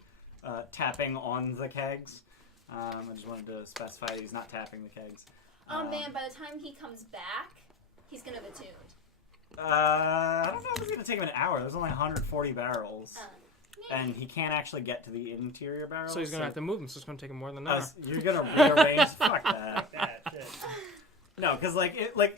tapping on the kegs. I just wanted to specify he's not tapping the kegs. Oh man, by the time he comes back, he's gonna have attuned. I don't know if it's gonna take him an hour. There's only 140 barrels, and he can't actually get to the interior barrels. So he's gonna have to move him, so it's gonna take him more than an hour. You're gonna rearrange. Fuck that. That shit. No, because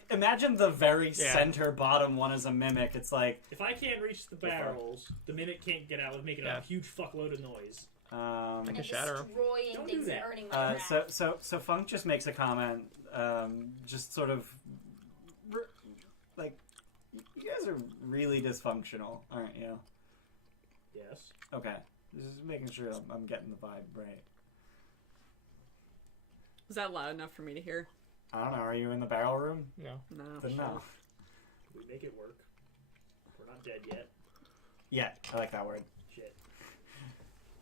imagine the very center bottom one as a mimic. It's like If I can't reach the barrels, the mimic can't get out with making a huge fuckload of noise. I And can shatter 'em. destroying Don't things do and that. earning my wrath. so Funk just makes a comment, just sort of like, you guys are really dysfunctional, aren't you? Yes. Okay, just making sure I'm getting the vibe right. Was that loud enough for me to hear? I don't know. Are you in the barrel room? No. No. Then no. We make it work. We're not dead yet. Yeah, I like that word. Shit.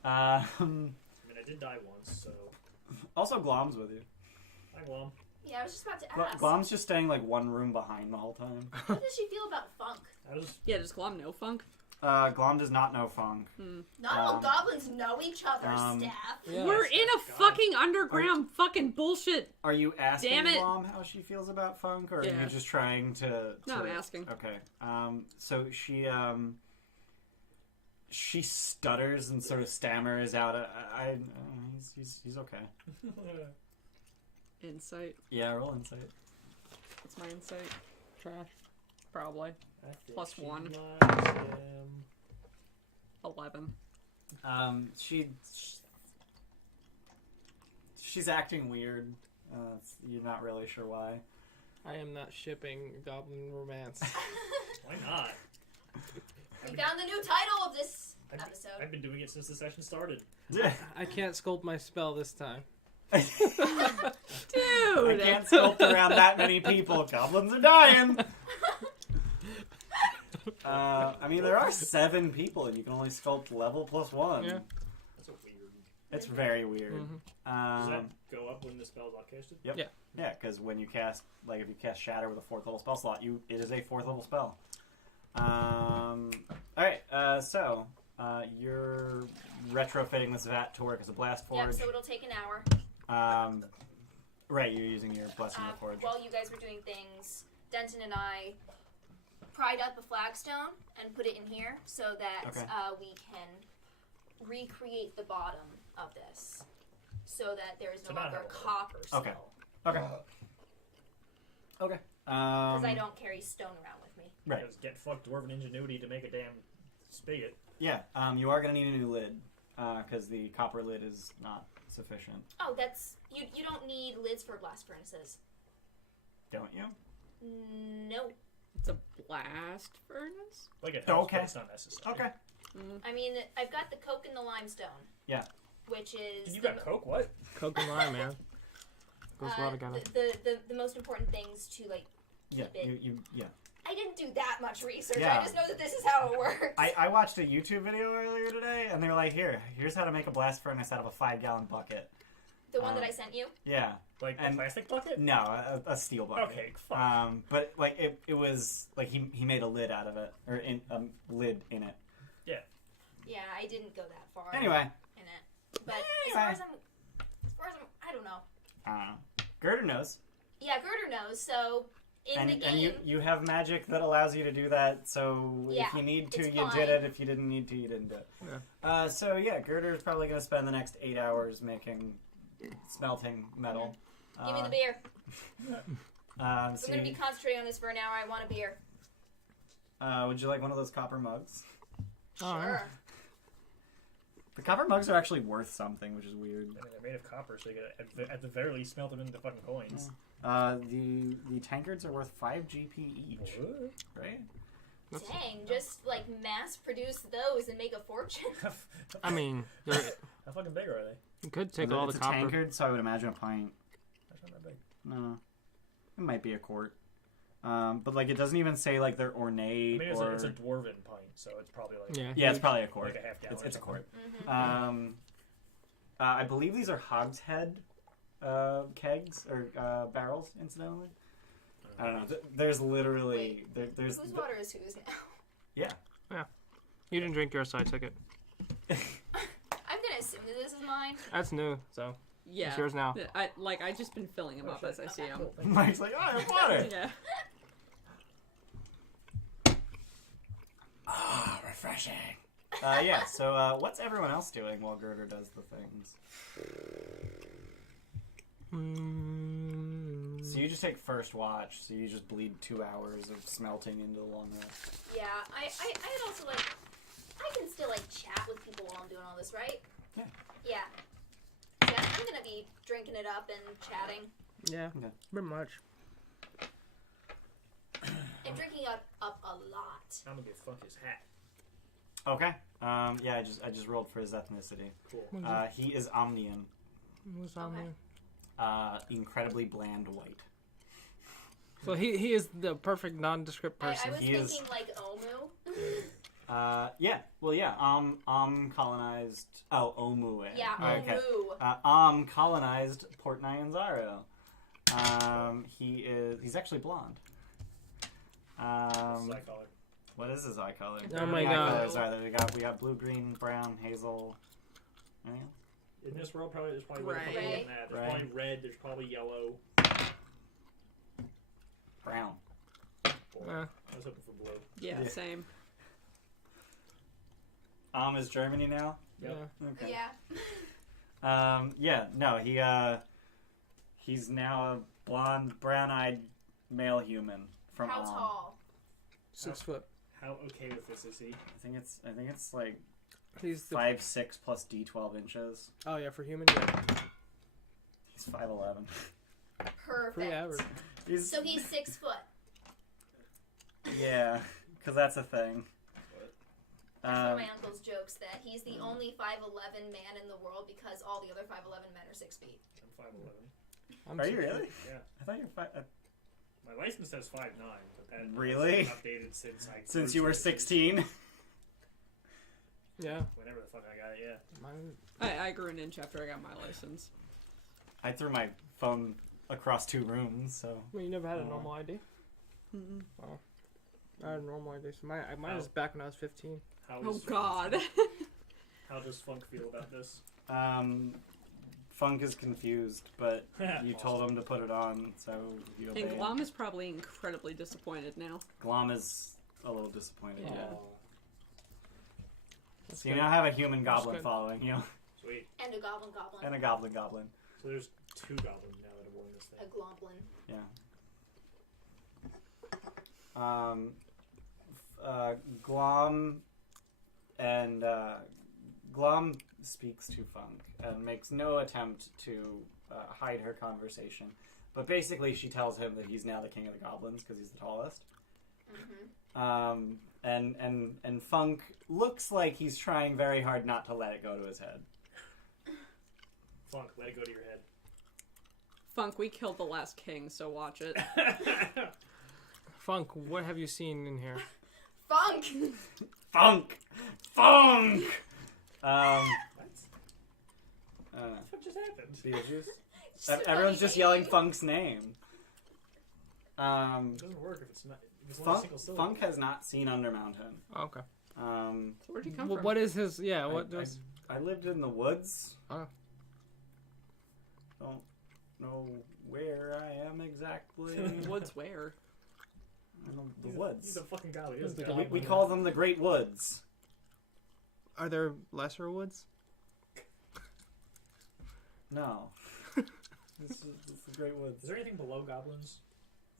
Um. I mean, I did die once, so. Also, Glom's with you. Hi, Glom. Yeah, I was just about to ask. Glom's just staying like one room behind the whole time. How does she feel about funk? How does Yeah, does Glom know funk? Glom does not know Funk. Not all goblins know each other's staff. Yeah. We're in a fucking underground fucking bullshit. Are you asking Damn it. Glom how she feels about Funk, or are Yeah. you just trying to? No, I'm asking. Okay. So she stutters and sort of stammers out. He's okay. Insight. Yeah, roll insight. What's my insight? Trash. Probably. I think Plus she 1. likes him. 11. She's acting weird. You're not really sure why. I am not shipping goblin romance. Why not? We found the new title of this episode. I've been doing it since the session started. I can't sculpt my spell this time. I Dude! can't sculpt around that many people. Goblins are dying. I mean, there are 7 people, and you can only sculpt level plus 1. Yeah. That's a weird. It's very weird. Does that go up when the spell's outcasted? Yep. Yeah. Yeah, because when you cast, if you cast Shatter with a 4th level spell slot, it is a 4th level spell. Alright, so you're retrofitting this vat to work as a blast forge. Yep, so it'll take an hour. Right, you're using your blessing of the forge. While you guys were doing things, Denton and I pried up a flagstone and put it in here so that we can recreate the bottom of this, so that there is no longer copper spell. Okay. Okay. Okay. Because I don't carry stone around with me. Right. Because get fucked dwarven ingenuity to make a damn spigot. Yeah. You are going to need a new lid because the copper lid is not sufficient. Oh, that's you don't need lids for blast furnaces. Don't you? No. It's a blast furnace? Like it helps, Okay. but it's not necessary. Okay. I mean, I've got the coke and the limestone. Yeah. Which is You got coke? What? Coke and lime, man. Goes well together. the most important things to Yeah. keep it. Yeah. I didn't do that much research. Yeah. I just know that this is how it works. I watched a YouTube video earlier today, and they were like, here's how to make a blast furnace out of a 5-gallon bucket. The one that I sent you. Yeah. Like And- a plastic bucket? No, a steel bucket. Okay, fine. But it was like he made a lid out of it, or a lid in it. Yeah, I didn't go that far. Anyway. In it, but as far as I don't know. Girder knows. Yeah, Girder knows. So in the game, And you have magic that allows you to do that. So Yeah, if you need to, it's you fine. did it. If you didn't need to, you didn't do it. Yeah. So yeah, Girder is probably going to spend the next 8 hours making smelting metal. give me the beer. I'm So gonna be concentrating on this for an hour. I want a beer. would you like one of those copper mugs? Oh, yeah. Sure. The copper mugs are actually worth something, which is weird. I mean, they're made of copper, so you gotta, at the very least, smelt them into fucking coins. The tankards are worth 5 GP each, What? right? Dang, just mass produce those and make a fortune. I mean, How fucking big are they? you could take So all it's the a copper. tankard, so I would imagine a pint. That's not that big. No, it might be a quart. But it doesn't even say they're I ornate mean, or. it's a dwarven pint, so it's probably like Yeah, it's probably a quart. like a half gallon. It's a or something. quart. I believe these are hogshead kegs or barrels, incidentally. I don't know. There's literally there's Whose water is whose now? yeah. You didn't drink yours, so I took it. I'm gonna assume that this is mine. That's new, so Yeah. it's yours now. I just been filling them up as I see them. Mike's like, oh, I have water. Yeah. Ah, refreshing. Yeah. So what's everyone else doing while Girder does the things? So you just take first watch. So you just bleed 2 hours of smelting into the long rest. Yeah, I'd also like. I can still like chat with people while I'm doing all this, right? Yeah. Yeah. Yeah, I'm gonna be drinking it up and chatting. Yeah, Okay. pretty much. And drinking up a lot. I'm gonna get Funky's hat. Okay. Yeah, I just rolled for his ethnicity. Cool. He is Omnian. What's on Okay. there? Incredibly bland white. So he is the perfect nondescript I person. was He thinking is- like Omu. Yeah. Well, yeah. Colonized. Oh, Omu. Yeah, Okay. Omu. Colonized Port Nyanzaru. He's actually blonde. Eye color. What is his eye color? Oh How my many eye God. colors are there? We got blue, green, brown, hazel. Anything else? In this world, there's probably way Gray. more than that. There's Gray. probably red. There's probably yellow. Brown. Boy, I was hoping for blue. Yeah, Yeah. same. Is Germany now? Yep. Yeah. Okay. Yeah. Yeah. No, he's now a blonde, brown-eyed male human from How tall? 6 foot. How okay with this is he? I think it's like He's the 5'6" plus D12 inches. oh yeah for human. Yeah. He's 5'11". Perfect. Pretty average. He's So he's 6 foot. yeah, because that's a thing. That's one of my uncle's jokes that he's the only 5'11" man in the world because all the other 5'11" men are 6 feet. I'm 5'11". I'm Are you 6 really? foot. Yeah. I thought you were My license says 5'9", but that Really? hasn't updated since I since grew you were to- 16. Yeah. Whenever the fuck I got it, yeah. Mine, I grew an inch after I got my license. I threw my phone across 2 rooms, so well, you never had a Oh. normal ID. Mm-mm. I had a normal ID. So mine was back when I was 15. How Oh is- God. How does Funk feel about this? Funk is confused, but you told him to put it on, so you And obeyed. Glom is probably incredibly disappointed now. Glom is a little disappointed. Yeah. Yeah. That's So you good. now have a human That's goblin good. following you, Sweet. And a goblin. and a goblin. So there's 2 goblins now that have worn this thing. A glomblin. Yeah. Glom and Glom speaks to Funk and makes no attempt to hide her conversation. But basically, she tells him that he's now the king of the goblins because he's the tallest. Mm-hmm. And Funk looks like he's trying very hard not to let it go to his head. Funk, let it go to your Funk, we killed the last king, so watch it. head. Funk, what have you seen in here? Funk! Funk! Funk! What? Uh, What just happened? Beetlejuice? Just a Everyone's funny just name. yelling Funk's name. It doesn't work if it's not. If it's only a Funk, single syllable. Funk has not seen Undermountain. Okay. So where'd you come Well, from? what is his? Yeah. What I, does? I lived in the woods. Oh. Don't know where I am exactly. Woods where? I don't know, the He's woods. a fucking goblin. He He's doesn't the know. We goblin. call them the Great Woods. Are there lesser woods? No. It's the Great Woods. Is there anything below goblins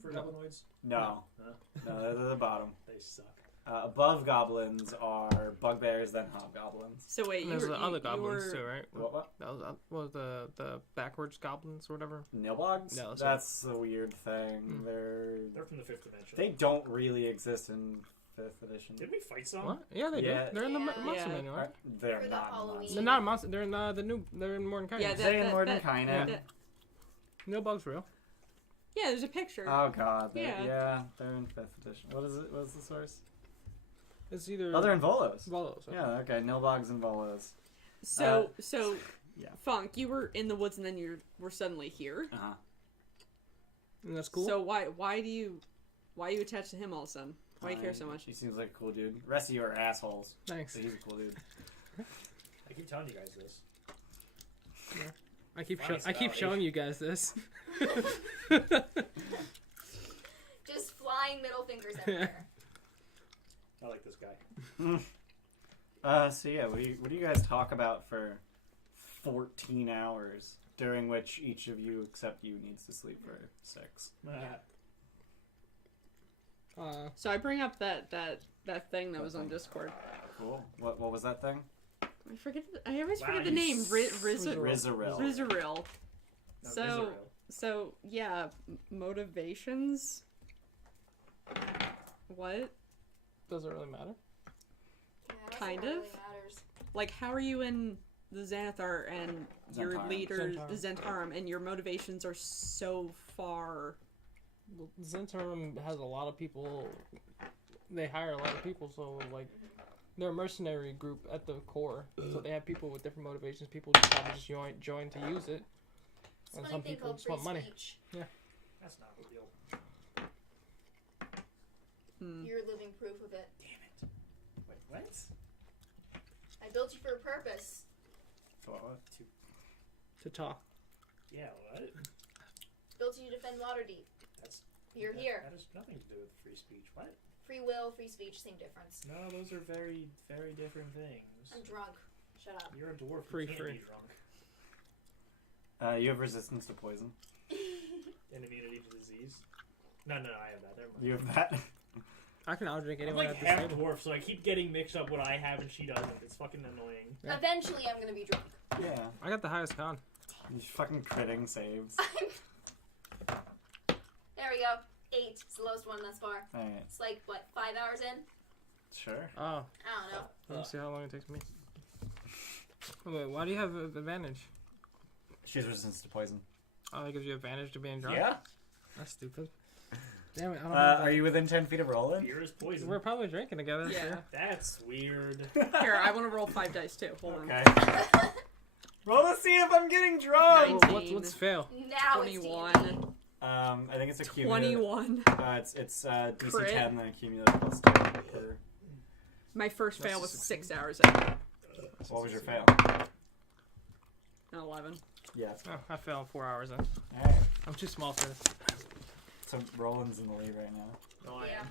for No. goblinoids? No. Huh? No, they're the bottom. They suck. Above goblins are bugbears, then hobgoblins. So wait, And you there's were, the other you goblins were, too, right? What? That was the backwards goblins or whatever. Nilbogs? No, that's That's a weird thing. Hmm. They're from the 5th dimension. They don't really exist in 5th edition. Did we fight some? What? Yeah, they Yeah. do. They're in the Yeah. monster Yeah. manual. Right? They're For the not. Halloween. monsters. They're not monster. They're in the new. They're in Modern Yeah, Kindness. They in Lord Kainen. Yeah. No bugs real. Yeah, there's a picture. Oh god. Yeah. Yeah, they're in 5th edition. What is it? What's the source? It's either. Oh, they're in Volos. Volos. Okay. Yeah, okay. Nilbogs and Volos. So yeah. Funk, you were in the woods and then you were suddenly here. Uh-huh. And that's cool. So why you attached to him all of a sudden? Why do you care so much? He seems like a cool dude. The rest of you are assholes. Thanks. So he's a cool dude. I keep telling you guys this. I keep Funny showing you guys this. Just flying middle fingers everywhere. I like this guy. So yeah, what do you guys talk about for 14 hours, during which each of you except you needs to sleep for 6. So I bring up that thing that was on Discord. Cool. What was that thing? I always forget the name. Rizaril. Rizaril. No, So yeah, motivations. What? Does it really matter? Yeah, that's Kind what really of. matters. Like, how are you in the Xanathar and your Zentarum. leader, the Zentarum, and your motivations are so far? Well, Zentarum has a lot of people. They hire a lot of people, so like they're a mercenary group at the core. So they have people with different motivations. People just probably just join to use it, It's and a some funny thing people called just want free money. speech. That's not a big deal. You're living proof of it. Damn it. Wait, what? I built you for a purpose. What? To talk. Yeah, what? Built you to defend Waterdeep. That's You're here. That has nothing to do with free speech. What? Free will, free speech, same difference. No, those are very, very different things. I'm drunk. Shut up. You're a dwarf. Free, You can't free. be drunk. You have resistance to poison. And immunity to disease. No, I have that. Never mind. You have that. I can outdrink I'm anyone like at this half table. dwarf, so I keep getting mixed up what I have and she doesn't. It's fucking annoying. Yeah. Eventually, I'm gonna be drunk. Yeah. I got the highest con. You fucking critting saves. There we go. 8. It's the lowest one thus far. Alright. It's like, what, 5 hours in? Sure. Oh, I don't know. let me see how long it takes me. Wait, why do you have an advantage? She has resistance to poison. Oh, that gives you advantage to being drunk? Yeah. That's stupid. Damn it, I don't know. Are you within 10 feet of rolling? Beer is poison. We're probably drinking together. Yeah. Sure. That's weird. Here, I want to roll 5 dice too. Hold on. Okay. Roll to see if I'm getting drunk. Nine. What's fail? Now 21. it's D&D. I think it's a cumulative. 21. It's DC Crit. 10 then cumulative plus 2 per. My first fail That's was a 6 hours in. What was your fail? An 11. Yeah. Oh, I fell 4 hours in. Alright. I'm too small for this. So Roland's in the lead right now. No, I Yeah. am.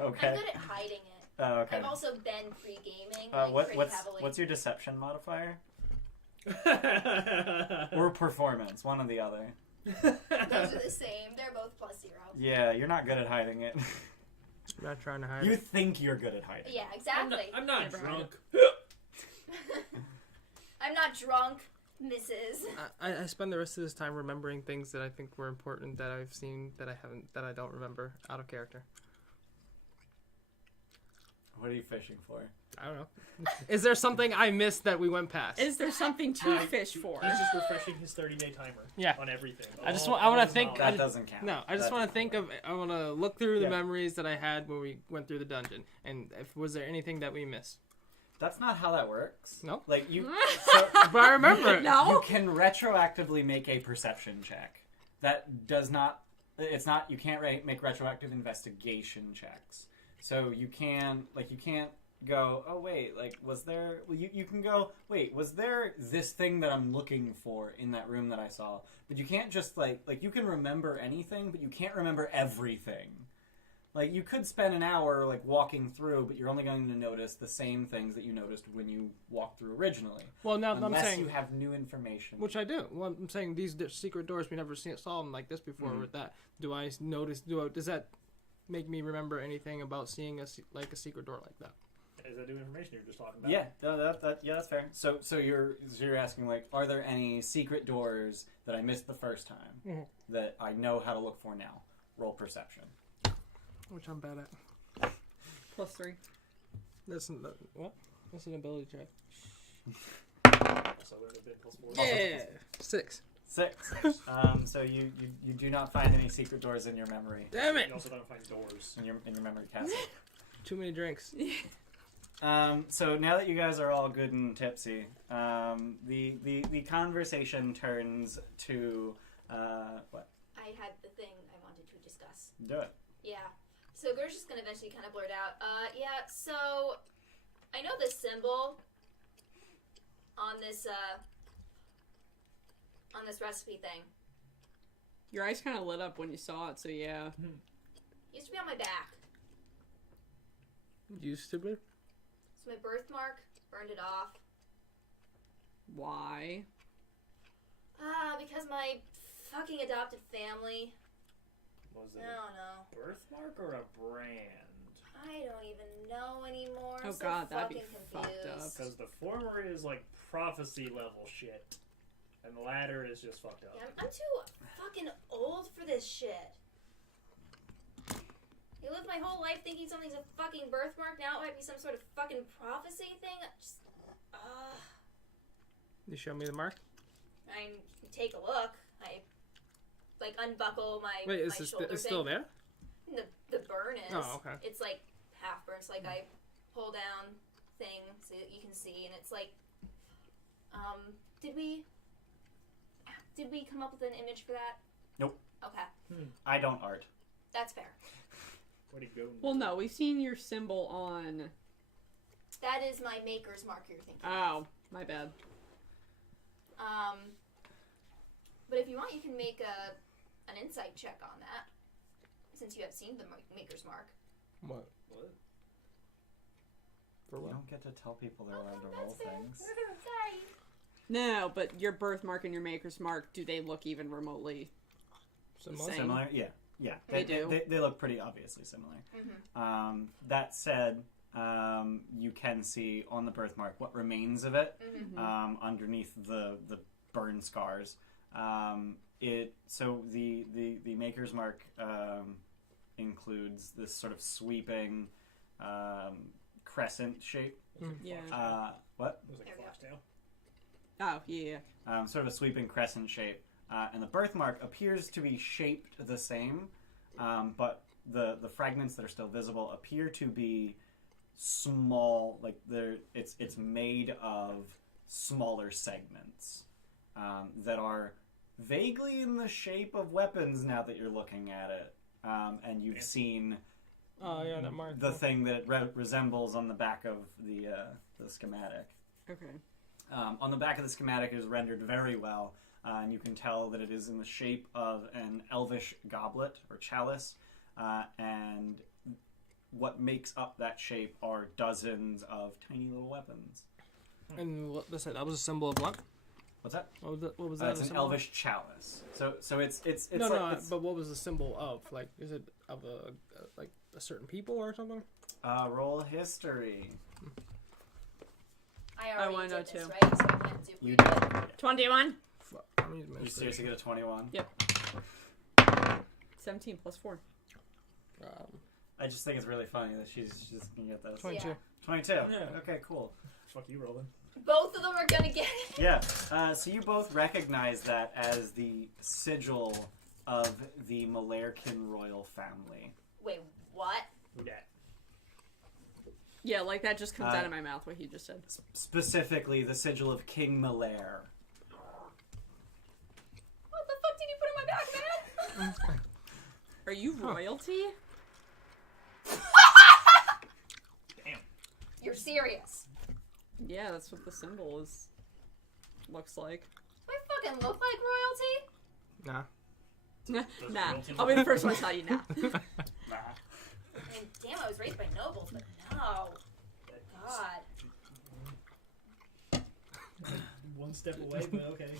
Okay. I'm good at hiding it. Oh, okay. I've also been pre-gaming pretty heavily. What's your deception modifier? Or performance, one or the other. Those are the same. They're both +0. Yeah, you're not good at hiding it. I'm not trying to hide You it. think you're good at hiding. Yeah, exactly. I'm not Never drunk. I'm not drunk, Mrs. I spend the rest of this time remembering things that I think were important that I've seen that I don't remember out of character. What are you fishing for? I don't know. Is there something I missed that we went past? Is there something to No, fish for? He's just refreshing his 30-day timer. Yeah. On everything. I just All- want- I wanna all his think- knowledge. That doesn't count. No, I just That want to doesn't think count. of. I want to look through the Yeah. memories that I had when we went through the dungeon, and if was there anything that we missed? That's not how that works. No. Like you. So, But I remember it. No. You can retroactively make a perception check. That does not. It's not. You can't make retroactive investigation checks. So you can you can't go. Oh wait, was there? Well, you can go. Wait, was there this thing that I'm looking for in that room that I saw? But you can't just like you can remember anything, but you can't remember everything. Like, you could spend an hour, walking through, but you're only going to notice the same things that you noticed when you walked through originally. Well, now I'm Unless saying, you have new information. which I do. Well, I'm saying these secret doors we never saw them like this before. Mhm. With that, do I notice? Does that make me remember anything about seeing a secret door like that? Is that new information you're just talking about? Yeah, no, that's fair. So you're asking, are there any secret doors that I missed the first time Mhm. that I know how to look for now? Roll perception. Which I'm bad at. +3. That's what? That's an ability check. So it would have been +4. Yeah, 6. 6. So you do not find any secret doors in your memory. Damn it! You also don't find doors. In your memory castle. Too many drinks. So now that you guys are all good and tipsy, the conversation turns to what? I had the thing I wanted to discuss. Do it. Yeah. So Gert's just gonna eventually kind of blurt out, yeah, so I know this symbol on this recipe thing. Your eyes kind of lit up when you saw it, so yeah. Used to be on my back. Used to be. It's my birthmark. Burned it off. Why? Because my fucking adopted family. Was I it don't know. a birthmark or a brand? I don't even know anymore. Oh I'm so god, that'd be fucking fucked confused. up. Because the former is like prophecy level shit, and the latter is just fucked up. Yeah, I'm too fucking old for this shit. I lived my whole life thinking something's a fucking birthmark. Now it might be some sort of fucking prophecy thing. Just, You show me the mark. I take a look. I like unbuckle my Wait, is my this shoulder it's thing. still there? The burn is. Oh, okay. It's like half burnt. So like I pull down thing so that you can see, and it's like, did we come up with an image for that? Nope. Okay, I don't art. that's fair. Where'd he go? Well, no, we've seen your symbol on... That is my maker's mark you're thinking. Oh, my bad. But if you want, you can make an insight check on that, since you have seen the maker's mark. What? What? For You what? don't get to tell people they're allowed to that's roll fair. things. Sorry. No, but your birthmark and your maker's mark, do they look even remotely Similar? Same. Similar? Yeah. Yeah. They do. They look pretty obviously similar. Mm-hmm. That said, you can see on the birthmark what remains of it Mm-hmm. underneath the burn scars. So the maker's mark includes this sort of sweeping crescent shape. Yeah. What? It was like There we a go. foxtail. Oh, yeah. Sort of a sweeping crescent shape. And the birthmark appears to be shaped the same, but the fragments that are still visible appear to be small. Like it's made of smaller segments that are vaguely in the shape of weapons. Now that you're looking at it, and you've seen Oh, yeah, that mark. the thing that it resembles on the back of the schematic. Okay. On the back of the schematic is rendered very well, and you can tell that it is in the shape of an elvish goblet or chalice, and what makes up that shape are dozens of tiny little weapons. And what was that? That was a symbol of what? What's that? What was that? It's a an symbol of? elvish chalice. So it's No, like, no. it's, But what was the symbol of? Like, is it of like a certain people or something? roll history. I already wanna know did this, too. right? So I can't do You it. did. 21? Fuck. I'm using my You seriously get a 21. Yep. 17 plus 4. I just think it's really funny that she's just gonna get this. 22. Yeah. 22. Yeah. Okay, cool. Fuck you, rolling. Both of them are gonna get it. Yeah. So you both recognize that as the sigil of the Malerkin royal family. Wait, what? Who dat? Yeah, like that just comes Uh, out of my mouth, what he just said. Specifically, the sigil of King Malair. What the fuck did you put in my back, man? Are you royalty? Damn. You're serious. Yeah, that's what the symbol is. Looks like. Do I fucking look like royalty? Nah. Nah. royalty I'll be the first one to tell you nah. Nah. I mean, damn, I was raised by nobles, but no. God. One step away, but okay.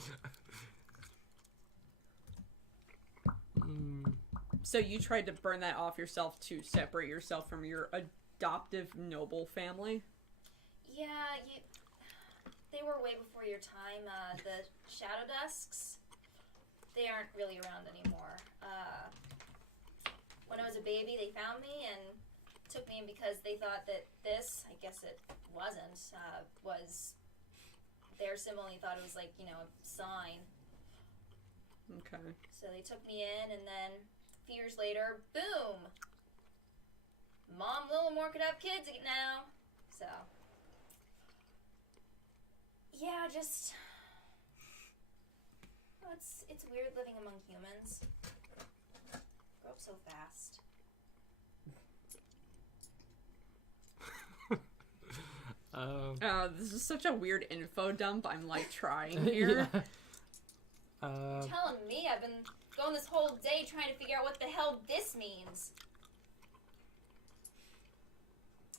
So you tried to burn that off yourself to separate yourself from your adoptive noble family? Yeah, they were way before your time. The Shadow Dusks, they aren't really around anymore. When I was a baby, they found me and took me in because they thought that this, I guess it wasn't, was their symbol, and they thought it was like, a sign. Okay. So they took me in, and then a few years later, boom! Mom Lillimore could have kids now. So, yeah, just... Oh, it's weird living among humans. Grow up so fast. This is such a weird info dump. I'm like trying here. Yeah. You're telling me I've been going this whole day trying to figure out what the hell this means.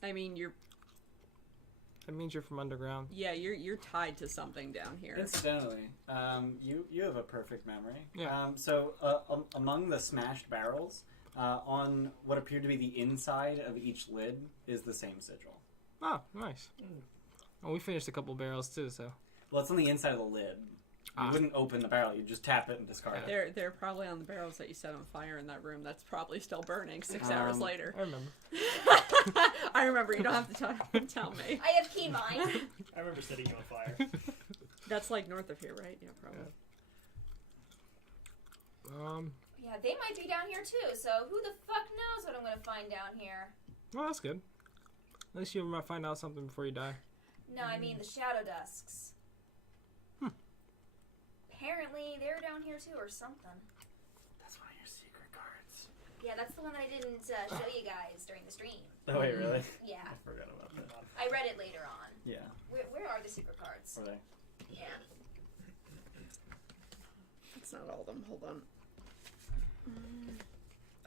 I mean, you're That means you're from underground. Yeah, you're tied to something down here. Incidentally, you have a perfect memory. Yeah. Among the smashed barrels, on what appeared to be the inside of each lid is the same sigil. Oh, nice. Oh, we finished a couple barrels too, so. Well, it's on the inside of the lid. You wouldn't open the barrel; you just tap it and discard it. They're probably on the barrels that you set on fire in that room. That's probably still burning 6 hours later. I remember. I remember. You don't have to tell me. I have key mine. I remember setting you on fire. That's like north of here, right? Yeah, probably. Yeah, they might be down here too. So who the fuck knows what I'm gonna find down here? Well, that's good. At least you might find out something before you die. No, I mean the Shadow Dusks. Apparently they're down here too, or something. That's one of your secret cards. Yeah, that's the one that I didn't show you guys during the stream. Oh wait, really? Yeah, I forgot about that. I read it later on. Yeah. Where are the secret cards? Were they? Yeah. That's not all of them. Hold on.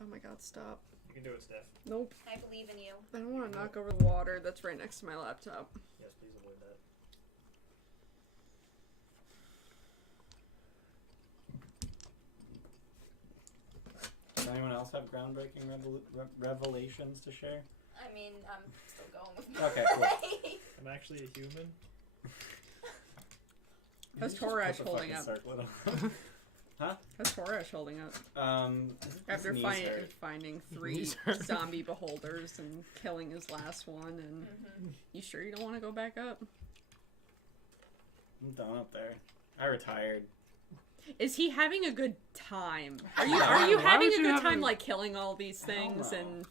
Oh my god, stop. You can do it, Steph. Nope. I believe in you. I don't want to knock over the water that's right next to my laptop. Yes, please avoid that. Does anyone else have groundbreaking revelations to share? I mean, I'm still going with my Okay, cool. I'm actually a human. How's You just Torash put the holding fucking up? circlet on. Huh? How's Torash holding up? His After knees hurt. finding 3 Knees hurt. zombie beholders and killing his last one, and you sure you don't want to go back up? I'm done up there. I retired. Is he having a good time? Are you Yeah. having Why a would you good have time, a- like killing all these Hell things no. and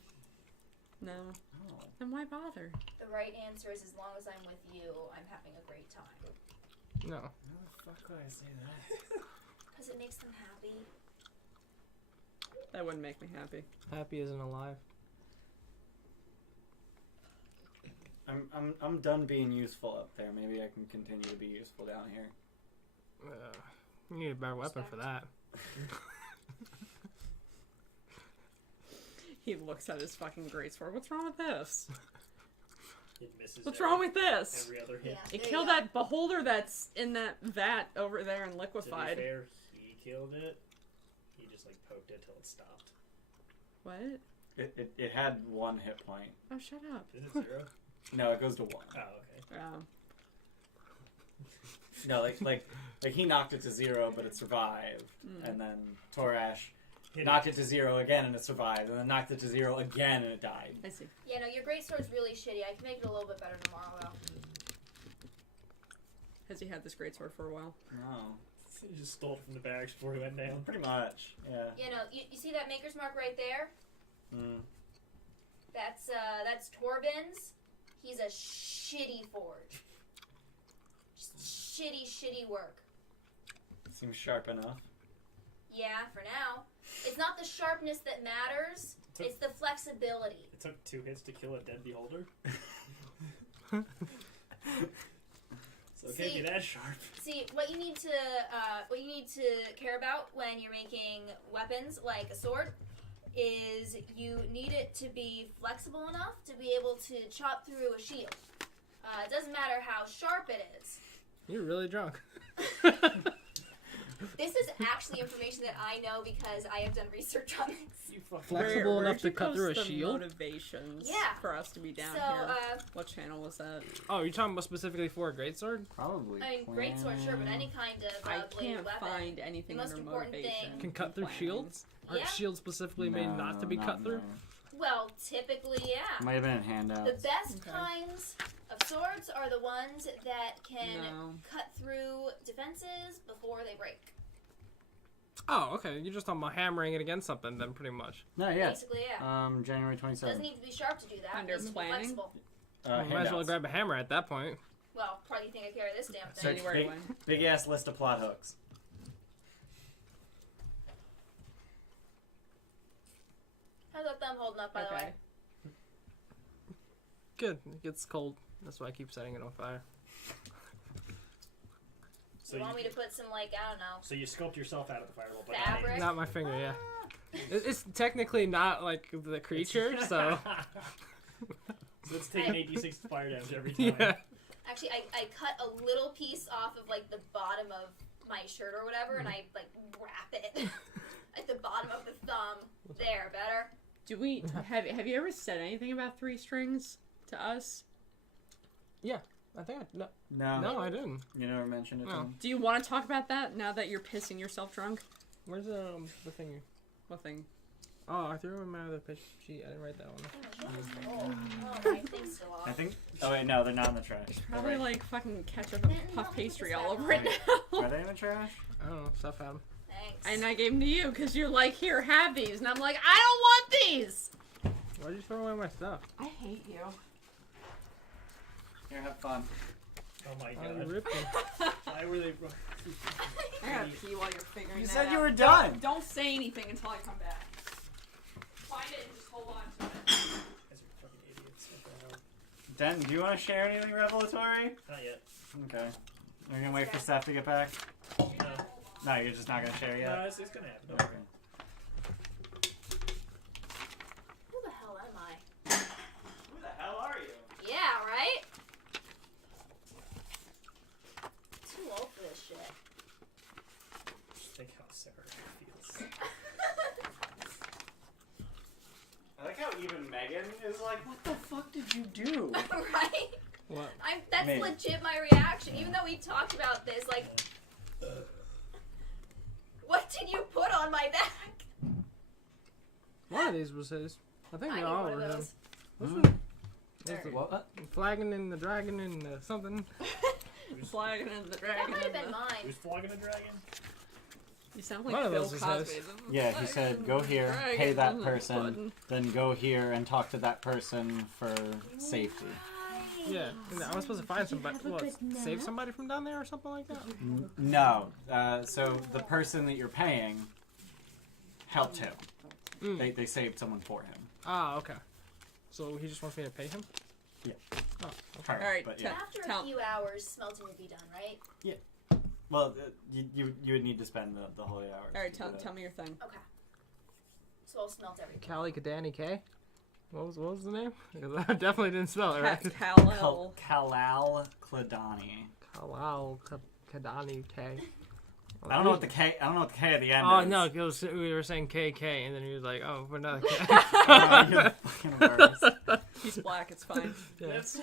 no? Oh. Then why bother? The right answer is as long as I'm with you, I'm having a great time. No. How the fuck would I say that? Because it makes them happy. That wouldn't make me happy. Happy isn't alive. I'm done being useful up there. Maybe I can continue to be useful down here. You need a better weapon for that. He looks at his fucking greatsword. What's wrong with this? It misses. What's wrong with this? every other hit? It there killed you go. that beholder that's in that vat over there and To liquefied. be fair, he killed it. He just like poked it till it stopped. What? It had 1 hit point. Oh, shut up. Is it 0? No, it goes to 1. Oh, okay. Oh. No, like he knocked it to 0, but it survived, and then Torash Hit knocked it to 0 again, and it survived, and then knocked it to 0 again, and it died. I see. Yeah, no, your greatsword's really shitty. I can make it a little bit better tomorrow, though. Has he had this greatsword for a while? No, He just stole it from the barracks before he went down. pretty much. Yeah. You know, you see that maker's mark right there? Mm. That's Torben's. He's a shitty forge. Just shitty work. Seems sharp enough. Yeah, for now. It's not the sharpness that matters. It's the flexibility. It took 2 hits to kill a dead beholder. So it can't See- be that sharp. See, what you need to care about when you're making weapons like a sword is you need it to be flexible enough to be able to chop through a shield. It doesn't matter how sharp it is. You're really drunk. This is actually information that I know because I have done research on this. You fucking Flexible enough Where'd to you cut through a post the shield? Motivations Yeah. for us to be down So, here. What channel was that? Oh, you're talking about specifically for a greatsword? Probably. I mean, greatsword, sure, but any kind of I bladed can't weapon. find anything The most under important motivation. thing- Can cut through planning. shields? Aren't Yeah. shields specifically made not to be cut through? Well, typically, yeah. Might have been in handouts. The best Okay. kinds of swords are the ones that can No. cut through defenses before they break. Oh, okay. You're just talking about hammering it against something then, pretty much. No, yeah. Basically, yeah. January Doesn't 27th. need to be sharp to do that. Under It needs to be planning? flexible. Well, might as well Handouts. grab a hammer at that point. Well, probably think I carry this damn thing. Search January big, 1. big ass list of plot hooks. How's that thumb holding up, by the way? Okay. Good. It gets cold. That's why I keep setting it on fire. So you want me to put some, like, I don't know, So you sculpt yourself out of the fireball, but fabric? Not my finger, yeah. It's technically not like the creature, so So it's taking 86 fire damage every time. yeah. Actually, I cut a little piece off of like the bottom of my shirt or whatever, and I like wrap it at the bottom of the thumb. There, better. Do we have you ever said anything about 3 strings to us? Yeah, I think I No, I didn't. you never mentioned it. To No. me? Do you want to talk about that now that you're pissing yourself drunk? Where's the thing? What thing? Oh, I threw in my other pitch sheet. I didn't write that one. Oh, my thing's still off. I think. Oh wait, no, they're not in the trash. Probably They're right. like fucking ketchup and puff pastry all over it now. Are they in the trash? I don't know. Stuff happened. Thanks. And I gave them to you because you're like, here, have these. And I'm like, I don't want these. Why'd you throw away my stuff? I hate you. Here, have fun. Oh my Oh, you god. ripped them. Why were they? I gotta pee while you're figuring You that said out. you were done. Don't say anything until I come back. Find it and just hold on to it. Guys are fucking idiots. What the hell? Den, do you want to share anything revelatory? Not yet. Okay. Are you gonna wait for Seth to get back? No. No, you're just not gonna share No, yet. it's gonna happen. Don't Okay. worry. Who the hell am I? Who the hell are you? Yeah, right? Too old for this shit. Just think how Sarah feels. I like how even Megan is like, what the fuck did you do? Right? What? That's Me. legit my reaction. Even though we talked about this, like, what did you put on my back? One of these was his. I think I they need all one were of him. those. What's Hmm. the What? flagon and the dragon and something? Flagging in the That dragon. might have and been the- mine. Who's flogging a dragon? You sound One like of Bill those is Cosby. his. Yeah, he said, go here, Dragon pay that on the person, button. then go here and talk to that person for safety. Yeah, and I was supposed to find somebody. What? Save somebody from down there or something like that? No. So the person that you're paying helped him. Mm. They saved someone for him. Ah, okay. So he just wants me to pay him? Yeah. Oh, Her, Alright, but yeah. After Tell- a few hours, smelting will be done, right? Well, you would need to spend the whole 8 hours. All right, to do that. tell me your thing. Okay. So I'll smelt everything. Callie Kadani K? What was the name? Because I definitely didn't spell it right. Kal-El. Kalal Kladani. Kalal Kadani K. I don't know what the K at the end Oh is. no, it was, we were saying KK, and then he was like, "Oh, for another K." Oh, you're the fucking worst. He's black. It's fine. Yeah. That's so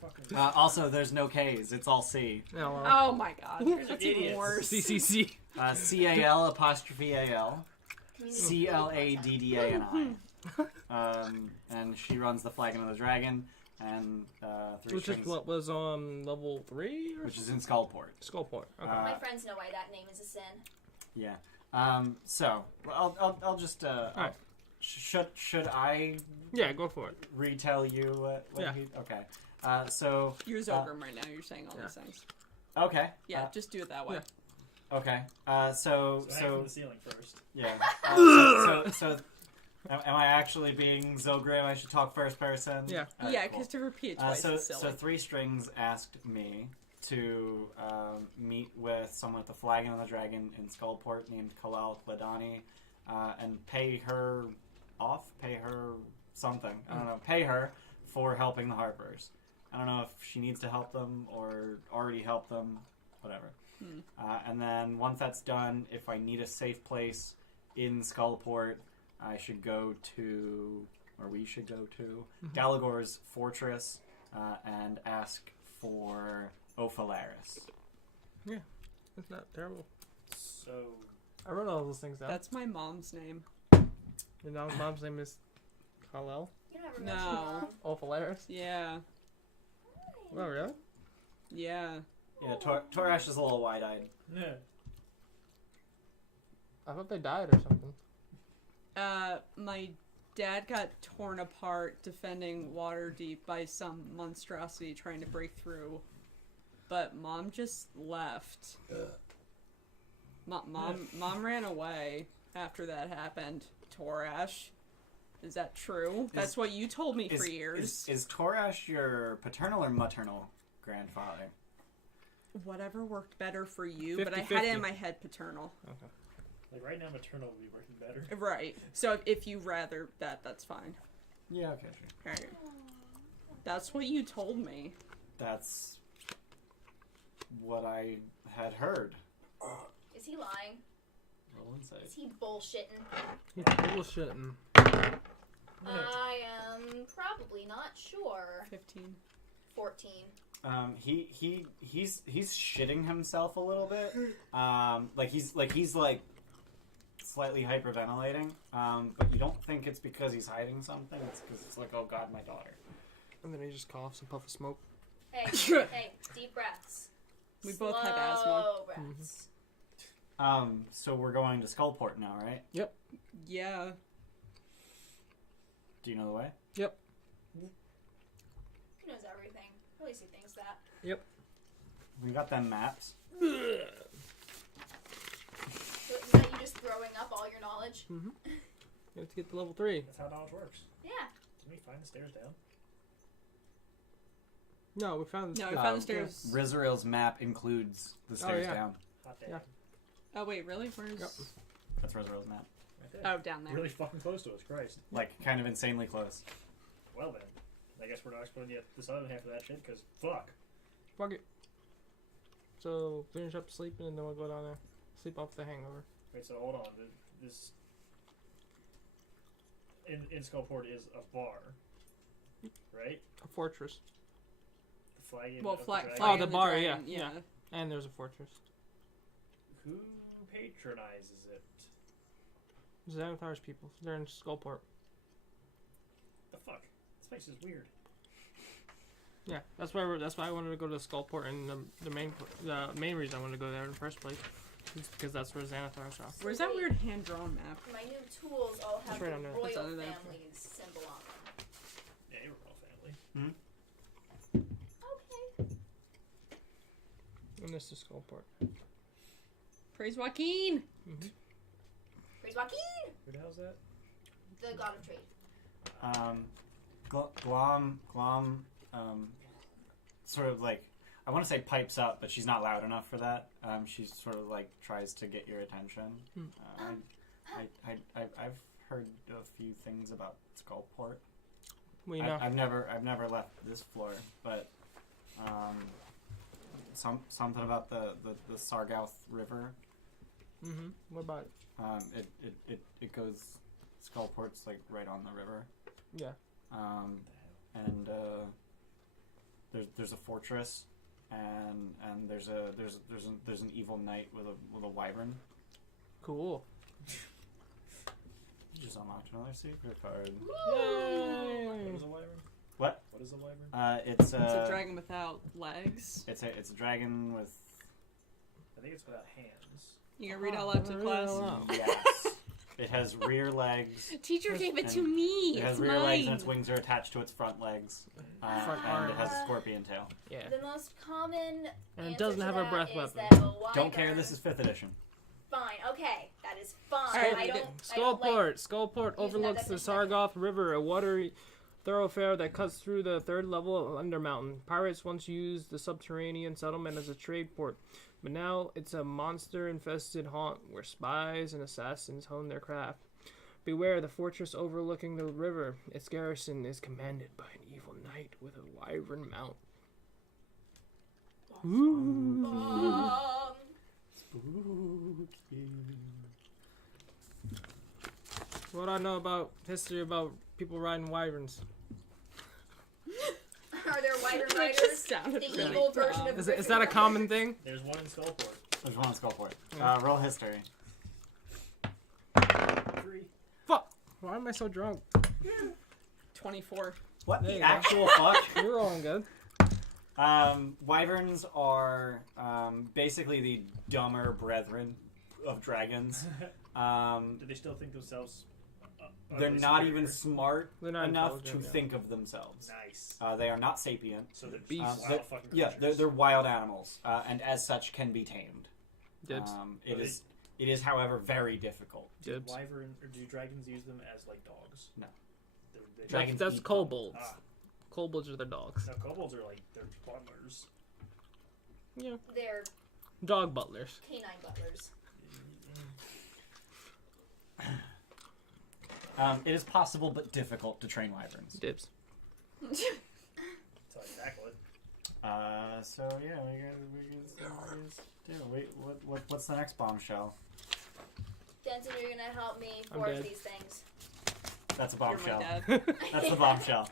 fucking. Also, there's no K's. It's all C. No, well, Oh my god, that's even idiots. worse. CCC. CAL apostrophe AL. CLADDANI. And she runs the Flagon of the Dragon and 3 Which is strings, what was on level 3 or which is in Skullport. Skullport. Okay. My friends know why that name is a sin. Yeah. So I'll just Alright. should I Yeah, go for it. retell you what Yeah. okay. So You're Zogrim right now. You're saying all these things. okay. Yeah, just do it that way. yeah. Okay. So hang from the ceiling first. Yeah. So am I actually being Zogrim? I should talk first person? Yeah. Alright, Yeah, cool. because to repeat it twice is silly. So 3 strings asked me to meet with someone at the Flagon of the Dragon in Skullport named Kalal Kladani and pay her something. I don't know. Pay her for helping the Harpers. I don't know if she needs to help them or already helped them. Whatever. And then once that's done, if I need a safe place in Skullport, I should go to, or we should go to, Galagor's fortress and ask for Ophalaris. It's not terrible. So I wrote all those things down. That's my mom's name. Your mom's name is Kalel. You don't ever No. mention Mom. Ophalaris. Yeah. Oh, really? Yeah. Yeah, Torash is a little wide-eyed. yeah. I thought they died or something. My dad got torn apart defending Waterdeep by some monstrosity trying to break through, but Mom just left. Mom ran away after that happened. Torash, is that true? That's what you told me for years. Is Torash your paternal or maternal grandfather? Whatever worked better for you, but I 50-50. had it in my head paternal. Okay. Like right now, maternal would be working better. Right. So if you rather that, that's fine. Yeah, okay, sure. Alright. That's what you told me. That's what I had heard. Is he lying? Roll insight. Is he bullshitting? He's bullshitting. I am probably not sure. 15. 14. He's shitting himself a little bit. He's slightly hyperventilating. But you don't think it's because he's hiding something. It's because it's like, oh god, my daughter. And then he just coughs and puff of smoke. Hey, hey, deep breaths. We both have Slow asthma. breaths. So we're going to Skullport now, right? Yeah. Do you know the way? He knows everything. At least he thinks that. We got them maps. So is that you just throwing up all your knowledge? You have to get to level 3. That's how knowledge works. Yeah. Didn't we find the stairs down? No, we found No, we found the stairs. Rizrael's map includes the stairs yeah. down. Hot damn. Yeah. Oh, wait, really? Where's... Yep. That's Rizrael's map. Right there. Oh, down there. Really fucking close to us, Christ. Like, kind of insanely close. Well then, I guess we're not exploring the southern half of that shit, because fuck. Fuck it. So, finish up sleeping and then we'll go down there. Sleep off the hangover. Wait, so hold on. This in Skullport is a bar, right? A fortress. The flag. Well, of the flag. dragon. Oh, flag the and bar, dragon, yeah. And there's a fortress. Who patronizes it? Xanathar's people. They're in Skullport. The fuck? This place is weird. Yeah, that's why I wanted to go to Skullport, and the main reason I wanted to go there in the first place is because that's where Xanathar's are. Where's that weird hand-drawn map? My new tools all have It's right the on there. royal It's under there. family's symbol on them. Yeah, you're a royal family. Okay. And this is Skullport. Praise Joaquin! Praise Joaquin! Who the hell's that? The god of trade. Glom, sort of like, I want to say pipes up, but she's not loud enough for that. She sort of like tries to get your attention. I've heard a few things about Skullport. We know. I've never left this floor, but something about the Sargouth River. What about it? It goes. Skullport's like right on the river. Yeah. And there's a fortress, and there's an evil knight with a wyvern. Cool. You just unlocked another secret card. Yay! What is a wyvern? What? What is a wyvern? It's It's a dragon without legs. It's a dragon with. I think it's without hands. You gonna read out loud to the class? Wow. Yes. It has rear legs. Teacher gave it to And me. It has It's rear mine. legs and its wings are attached to its front legs. Front And it has a arm. scorpion tail. Yeah. The most common And it answer doesn't to have a that breath is weapon. that a Don't care. wyvern- This is 5th edition. Fine. Okay, that is fine. Alright, I read don't. it. I don't like. Skullport using that overlooks the definition. Sargoth River, a watery thoroughfare that cuts through the 3rd level of Undermountain. Pirates once used the subterranean settlement as a trade port, but now it's a monster-infested haunt where spies and assassins hone their craft. Beware the fortress overlooking the river. Its garrison is commanded by an evil knight with a wyvern mount. What I know about history about people riding wyverns? Are there wyvern That riders? just sounded The really evil version dumb. of Is that a common thing? There's one in Skullport. There's one on Skullport. Roll history. 3. Fuck! Why am I so drunk? 24. What There the you go. actual fuck? You're rolling good. Wyverns are basically the dumber brethren of dragons. Do they still think themselves? They're utterly not superior? even smart They're not enough to intelligent, yeah. think of themselves. Nice. They are not sapient. So they're beasts. wild They're- fucking yeah, creatures. they're wild animals, and as such can be tamed. Dibs. It is, however, very difficult. Dibs. Wyvern or do dragons use them as like dogs? No. They're Dragons That's eat them. kobolds. Ah, Kobolds are their dogs. no, kobolds are like they're butlers. Yeah. They're Dog butlers. canine butlers. It is possible but difficult to train wyverns. Dibs. That's how I tackle it. So yeah, we do. Wait, what's the next bombshell? Denton, you're gonna help me I'm forge dead. these things. That's a You're my bombshell. dad. That's the bombshell.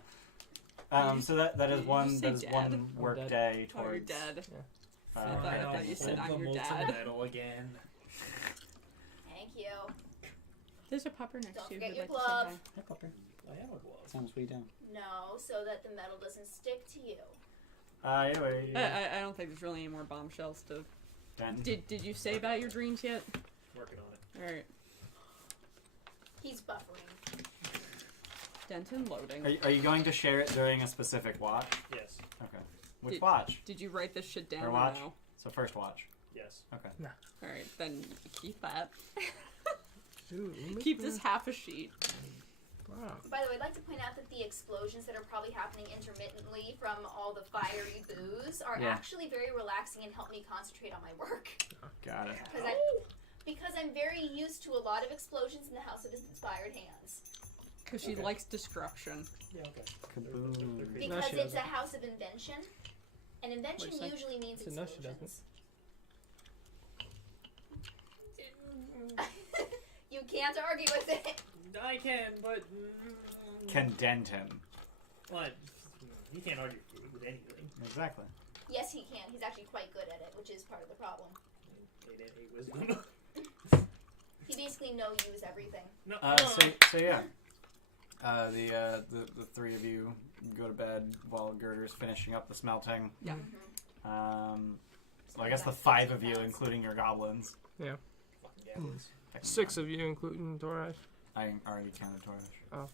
So that is Did you one say one dad? work dead. day Oh, you're towards. dead. Uh, I thought you said I'm your dad. Metal again. Thank you. There's a pupper next Don't to you. forget who'd your like to say glove. hi. Hey, Pupper. I have a glove. Sounds we don't. No, so that the metal doesn't stick to you. Anyway, I don't think there's really any more bombshells to. Denton. Did you say about your dreams yet? Working on it. All right, He's buffering. Denton loading. Are you going to share it during a specific watch? Yes. Okay. Which Did- watch? Did you write this shit down Or or watch? no? So first watch. Yes. Okay. All right, then keep that. Dude, Keep this half a sheet. Wow. By the way, I'd like to point out that the explosions that are probably happening intermittently from all the fiery booze are Yeah. actually very relaxing and help me concentrate on my work. Got it. Because I'm very used to a lot of explosions in the House of Inspired Hands. Because she Okay. likes destruction. Yeah, okay. Kaboom. They're crazy. No, Because she it's a doesn't. house of invention. And invention What'd you say? usually means So no, she explosions. You can't argue with it. I can, but... Can Denton. What? You can't argue with anything. Exactly. Yes, he can. He's actually quite good at it, which is part of the problem. 8 wisdom. He basically use everything. No. So yeah. The three of you go to bed while Girder's finishing up the smelting. Yeah. So I guess the 5 of you, including your goblins. Yeah. Fucking goblins. 6 of you, including Toraj. I already counted Torish.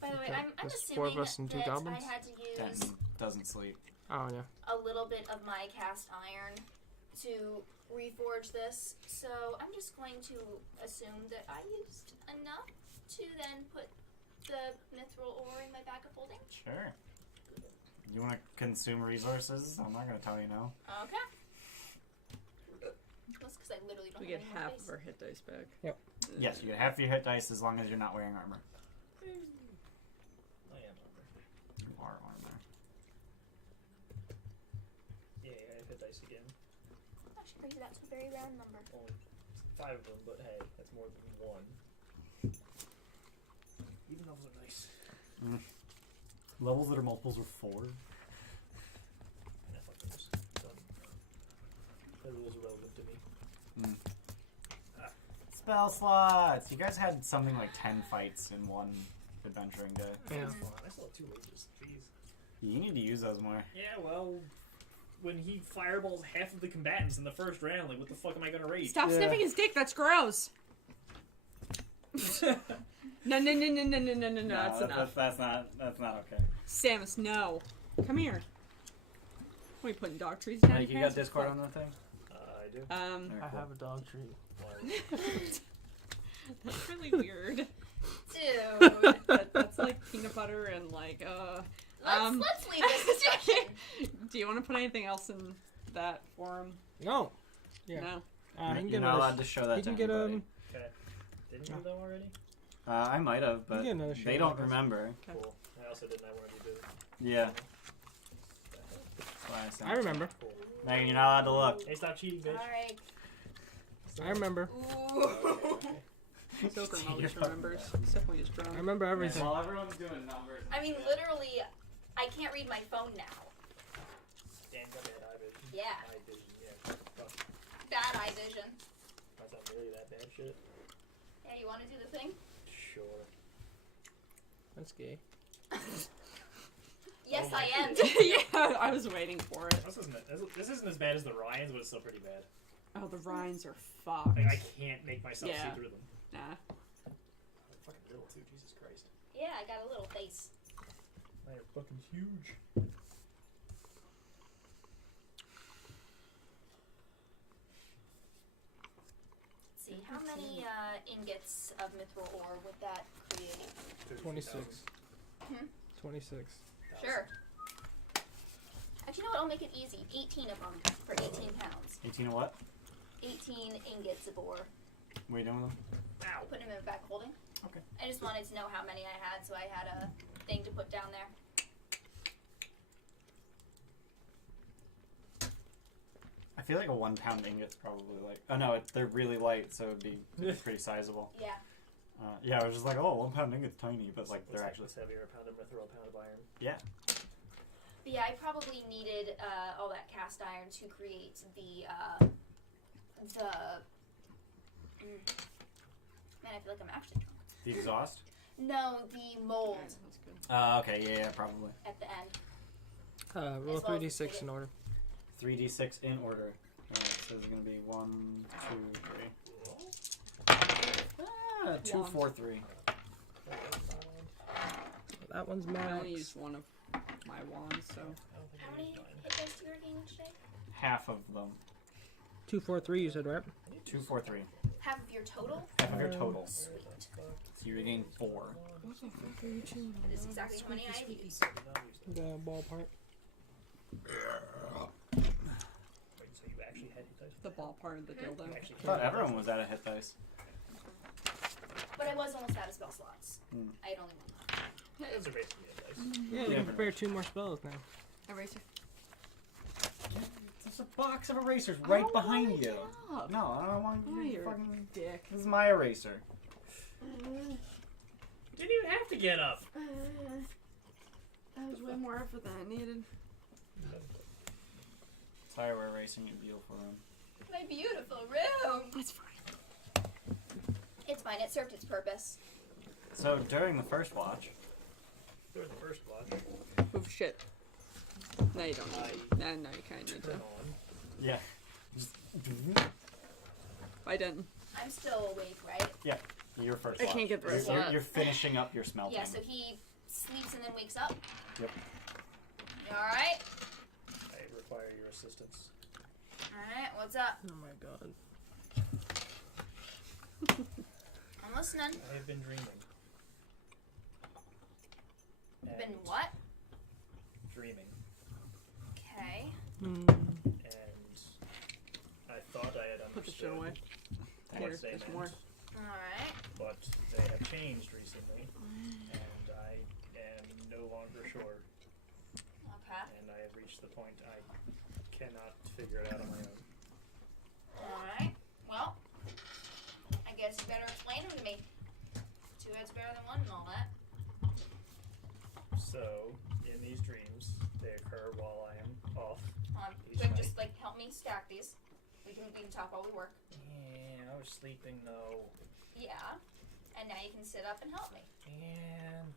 By the way, Okay. I'm There's assuming 4 of us and 2 that goblins? I had to use Denton doesn't sleep. Oh, yeah. a little bit of my cast iron to reforge this, so I'm just going to assume that I used enough to then put the mithril ore in my bag of holding. Sure. You want to consume resources? I'm not going to tell you no. Okay. That's because I literally don't We have get any more half dice. of our hit dice back. Yep. Yes, you get half your hit dice as long as you're not wearing armor. I am armor. You are armor. Yeah, I have hit dice again. Actually, crazy, that's a very round number. Only 5 of them, but hey, that's more than 1. Even those are nice. Levels that are multiples of 4. Nah, fuck those. Done. The rules are relevant to me. Spell slots! You guys had something like 10 fights in one adventuring day. Yeah. That's fine. I still have 2 mages. Jeez. You need to use those more. Yeah, well, when he fireballs half of the combatants in the first round, like, what the fuck am I gonna rage? Stop Yeah. sniffing his dick. That's gross. No, that's enough. That's not okay. Samus, no. Come here. What are you putting dog trees down? Like, you got Discord on that thing? I do. Very I cool. have a dog treat. That's really weird. Dude. That's like peanut butter and like Let's leave this discussion. Do you want to put anything else in that for him? No. Yeah. No. He can You're get not allowed another. to show that He to can get anybody. Okay. Didn't you though already? I might have, but get another they shot, don't I guess. remember. Okay. Cool. I also didn't. I wanted you to. Yeah. That's why I sent I it. remember. Cool. Megan, you're not allowed to look. Hey, stop cheating, bitch. Alright. I remember. Ooh. Silver always remembers. He's definitely just drunk. I remember everything. While everyone's doing numbers. I mean, literally, I can't read my phone now. Damn, got bad eye vision. Yeah. Eye vision, yeah. Fuck. Bad eye vision. That's not really that bad shit. Yeah, you want to do the thing? Sure. That's gay. Yes, Oh my I am. Yeah, I was waiting for it. This isn't as bad as the Ryans, but it's still pretty bad. Oh, the Ryans are fucked. Like, I can't make myself Yeah. see through them. Nah. They're fucking little too, Jesus Christ. Yeah, I got a little face. They're fucking huge. Let's see, how many ingots of mithril ore would that create? 26. Hmm? 26. Sure. Actually, you know what? I'll make it easy. 18 of them for 18 pounds. 18 of what? 18 ingots of ore. What are you doing with them? Ow. Put them in my back holding. Okay. I just wanted to know how many I had, so I had a thing to put down there. feel like a 1 pound ingot's probably like. Oh no, they're really light, so it'd be pretty sizable. Yeah. Yeah, I was just like, oh, 1 pound ingot's tiny, but like they're actually. What's heavier, a pound of myth or a pound of iron? Yeah. But yeah, I probably needed all that cast iron to create the man, I feel like I'm actually drunk. The exhaust. No, the mold Alright, that's good. Okay, yeah, probably. at the end. Roll As well as 3d6 in order. 3d6 in order. Alright, so there's gonna be 1, 2, 3. 2, 4, 3. That one's I max. only used one of my wands, so. How many hit dice do you regain each day? Half of them. 2, 4, 3. You said right? 2, 4, 3. Half of your total? Half of your total. Sweet. So you regain 4. That is exactly how many I used. The ballpark. Wait, so you actually had hit dice? The ball part of the dildo. You actually I thought everyone was out of hit dice. But I was almost out of spell slots. Hmm. I had only one left. Those are basically hit dice. Yeah, you Yeah. can prepare 2 more spells now. Eraser. There's a box of erasers I right don't behind wanna you. get up. No, I don't want Oh, you you're a fucking. dick. This is my eraser. Didn't even have to get up. That was way more effort than I needed. Sorry, we're erasing your beautiful room. My beautiful room! That's fine. It's fine, it served its purpose. So during the first watch, During the first watch, Oh shit. No, you don't need to. No, you kind of need to. turn on. yeah. I didn't. I'm still awake, right? Your first I watch. can't get the rest of you're, that. you're finishing up your smelting. Yeah, so he sleeps and then wakes up. Yep. Alright? I require your assistance. Alright, what's up? Oh my god. I'm listening. I have been dreaming. Been And what? Dreaming. Okay. Hmm. And I thought I had understood Put the shit away. what Here, they there's meant, more. Alright. but they have changed recently, and I am no longer sure. Okay. And I have reached the point I cannot figure it out on my own. Alright. Well, I guess you better explain them to me. 2 heads better than 1 and all that. So, in these dreams, they occur while I am off. Each Quick, night. just like help me stack these. We can talk while we work. And I was sleeping though. Yeah. And now you can sit up and help me. And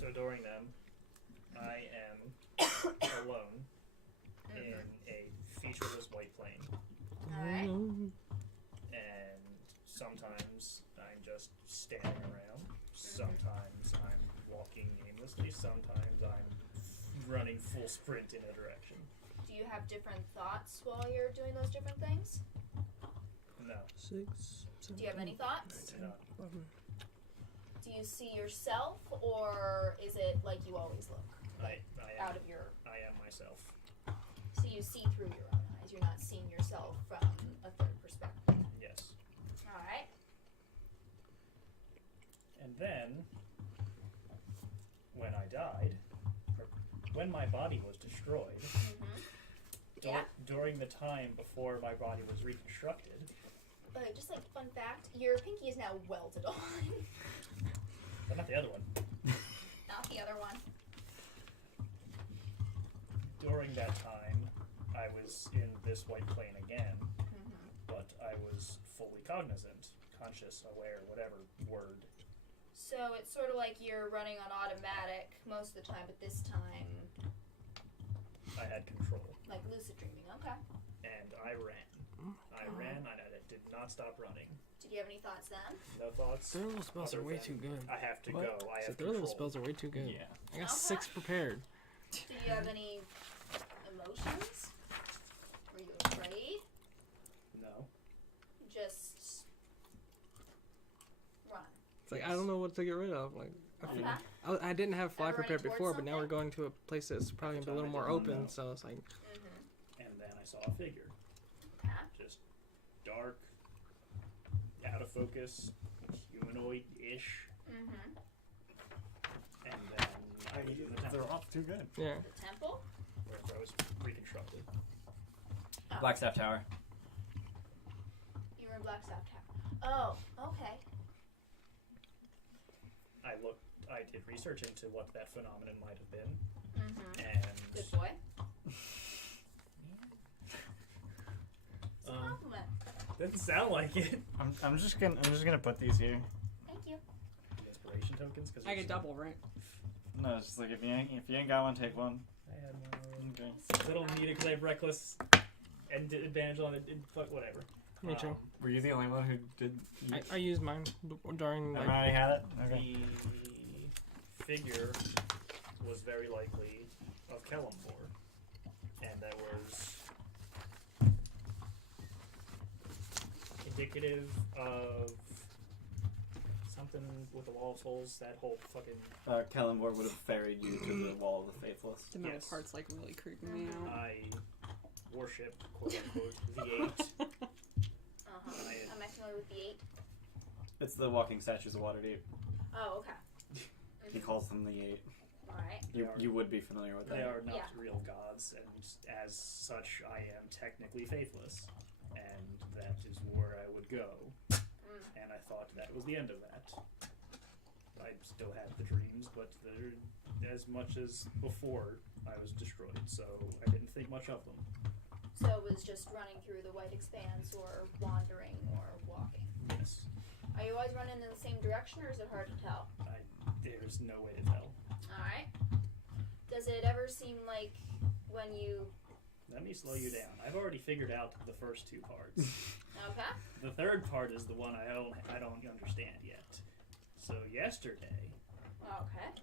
so during them, I am alone in a featureless white plain, Alright. and sometimes I'm just standing around. Sometimes I'm walking aimlessly. Sometimes I'm running full sprint in a direction. Do you have different thoughts while you're doing those different things? No, 6, 7, Do you have any thoughts? no. 11. Do you see yourself, or is it like you always look? I Out am of your... myself. So you see through your own eyes. You're not seeing yourself from a third perspective. Yes. Alright. And then, when I died, or when my body was destroyed, Yeah. during the time before my body was reconstructed, Just like fun fact, your pinky is now welded on. but not the other one. Not the other one. During that time, I was in this white plane again, but I was fully cognizant, conscious, aware, whatever word. So it's sort of like you're running on automatic most of the time, but this time, I had control, like lucid dreaming. Okay. and I ran. I ran, and I did not stop running. Did you have any thoughts then? No thoughts. Their little spells other are way than too good. I have to What? go. I So have their control. little spells are way too good. Yeah. I got Okay. 6 prepared. Did you have any emotions? Were you afraid? No. Just run. It's like I don't know what to get rid of. Like I, Okay. feel, I didn't have fly Ever running prepared towards before, but now we're something? going to a place that's probably That's a little what I more didn't open. know. So it's like And then I saw a figure, Okay. just dark, out of focus, humanoid-ish, and then They're off too good. Yeah. The temple? Where I was reconstructed. Oh. Blackstaff Tower. You were in Blackstaff Tower. Oh, okay. I did research into what that phenomenon might have been, Mm-hmm. and Good boy. It's a Um, compliment. doesn't sound like it. I'm just gonna put these here. Thank you. Inspiration tokens, because I get double, right? No, it's just like if you ain't got one, take one. I had one. Okay. I don't need it because I have reckless and advantage on it. Fuck whatever. Me too. Were you the only one who did? I used mine during I like. already had it. Okay. The figure was very likely of Kellamvor, and that was indicative of something with the wall of souls. That whole fucking Kellenborg would have ferried you to the Wall of the Faithless. The middle Yes. part's like really creeping me out. I worship, quote unquote, the eight. Uh-huh. I- Am I familiar with the 8? It's the walking statues of Waterdeep. Oh, okay. He calls them the Eight. Alright. You would be familiar with They that. are not Yeah. real gods, and as such, I am technically faithless, and that is where I would go. And I thought that was the end of that. I still had the dreams, but they're as much as before I was destroyed, so I didn't think much of them. So it was just running through the white expanse or wandering or walking. Yes, Are you always running in the same direction or is it hard to tell? there's no way to tell. Alright. Does it ever seem like when you... Let me slow you down. I've already figured out the first two parts. Okay. The third part is the one I don't understand yet. So yesterday, Okay.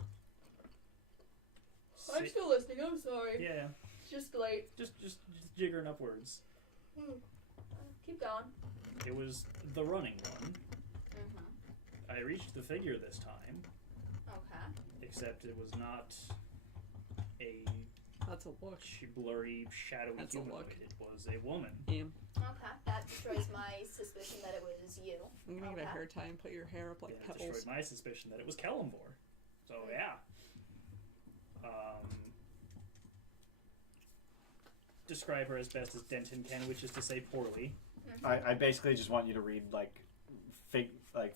si- still listening, I'm sorry. yeah, It's just late. just jiggering upwards. Keep going. It was the running one. Mm-hmm. I reached the figure this time, Okay. except it was not a That's a look. blurry, shadowy That's a humanoid. look. It was a woman. Yeah. Okay. That destroys my suspicion that it was you. I'm gonna get a Okay. hair tie and put your hair up like That pebbles. destroyed my suspicion that it was Kellamvor. So yeah. Describe her as best as Denton can, which is to say poorly. I basically just want you to read like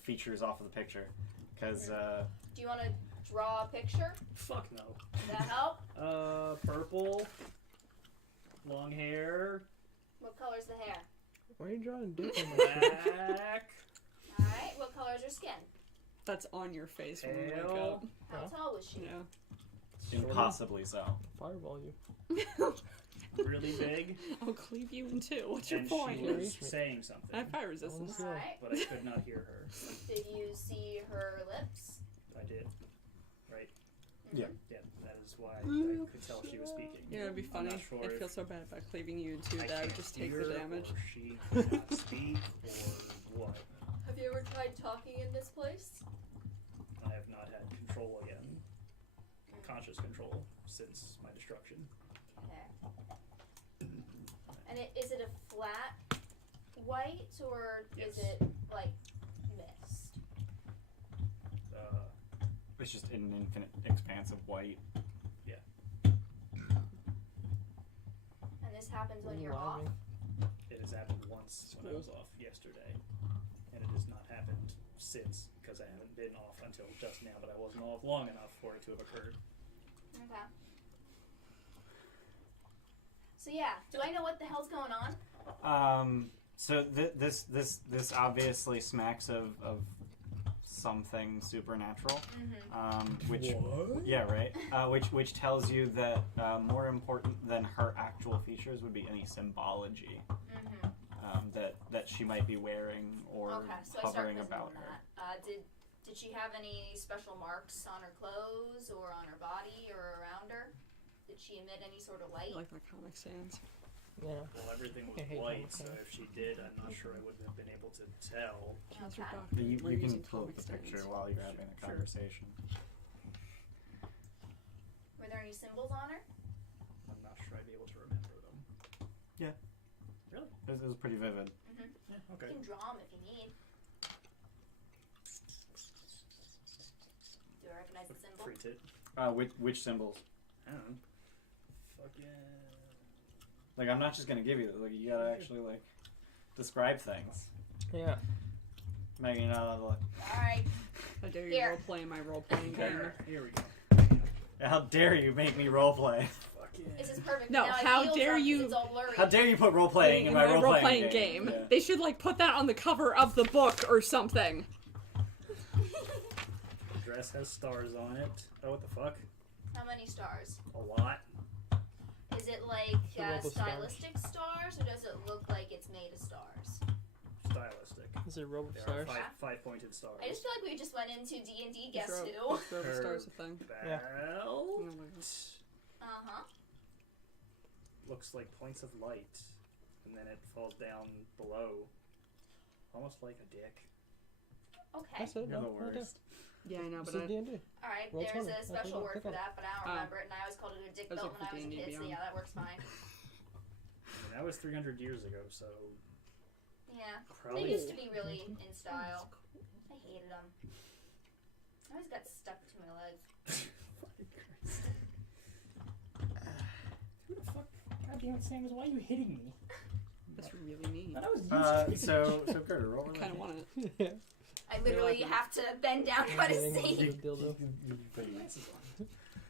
features off of the picture, because Do you want to draw a picture? Fuck no. Does that help? Purple, long hair, What color's the hair? Why are you drawing dick on my face? black, Alright. What color's her skin? That's on your face when you wake Pale. up. How Huh? tall was she? Yeah. impossibly so. Fireball you. really big, I'll cleave you in two. What's your and point? she was saying I something, have fire resistance. Yeah. Alright. but I could not hear her. Did you see her lips? I did. Right? Yeah. Yeah, that is why I could tell she was speaking. You know, it'd be I'm funny. not sure I'd if feel so bad about cleaving you in two I that I would can't just take hear, the damage. or she could not speak, or what. Have you ever tried talking in this place? I have not had control again, conscious control, since my destruction. Okay. And is it a flat white or Yes. is it like mist? It's just an infinite expanse of white. And this happens when you're off? Living. It has happened once when I was off yesterday, and it has not happened since, because I haven't been off until just now, but I wasn't off long enough for it to have occurred. Okay. So yeah, do I know what the hell's going on? So this obviously smacks of something supernatural. Which What? yeah, right. Which tells you that more important than her actual features would be any symbology that she might be wearing or Okay, so I start hovering quizzing about on her. that. Did she have any special marks on her clothes or on her body or around her? Did she emit any sort of I light? like my comic sans. Yeah. Well, everything was I hate white, comic so sans. if she did, I'm not sure I would have been able to tell. Cancer Okay. doctor. You we're can using pull up comic the picture sans. while you're having a Sure. conversation. Were there any symbols on her? I'm not sure I'd be able to remember them. Yeah. Really? It was pretty vivid. Yeah, You okay. can draw them if you need. Do I recognize the symbol? Print it. Which symbols? I don't know. Fucking. Like, I'm not just gonna give you this. Like, you gotta actually like describe things. Yeah. Megan, you're not allowed to look. Alright. How dare you Here. role-play my role-playing game? Here we go. How dare you make me roleplay? Fucking. This is perfect. No, now how I feel dare drunk 'cause you- It's all blurry. How dare you put role-playing in my role-playing game? Yeah. They should, like, put that on the cover of the book or something. The dress has stars on it. Oh, what the fuck? How many stars? A lot. Is it like The roll of stylistic stars, or does it look like it's made of stars? Stylistic. Is it Robe of There are Stars? five-pointed stars. I just feel like we just went into D&D Guess Just Who. Robe of Stars a thing. Yeah. Well, Uh-huh. looks like points of light, and then it falls down below, almost like a dick. Okay. That's it. You're the no, right there. worst. Yeah, I know, It's but a I... D&D. Alright, Roll there's 20. a That's special what I word for pick that, but I don't Oh. remember it, and I always called it a dick That's belt like when I was a D&D kid, so Beyond. yeah, that works fine. And that was 300 years ago, so Yeah. They probably. used to be really in style. I hated them. I always got stuck to my legs. Fucking Christ. Who the fuck? Goddamn Samus, why are you hitting me? That's really mean. That was So Carter, roll. I kind of want it. Yeah. I literally have to bend down try to see. Dildo.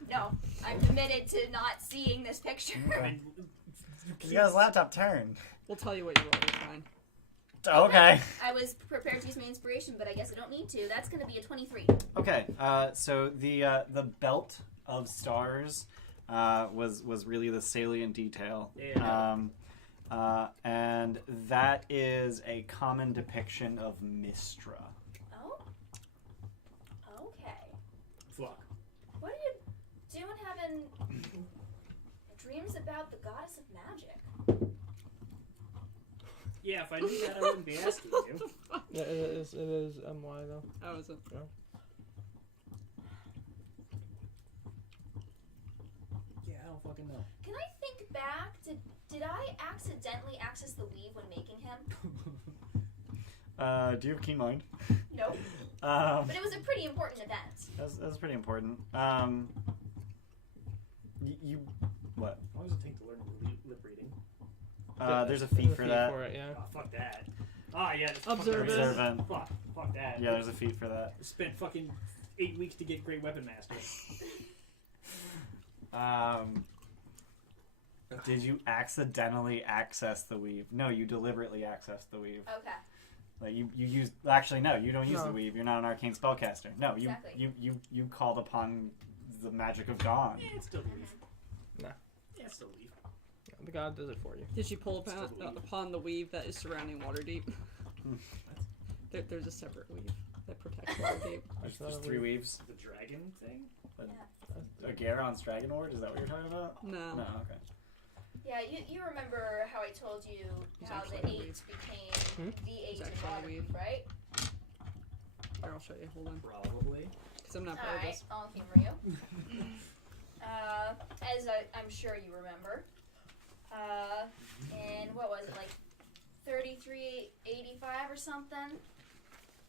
No, I'm committed to not seeing this picture. I mean, You got his laptop turned. We'll tell you what you rolled, it's fine. Okay. I was prepared to use my inspiration, but I guess I don't need to. That's going to be a 23. Okay. So the belt of stars was really the salient detail. Yeah. And that is a common depiction of Mistra. Oh? Okay. fuck. What are you doing having dreams about the goddess of magic? Yeah, if I knew that, I wouldn't be asking you. Yeah, it is MY though. Oh, is it? Yeah, I don't fucking know. Can I think back? Did I accidentally access the weave when making him? Do you have keen mind? Nope. That But it was a pretty important event. was pretty important. You what? How long does it take to learn lip reading? There's a feat for Fee that. For it, yeah. Oh, fuck that. Ah, yeah. just Observant. fucking- Observant. Fuck that. Yeah, there's a feat for that. Spent fucking 8 weeks to get Great Weapon Master. Did you accidentally access the weave? No, you deliberately accessed the weave. Okay. Like you used. Actually, no, you don't use No. the weave. You're not an arcane spellcaster. No, Exactly. you called upon the magic of dawn. Yeah, it's still leave. Nah. Yeah, it's still leave. The god does it for you. Did you pull upon, Still the weave. upon the weave that is surrounding Waterdeep? There's a separate weave that protects Waterdeep. That's There's not a 3 weave. weaves. The dragon thing? A Garon's Dragon Ward? Is that what you're talking about? No. No, okay. Yeah, you remember how I told you It's how actually the a 8 weave. became the 8 It's in actually a Waterdeep, weave. right? Here, I'll show you. Hold on. Probably. Because I'm not part of Alright, this. I'll humor you. As I'm sure you remember. And what was it, like 3385 or something?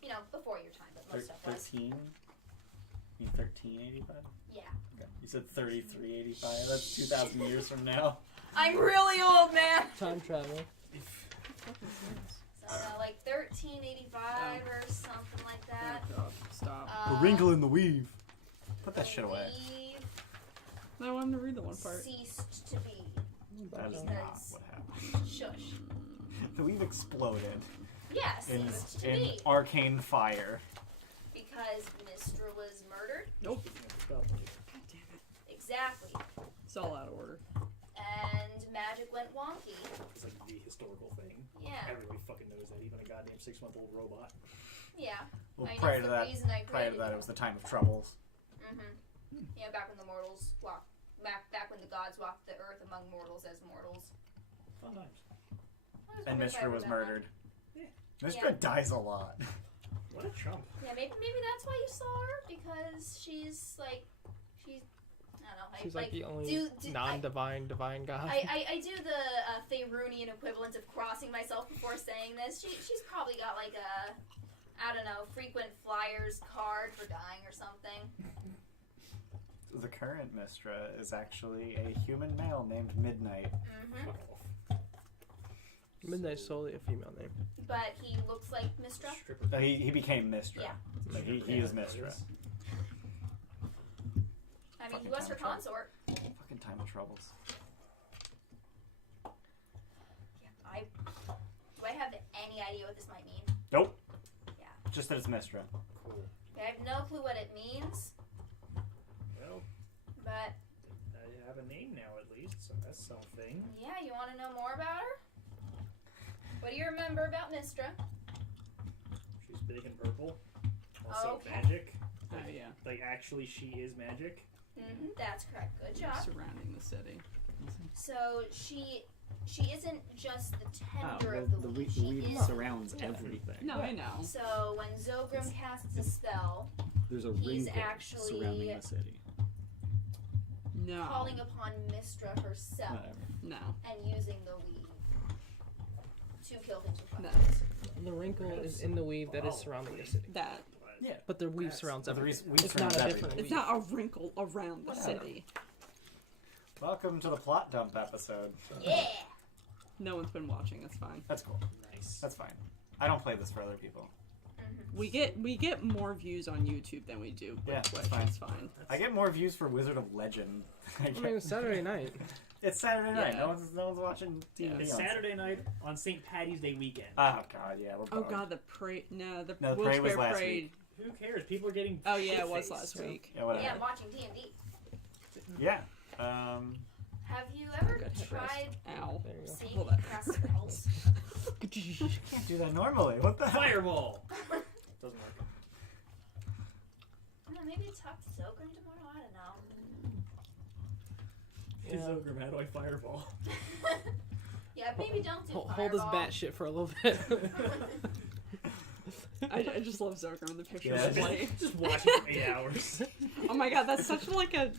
You know, before your time, but most stuff was. 13? You mean 1385? Yeah. Okay. You said 3385. That's 2,000 years from now. I'm really old, man! Time travel. So, like 1385 or something like that. Oh, God. Stop. A wrinkle in the weave. Put that shit away. Weave I wanted to read the one part. ceased to be. That is Because- not what happened. Shush. The weave exploded Yeah, in ceased to in be. arcane fire. Because Mistra was murdered? Nope. God God damn it. Exactly. It's all out of order. And magic went wonky. It's like the historical thing. Yeah. Everybody fucking knows that, even a goddamn 6-month-old robot. Yeah. Well, I mean, prior that's to the that, reason I prior to created that, them. it was the time of troubles. Mm-hmm. Yeah, back when the mortals walked, back when the gods walked the earth among mortals as mortals. Fun times. I was And wondering if I Mistra ever was done murdered. Yeah. Mistra Yeah. dies a lot. What a chump. that. Yeah, maybe that's why you saw her, because she's I don't know. She's I, like the only do- non-divine divine god. I do the Faerunian equivalent of crossing myself before saying this. She's probably got like a, I don't know, frequent flyers card for dying or something. the current Mistra is actually a human male named Midnight. Mm-hmm. Midnight's solely a female name. But he looks like Mistra. Stripper. He became Mistra. Yeah. Like he Yeah, is that Mistra. is. I mean, Fucking he was her time travel. consort. Fucking time of troubles. Yeah, do I have any idea what this might mean? Nope. Yeah. Just that it's Mistra. Cool. I have no clue what it means, Well, but I have a name now at least, so that's something. yeah, you want to know more about her? What do you remember about Mistra? She's big and purple. Also Okay. magic. Oh yeah. Like actually, she is magic. Mm-hmm, that's correct. Good job. Surrounding the city. So she isn't just the tender well, of the the weed. weed She is. surrounds everything. No, I know. So when Zogrim casts a spell, There's a He's ring pit actually- surrounding the city. No. calling upon Mistra herself Whatever. No. and using the weave to kill things with No. weapons. The wrinkle is in the weave that is surrounding the city. That. Yeah. But the weave Yes. surrounds But the everything. weave It's surrounds not a everything. different It's weave. not a wrinkle around the Whatever. city. Welcome to the plot dump episode. Yeah. No one's been watching. It's fine. That's cool. Nice. That's fine. I don't play this for other people. Mm-hmm. We get more views on YouTube than we do with Yeah, it's Twitch. fine. It's fine. I get more views for Wizard of Legend. I mean, it's Saturday night. It's Saturday night. Yeah. No one's watching TV. Yeah. It's on Saturday night on St. Patty's Day weekend. Oh god, yeah. We're Oh boned. god, the parade. No, the No, the parade was Wilkes-Barre last parade. week. Who cares? People are getting. Oh yeah, it was shit-faced. last week. Yeah, whatever. Yeah, I'm watching D&D. Yeah. Have you ever Good hit tried Ow. There you go. seeing Hold on. cast spells? Can't do that normally. What the hell? Fireball. Doesn't work. Maybe talk to Zogrim tomorrow. I don't know. Yeah. Zogrim, how do I fireball? Yeah, maybe don't do Hold this fireball. bat shit for a little bit. I just love Zogrim in the picture. Yeah, It's like, Just watch it for 8 hours. oh my god, that's such like a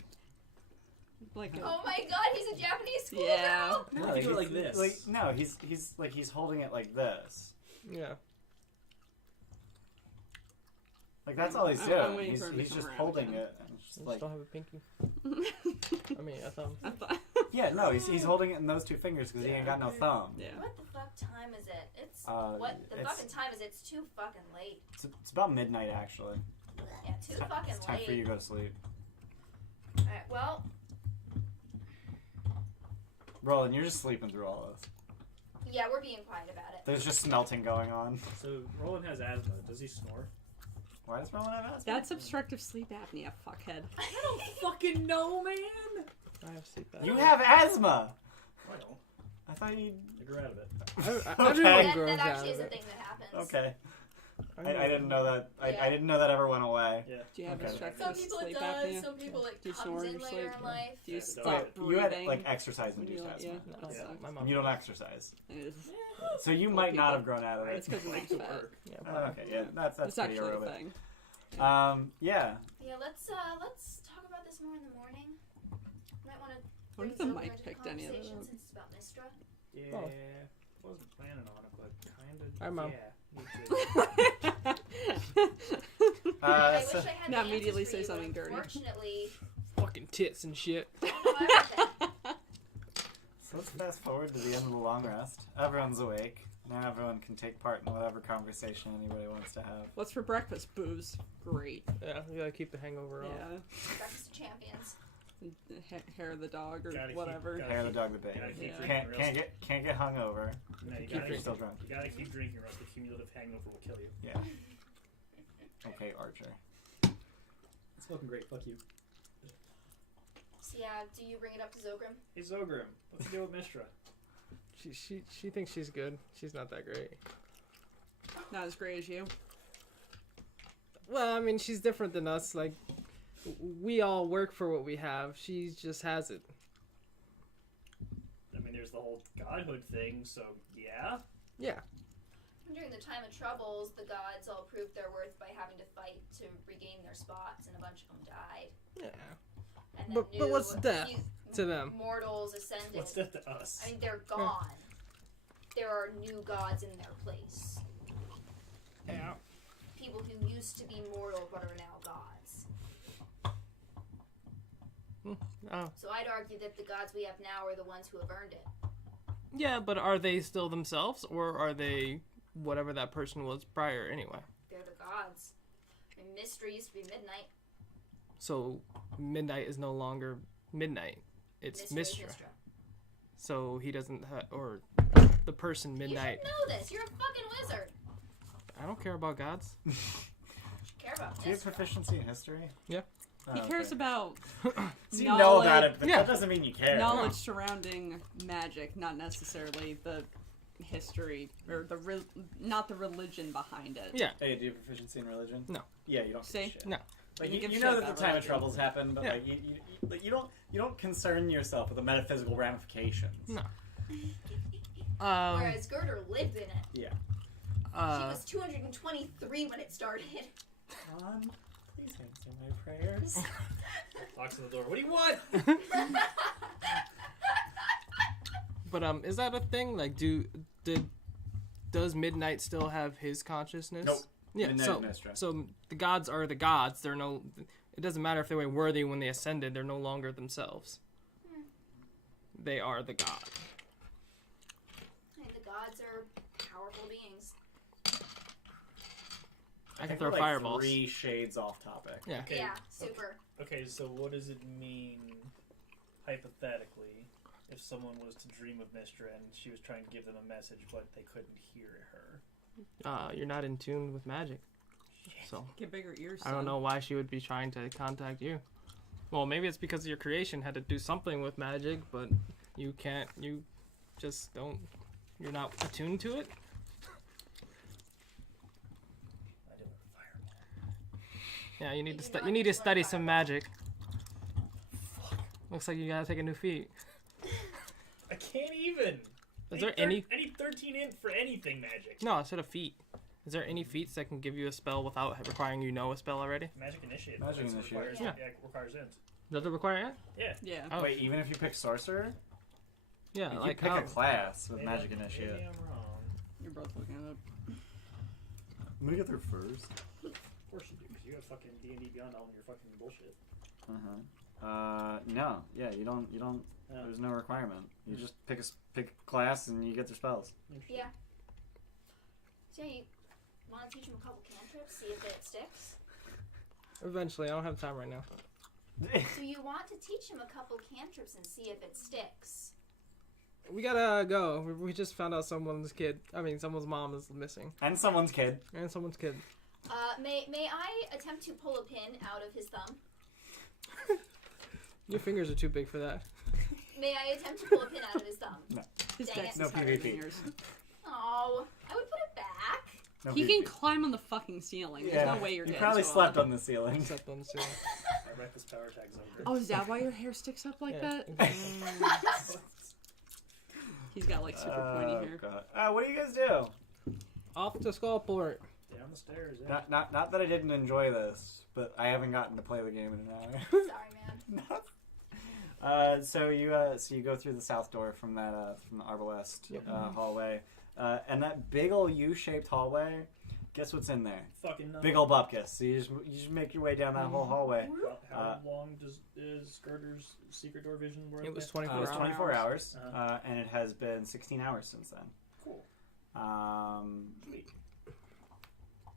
Oh my god, he's a Japanese schoolgirl! Yeah. No, you do it like this. Like no, he's holding it like this. Yeah. Like that's all he's I'm doing. waiting He's, for him to he's come just around holding again. it and just I like just don't have a pinky. I mean, a thumb. I thought. yeah, no, he's holding it in those two fingers because he ain't got no thumb. Yeah. What the fuck time is it? It's It's- fucking time is it? It's too fucking late. It's about midnight actually. Yeah, too fucking It's time late. for you to go to sleep. Alright, well, Roland, you're just sleeping through all this. yeah, we're being quiet about it. There's just smelting going on. So Roland has asthma. Does he snore? Why does Roland have asthma? That's obstructive sleep apnea, fuckhead. I don't fucking know, man. I have sleep apnea. You have asthma. I don't. I thought you. I grew out of it. Everyone Okay. grows That out actually of is a it. thing that happens. Okay. I didn't know that. Yeah. I didn't know that ever went away. Yeah. Do you have Okay. obstructive Some people it sleep does, apnea? some people it Do you comes snore in in your later sleep? in life. Do you Yeah, stop Wait, breathing? you had like exercise when induced you asthma. No, that Yeah. sucks. my mom. You don't exercise, It is. so you Old might not people. have grown out of It's it. because Like we're to fat. work. Yeah, Oh, probably. okay, yeah, that's It's pretty actually a aerobic. thing. Yeah. Yeah, let's talk about this more in the morning. Might want to What bring if the Zogrim mic into picked any of conversation them? since it's about Mistra. Yeah. Oh. Wasn't planning on it, but kind of. Hi, Mom. Yeah. Me too. I So, wish I had Now the immediately answers for say you, something but dirty. Unfortunately, Fucking tits and shit. I don't know everything. so let's fast forward to the end of the long rest. Everyone's awake. Now everyone can take part in whatever conversation anybody wants to have. What's for breakfast? Booze. Great. Yeah, you gotta keep the hangover off. Yeah. Breakfast of Champions. Hair of the dog or Gotta keep- whatever. gotta Hair the dog the baby. Gotta keep Yeah. drinking. Can't get hungover. No, you Keep gotta drinking. Still drunk. You gotta keep drinking, or else the cumulative hangover will kill you. Yeah. Okay, Archer. It's looking great. Fuck you. So yeah, do you bring it up to Zogrim? Hey Zogrim, what's the deal with Mistra? She thinks she's good. She's not that great. Not as great as you. Well, I mean, she's different than us. Like, we all work for what we have. She just has it. I mean, there's the whole godhood thing, so yeah. Yeah. During the time of troubles, the gods all proved their worth by having to fight to regain their spots, and a bunch of them died. Yeah. And then But what's death few to them? Mortals ascended. What's that to us? I mean, they're gone. There are new gods in their place. Yeah. People who used to be mortal but are now gods. Oh. So I'd argue that the gods we have now are the ones who have earned it. Yeah, but are they still themselves, or are they whatever that person was prior anyway? They're the gods. I mean, mystery used to be midnight. So midnight is no longer midnight. It's Mystery Mistra. is Mistra. So he doesn't or the person midnight. You should know this. You're a fucking wizard. I don't care about gods. You care about Do you have Mistra. proficiency in history? Yeah. He cares about So you know about it, but Yeah. that doesn't mean you care. knowledge surrounding magic, not necessarily the history or not the religion behind it. Yeah. Hey, do you have proficiency in religion? No. Yeah, you don't. give a See? shit. No. Like You give you shit know that about the time of religion. troubles happened, but Yeah. like you don't concern yourself with the metaphysical ramifications. No. Whereas Gerder lived in it. Yeah. She was 223 when it started. Ron, please answer my prayers. Locks on the door. What do you want? But is that a thing? Like, does Midnight still have his consciousness? Nope. Yeah. Midnight So Mistra. so the gods are the gods. They're no. It doesn't matter if they were worthy when they ascended. They're no longer themselves. They are the god. And the gods are powerful beings. I can think throw we're, like, fireballs. 3 shades off topic. Yeah. Okay. Yeah, super. Okay, so what does it mean, hypothetically, if someone was to dream of Mistra and she was trying to give them a message, but they couldn't hear her? You're not in tune with magic. So Get bigger ears. I don't son. know why she would be trying to contact you. Well, maybe it's because your creation had to do something with magic, but you can't. You just don't. You're not attuned to it. I do have a fireball. Yeah, you need You to do not you need to use study one some magic. Looks like you gotta take a new feat. I can't even. Is there any? I need 13 int for anything magic. No, instead of feat. Is there any feats that can give you a spell without requiring you know a spell already? Magic initiate. Magic It initiate. Requires, Yeah. it requires int. Does it require it? Yeah. Yeah. Oh. Wait, even if you pick sorcerer, Yeah, you like pick how? a class with Maybe magic I'm- initiate. Maybe I'm wrong. You're both looking it up. I'm gonna get there first. Of course you do, because you got fucking D&D Beyond all your fucking bullshit. No, yeah, you don't. Yeah. There's no requirement. You just pick a class and you get their spells. Yeah. So you want to teach him a couple cantrips, see if it sticks? Eventually, I don't have time right now. So you want to teach him a couple cantrips and see if it sticks? We gotta go. We just found out someone's mom is missing, And someone's kid. and someone's kid. May I attempt to pull a pin out of his thumb? Your fingers are too big for that. May I attempt to pull a pin out of his thumb? His Dang dex it. is No higher than PvP. yours. Oh, I would put it back. No He PvP. can climb on the fucking ceiling. There's Yeah, no way you're you getting probably to him. slept on the ceiling. Except on the ceiling. My reckless power tag's over. Oh, is that why your hair sticks up like Yeah. that? He's got like super pointy hair. God. What do you guys do? Off to Skullport. Down the stairs, yeah. Not that I didn't enjoy this, but I haven't gotten to play the game in an hour. Sorry, man. So you go through the south door from the Arbalest hallway, and that big old U-shaped hallway. Guess what's in there? Fucking no. Big old bupkis. So you just make your way down that whole hallway. How long is Girder's secret door vision work? It was at? 24 It was hours. 24 hours, Uh-huh. and it has been 16 hours since then. Cool. Sweet.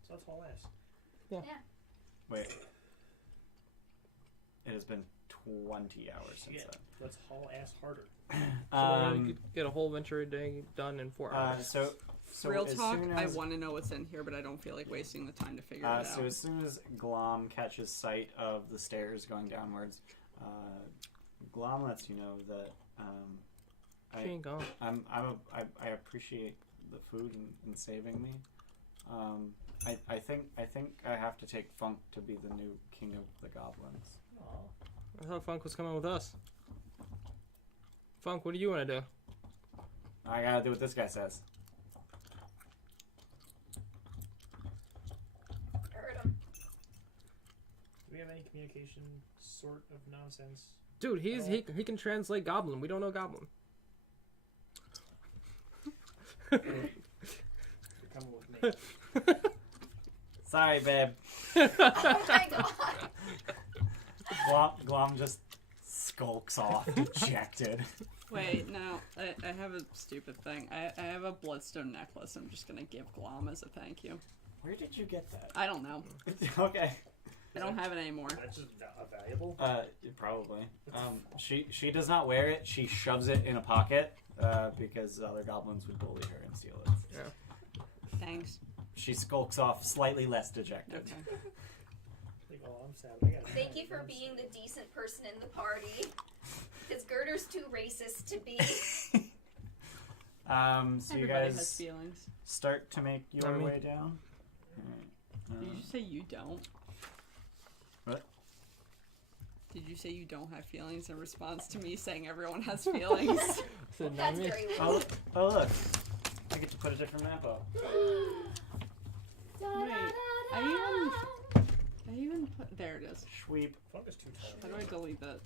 So that's all ass. Wait. It has been 20 hours since Shit. then. Let's haul ass harder. So you could get a whole venture a day done in 4 hours. So Real as talk, soon I as, want to know what's in here, but I don't feel like wasting the time to figure it out. So as soon as Glom catches sight of the stairs going downwards, Glom lets you know that She ain't gone. I appreciate the food and saving me. I think I have to take Funk to be the new king of the goblins. Aw. I thought Funk was coming with us. Funk, what do you want to do? I gotta do what this guy says. Heard him. Do we have any communication sort of nonsense? Dude, he can translate Goblin. We don't know Goblin. You're coming with me. Sorry, babe. Oh my god. Glom just skulks off, dejected. Wait, no, I have a stupid thing. I have a bloodstone necklace I'm just gonna give Glom as a thank you. Where did you get that? I don't know. Okay. I don't have it anymore. That's just valuable. Probably. She does not wear it. She shoves it in a pocket because other goblins would bully her and steal it. Yeah. Thanks. She skulks off slightly less dejected. Okay. Like, oh, I'm sad. I gotta Thank you for being the decent person in the party. Because Girder's too racist to be. So you Everybody has guys feelings. start to make your Not me. way down. Did you say you don't? What? Did you say you don't have feelings in response to me saying everyone has feelings? Said not That's me. very Oh, rude. oh look! I get to put a different map up. I even put there it is. Sweep. Fuck is too How tall. do I delete that?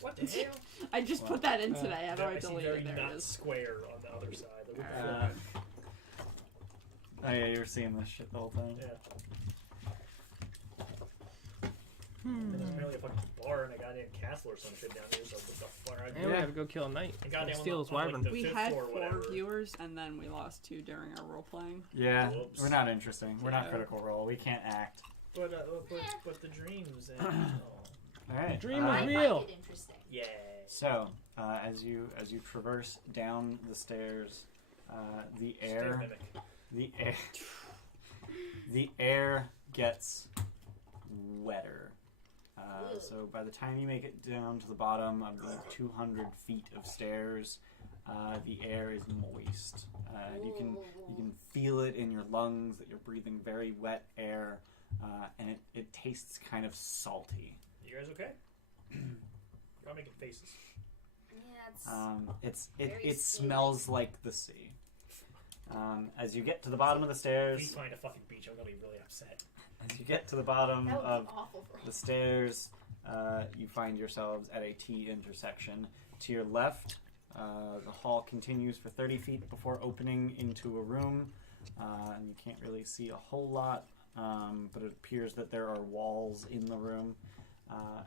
What the hell? I just put that in today. How do I That seems delete very it? There not it is. square on the other side. That would be Uh, oh yeah, you were seeing this shit the whole time. yeah. And there's apparently a fucking bar and a goddamn castle or some shit down here. So what the fuck? And we have to go kill a knight. And goddamn, Steal his on, like, wyvern. the We fifth had floor, 4 whatever. viewers and then we lost 2 during our role playing. Yeah, Whoops. we're not interesting. We're not Yeah. critical role. We can't act. But the dreams and oh. All right. Dream I is find real. it interesting. Yeah. So, as you traverse down the stairs, the Stair air mimic. the air gets wetter. Ooh. So by the time you make it down to the bottom of the 200 feet of stairs, the air is moist. You can feel it in your lungs that you're breathing very wet air, and it tastes kind of salty. You guys okay? Y'all making faces. Yeah, it's It Very smells like the sea. As you get to the bottom of the If we stairs, find a fucking beach, I'm gonna be really upset. as you get to the bottom that would of be awful for the stairs, you find yourselves at a T intersection. To your left, the hall continues for 30 feet before opening into a room, and you can't really see a whole lot, but it appears that there are walls in the room.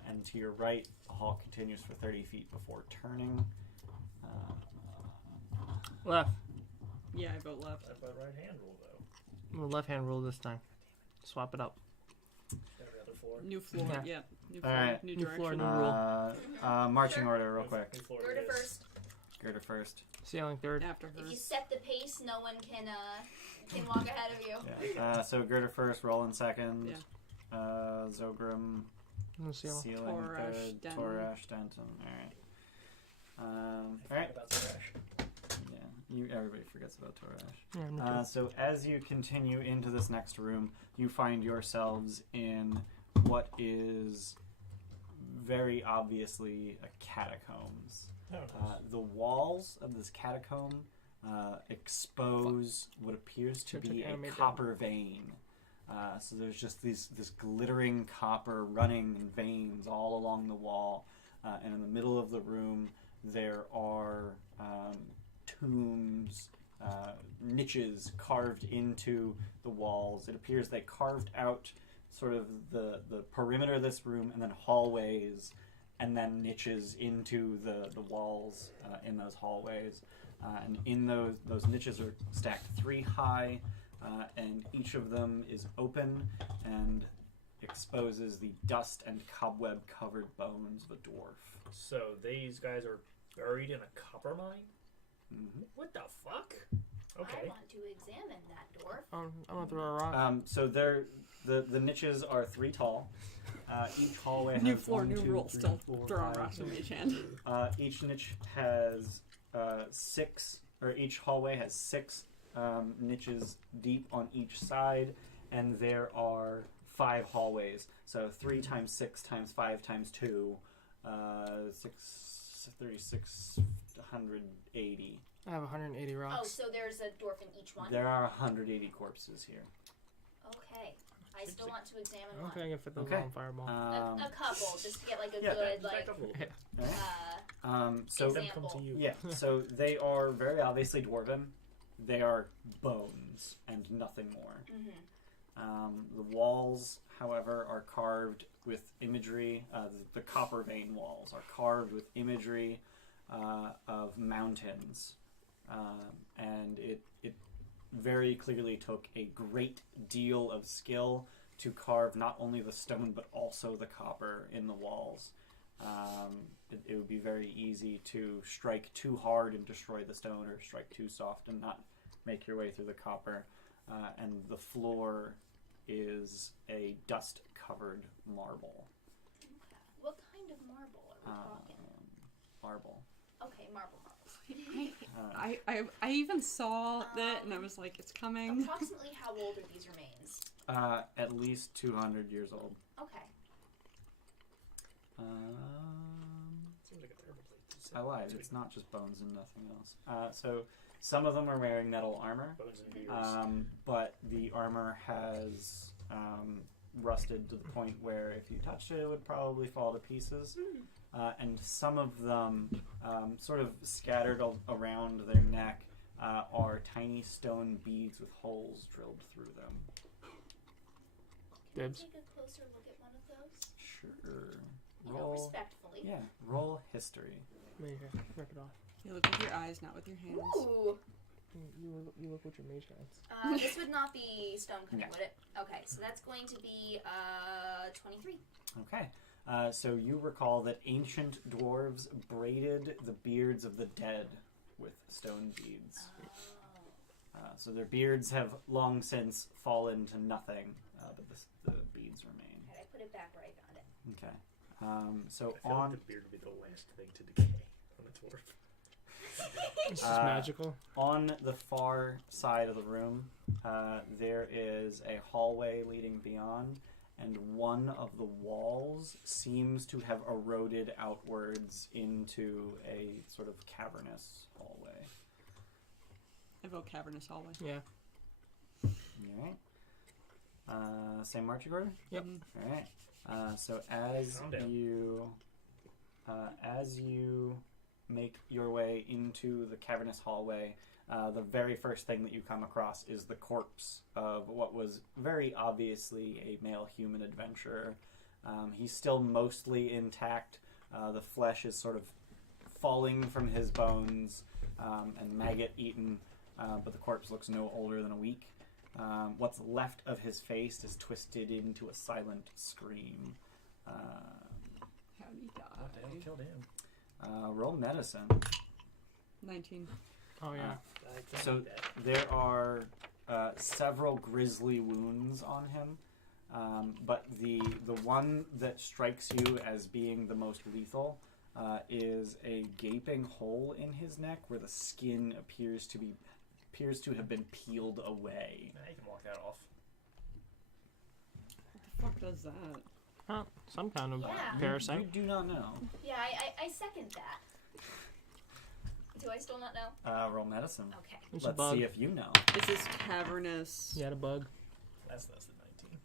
And to your right, the hall continues for 30 feet before turning. Left. Yeah, I vote left. That's my right hand rule though. I'm a left hand rule this time. Swap it up. Every other floor. New floor, Yeah. yeah. New All floor, right. new New direction. floor, new Marching Sure. order, real quick. New floor Gerda it is. first. Gerda first. Sailing third. After If you hers. set the pace, no one can walk ahead of you. Yeah. So Gerda first, Roland second. Yeah. Zogrim No sailing. Sealing Torash, third. Denton. Torash, Denton. Alright. I Alright. forgot about trash. Yeah. Everybody forgets about Torash. Yeah, me too. So as you continue into this next room, you find yourselves in what is very obviously a catacombs. Oh, The walls of this catacomb expose what appears to Should be check a animate copper vein. So there's just this glittering copper running in veins all along the wall, and in the middle of the room there are tombs, niches carved into the walls. It appears they carved out sort of the perimeter of this room, and then hallways, and then niches into the walls in those hallways. And in those niches are stacked 3 high, and each of them is open and exposes the dust and cobweb covered bones of a dwarf. So these guys are buried in a copper mine? Mm-hmm. What the fuck? I Okay. want to examine that dwarf. I'm gonna throw a rock. So the niches are 3 tall. Each hallway has New floor, 1, new 2, rule. 3, Still 4, throwing 5, rocks in 6. mage hand. Each niche has 6, or each hallway has 6 niches deep on each side, and there are 5 hallways. So 3 times 6 times 5 times 2, 3,680. I have 180 Oh, rocks. so there's a dwarf in each one? There are 180 corpses here. Okay. I still want to examine I don't one. think I can fit those Okay. all in fireball. A couple, just to get like a yeah, good, Back like, up a little bit. So Them example. come to you. yeah, so they are very obviously dwarven. They are bones and nothing more. Mhm. The walls, however, are carved with imagery. The copper vein walls are carved with imagery of mountains, and it very clearly took a great deal of skill to carve not only the stone but also the copper in the walls. It would be very easy to strike too hard and destroy the stone, or strike too soft and not make your way through the copper. And the floor is a dust-covered marble. What kind of marble are we talking? Marble. Okay, marble. I even saw that and I was like, it's coming. Approximately how old are these remains? At least 200 years old. Okay. Seems like a terrible place to sit. I lied. It's not just bones and nothing else. So some of them are wearing metal armor, Bones and beers. but the armor has rusted to the point where if you touched it, it would probably fall to pieces. And some of them, sort of scattered around their neck, are tiny stone beads with holes drilled through them. Can Dibs. we take a closer look at one of those? Sure. You know, Roll. respectfully. Yeah. Roll history. Here, rip it off. You look with your eyes, not with your hands. Ooh. You look with your mage hands. This would not be stone cutting, No. would it? Okay, so that's going to be 23. Okay. So you recall that ancient dwarves braided the beards of the dead with stone beads. So their beards have long since fallen to nothing, but the beads remain. Okay, I put it back where I found it. Okay. So I feel on like the beard would be the last thing to decay on a dwarf. This is magical. On the far side of the room, there is a hallway leading beyond, and one of the walls seems to have eroded outwards into a sort of cavernous hallway. I vote cavernous hallway. Yeah. Alright. Same marching order? Yep. Alright. So as Calm down. you make your way into the cavernous hallway, the very first thing that you come across is the corpse of what was very obviously a male human adventurer. He's still mostly intact. The flesh is sort of falling from his bones and maggot eaten, but the corpse looks no older than a week. What's left of his face is twisted into a silent scream. How'd he die? What the hell killed him? Roll medicine. 19. Oh yeah. I can't So do that. there are several grisly wounds on him, but the one that strikes you as being the most lethal is a gaping hole in his neck where the skin appears to have been peeled away. Nah, you can walk that off. What the fuck does that? Huh, some kind of Yeah. You parasite. do not know. Yeah, I second that. Do I still not know? Roll medicine. Okay. It's a Let's bug. see if you know. Is this cavernous? You had a bug. That's less than 19.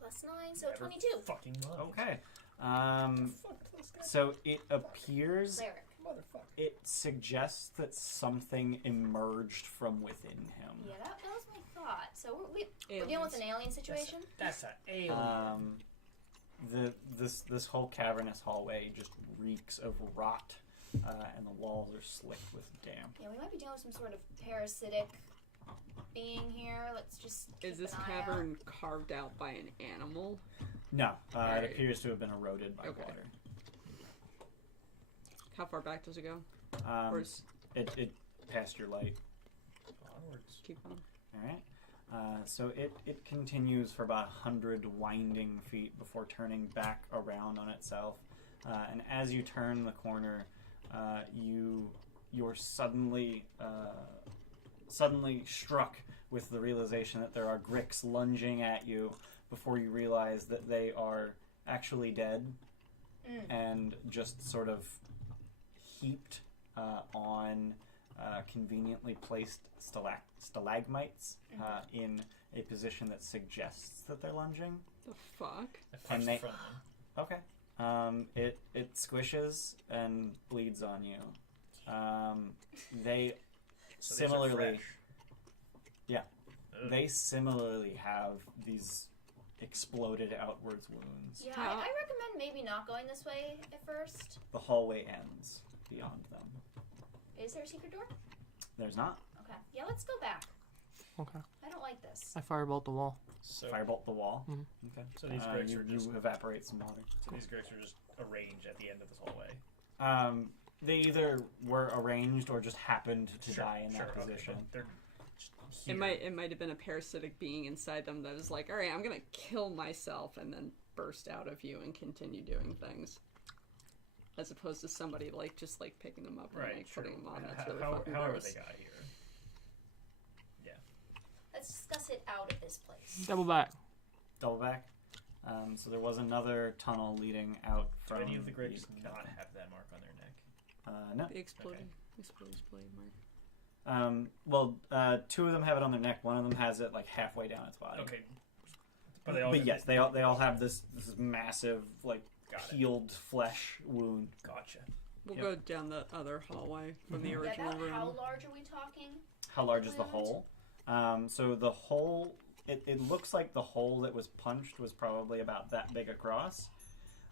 Plus 9, so Never 22. Fucking mind. Okay. Fuck this guy. So it appears, Cleric. Motherfucker. it suggests that something emerged from within him. Yeah, that was my thought. So we're dealing with an alien situation? That's an alien. This whole cavernous hallway just reeks of rot, and the walls are slick with damp. Yeah, we might be dealing with some sort of parasitic being here. Let's just Is keep this an eye out. cavern carved out by an animal? No, Alright. it appears to have been eroded by Okay. water. How far back does it go? Or is, It passed your light. Onwards. keep on. All right. So it continues for about 100 winding feet before turning back around on itself. And as you turn the corner, you're suddenly struck with the realization that there are Gricks lunging at you before you realize that they are actually dead and just sort of heaped on conveniently placed stalagmites in a position that suggests that they're lunging. The fuck? I punched they- the front one. Okay. It squishes and bleeds on you. They So these are similarly, fresh. yeah, Ugh. they similarly have these exploded outwards wounds. Yeah, I recommend maybe not going this way at first. The hallway ends beyond them. Is there a secret door? There's not. Okay. Yeah, let's go back. Okay. I don't like this. I firebolt the wall. So, Firebolt the wall. Mhm. Okay. So these bricks are just you evaporate some water. so these bricks are just arranged at the end of this hallway. They either were arranged or just happened to die in that okay, position. but they're just It here. might have been a parasitic being inside them that was like, all right, I'm gonna kill myself, and then burst out of you and continue doing things, as opposed to somebody like just like picking them up and Right, like true. putting them on. And That's really fucking however gross. they got here. Let's discuss it out of this place. Double back. Double back. So there was another tunnel leading out Do from. any of the grapes east not capital. have that mark on their neck? No. The exploded blade mark. Well, two of them have it on their neck. One of them has it like halfway down its body. Okay. But they all. But yes, they all have this massive like Got it. peeled flesh wound. Gotcha. We'll Yep. go down the other hallway from the Yeah, original about room. how large are we talking? How large is the Wound? hole? So the hole, it looks like the hole that was punched was probably about that big across,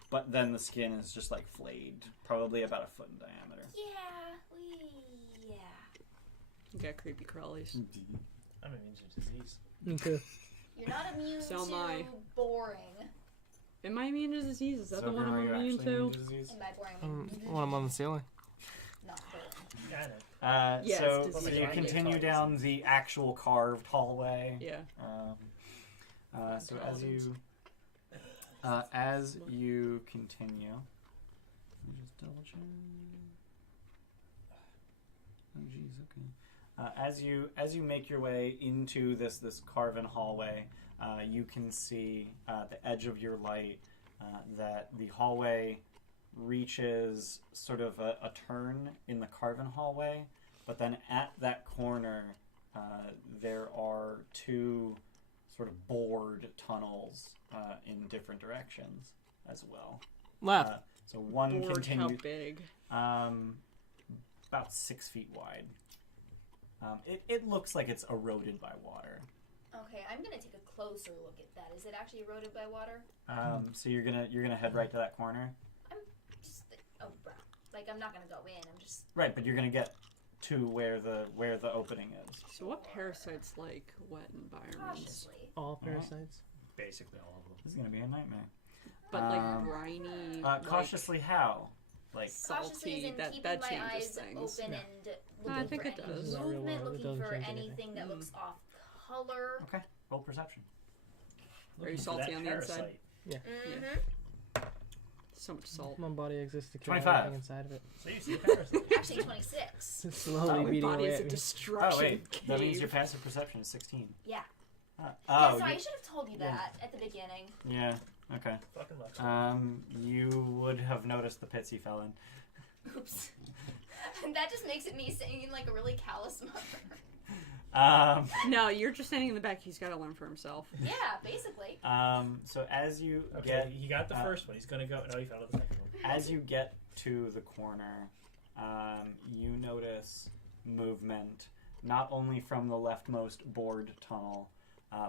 but then the skin is just like flayed, probably about a foot in diameter. Yeah. You got creepy crawlies. I'm immune to disease. Me too. You're not immune So am to I. boring. Am I immune to disease? Is that So the one Grim, are I'm you immune actually immune to? disease? And by boring, I mean When I'm on the ceiling. not boring. Yeah, I know. Yes, so disease. you Right. continue Right. down the actual carved hallway. Yeah. So as you continue, let me just double check. Oh geez, okay. As you make your way into this carven hallway, you can see the edge of your light that the hallway reaches sort of a turn in the carven hallway, but then at that corner there are two sort of bored tunnels in different directions as well. Left. So one Board, how continues big? about 6 feet wide. It looks like it's eroded by water. Okay, I'm gonna take a closer look at that. Is it actually eroded by water? So you're gonna head right to that corner, Just like I'm not gonna go in. I'm just right? But you're gonna get to where the opening is. So what parasites like wet environments? cautiously. All parasites. Basically all of them. This is gonna be a nightmare. But like Um, briny, Cautiously, how? Like Cautiously as salty. in That keeping my changes eyes things. open Yeah. and I looking think for it any does. Not real movement, world, it looking doesn't for change anything that anything. looks off color. okay, roll perception. Are you Looking for salty that on the inside? parasite. Mm-hmm. So much salt. My body exists to kill 25. everything inside of it. So you see a parasite. Actually, 26. It's slowly My beating body away is a at me. destruction Oh wait, cave. that means your passive perception is 16. Yeah. Oh, Yeah, sorry, I you- should have told you yeah. that at the beginning. yeah. Okay. Fucking luck. You would have noticed the pits he fell in. Oops. And that just makes it me singing like a really callous mother. No, you're just standing in the back. He's got to learn for himself. Yeah, basically. So as you Okay, get he got the first one. He's gonna go. No, he fell to the second one. as you get to the corner, you notice movement not only from the leftmost bored tunnel,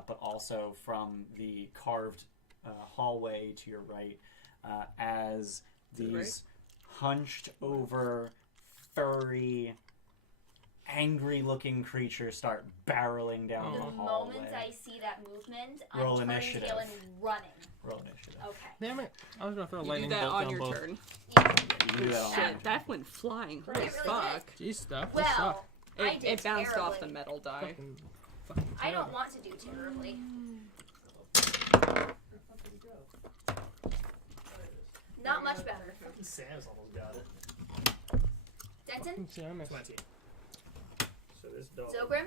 but also from the carved hallway to your right, as To the these hunched over, furry, angry-looking creatures start barreling down The the hallway. moment I see that movement, Roll I'm turning initiative. tail and running. Roll initiative. Okay. Damn it! I was gonna throw a You do lightning that bolt on down your both. turn. You can do that on Shit, that went flying. Holy It really fuck. Jeez, stuff. This Well, sucked. I It, did it bounced off the terribly. metal die. Fucking I don't terrible. want to do terribly. Not much better. Fucking Sam's almost got it. Denton? See, I missed. 20. So this dog. Zogrim?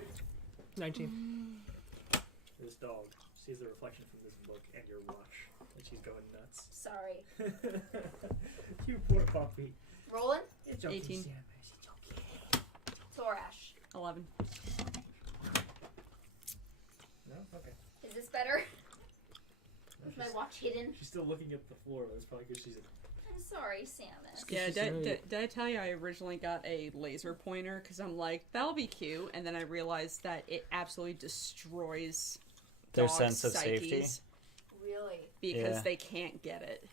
19. This dog sees the reflection from this book and your watch, and she's going nuts. Sorry. You poor puppy. Roland? It's 18. Sam. It's okay. Torash. 11. No? Okay. Is this better? No, Is my watch hidden? she's still looking at the floor, but it's probably because she's. I'm sorry, Samus. Yeah, She's did I tell you I originally got a laser pointer? Because I'm like, that'll be cute. And then I realized that it absolutely destroys Their dogs' sense of psyches. safety? Really? because Yeah. they can't get it.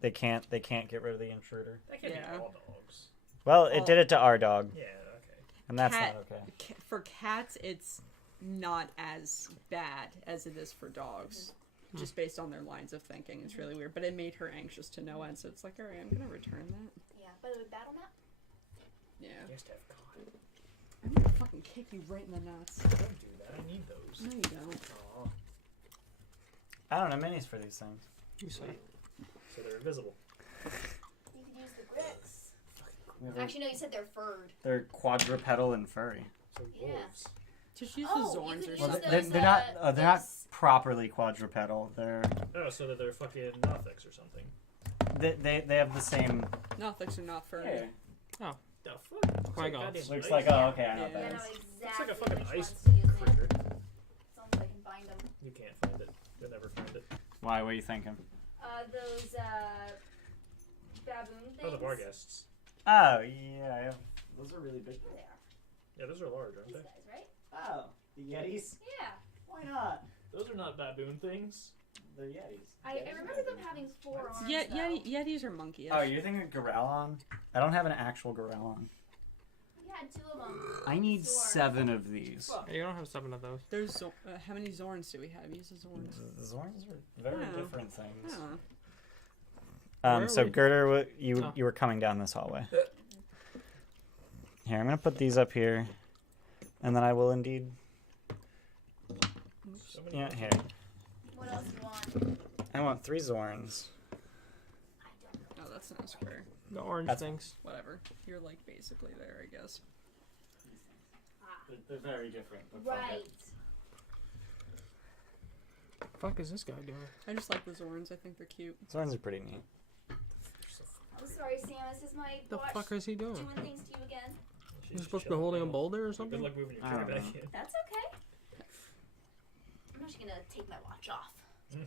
They can't get rid of the intruder. That can't Yeah. be all dogs. Well, it Well- did it to our dog, Yeah, okay. and that's Cat- not okay. For cats, it's not as bad as it is for dogs. Just based on their lines of thinking. It's really weird. But it made her anxious to no end, so it's like, alright, I'm gonna return that. Yeah. By the way, battle map? Yeah. You used to have God. I'm gonna fucking kick you right in the nuts. Don't do that. I need those. No, you don't. Aw. I don't know minis for these things. You say. So they're invisible. You could use the bricks. They're, Actually, no, you said they're furred. they're quadrupedal and furry. So Yeah. wolves. Just use Oh, the you Zorns could or use Well, something. they're, those, they're not. They're not those- properly quadrupedal. They're Oh, so they're fucking Nothics or something. they have the same. Nothings are not furry. Yeah. The fuck? Qui-Gon's. Looks like oh okay I know what Yeah. that I know is. exactly Looks like a fucking which ice ones to use now. critter. As long as I can find them. You can't find it. You'll never find it. Why? What are you thinking? Those baboon things. Oh, the bar guests. Oh yeah, those are really big. There they are. Yeah, those are large, aren't These they? guys, right? Oh, the Yetis. Yeah. Why not? Those are not baboon things. They're Yetis. I remember them having 4 arms. Yeah, though. Yetis are monkeys. Oh, you're thinking Gorellon? I don't have an actual Gorellon. We had 2 of them. I need Sure. 7 of these. You don't have 7 of those. There's how many Zorns do we have? Use the Zorns. The Zorns are very Oh. different things. Oh. Where So are we? Girder, Oh. you were coming down this hallway. Here, I'm gonna put these up here, and then I will indeed. So many. Yeah, here. What else do you want? I want 3 Zorns. I don't know. Oh, that's not a square. The orange That's- things. Whatever. You're like basically there, I guess. Ah. They're very different. Right. The fuck is this guy doing? I just like the Zorns. I think they're cute. Zorns are pretty neat. I'm sorry, Sam. This is my The watch fuck is he doing? doing things to you again. She's You're supposed to be chilling holding a now. boulder or Good something? luck moving your I chair don't back know. in. That's okay. I'm actually gonna take my watch off. Mm.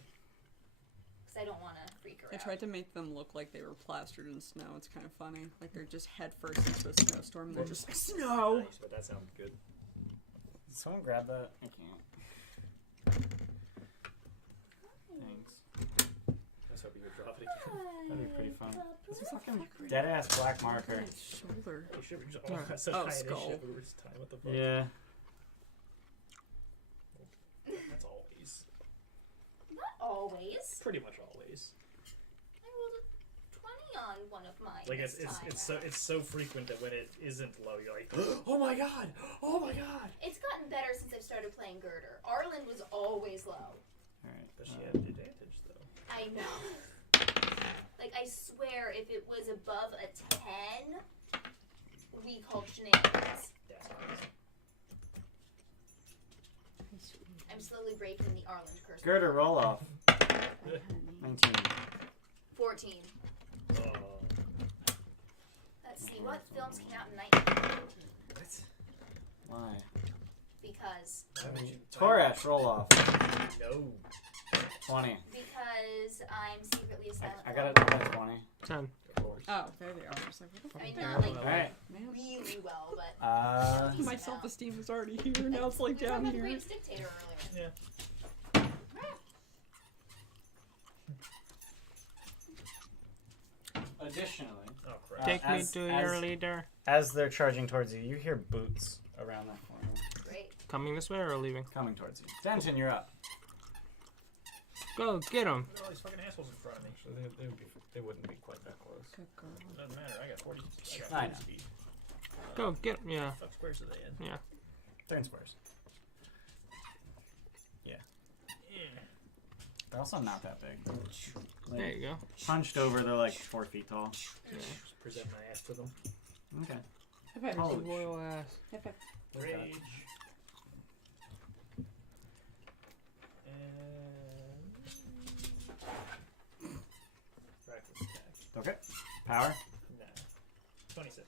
Because I don't want to freak her I out. tried to make them look like they were plastered in snow. It's kind of funny. Like they're just head first into a snowstorm. And they're just like, snow! Nice, but that sounded good. Did someone grab that? I can't. Thanks. I was hoping you would drop it again. That'd be pretty fun. This is fucking Dead ass black marker. shoulder. Oh, shit, we just, Yeah. that's such Oh, high skull. initiative. We were just time. What the fuck? Yeah. That's always. Not always. Pretty much always. I rolled a 20 on one of mine. Like this time. it's so frequent that when it isn't low, you're like, oh my god, oh my god. It's gotten better since I've started playing Girder. Arlen was always low. Alright. But she had advantage though. I know. Like, I swear, if it was above a 10, we called shenanigans. Yeah. I'm slowly breaking the Arlen curse. Girder, roll off. 19. 14. Oh. Let's see, what films came out in 19? What? Why? Because. Torash, roll off. No. 20. Because I'm secretly a silent I got it killer. at 20. 10. Of course. Oh, there they are. I was like, what the I mean, fuck? not like Alright. Man. really well, but. My self-esteem was already here. Now it's like we were down talking about the here. Greatest Dictator earlier. Yeah. Additionally, Oh crap. Take me as- to as- your leader. as they're charging towards you, you hear boots around that corner. Great. Coming this way or leaving? Coming towards you. Denton, you're up. Go, get him. Look at all these fucking assholes in front of me. So they wouldn't be quite that close. Good girl. Doesn't matter. I got 40. I got I 40 know. speed. Go, get him. Yeah. Fuck squares are they in? Yeah. They're in squares. Yeah. They're also not that big. There Like, you go. hunched over, they're like 4 feet tall. Yeah. Just present my ass to them. Okay. High five. Holy Royal ass. High five. Rage. And reckless attack. Okay. Power. Nah. 26.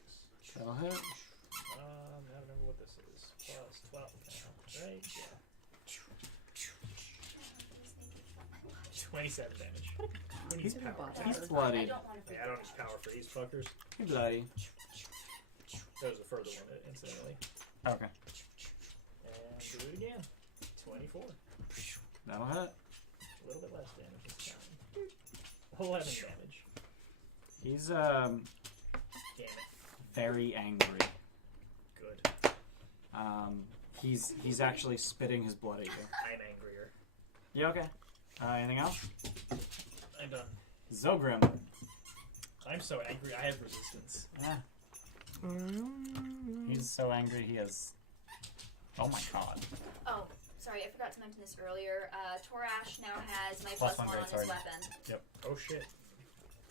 That'll hit. I don't remember what this is. Plus 12 now. Right? Yeah. 27 damage. Who needs He's power? about He's to- I bloodied. don't want to Yeah, I don't need power for these fuckers. He's bloody. That was the further one, incidentally. Okay. And do it again. 24. That'll hit. A little bit less damage this time. 11 damage. He's Damn it. very angry. Good. He's actually spitting his blood at you. I'm angrier. You okay? Anything else? I'm done. Zogrim. I'm so angry, I have resistance. Yeah. He's so angry he has. Oh my god. Oh, sorry, I forgot to mention this earlier. Torash now has my Plus +1 one on his greatsword. weapon. Yep. Oh shit.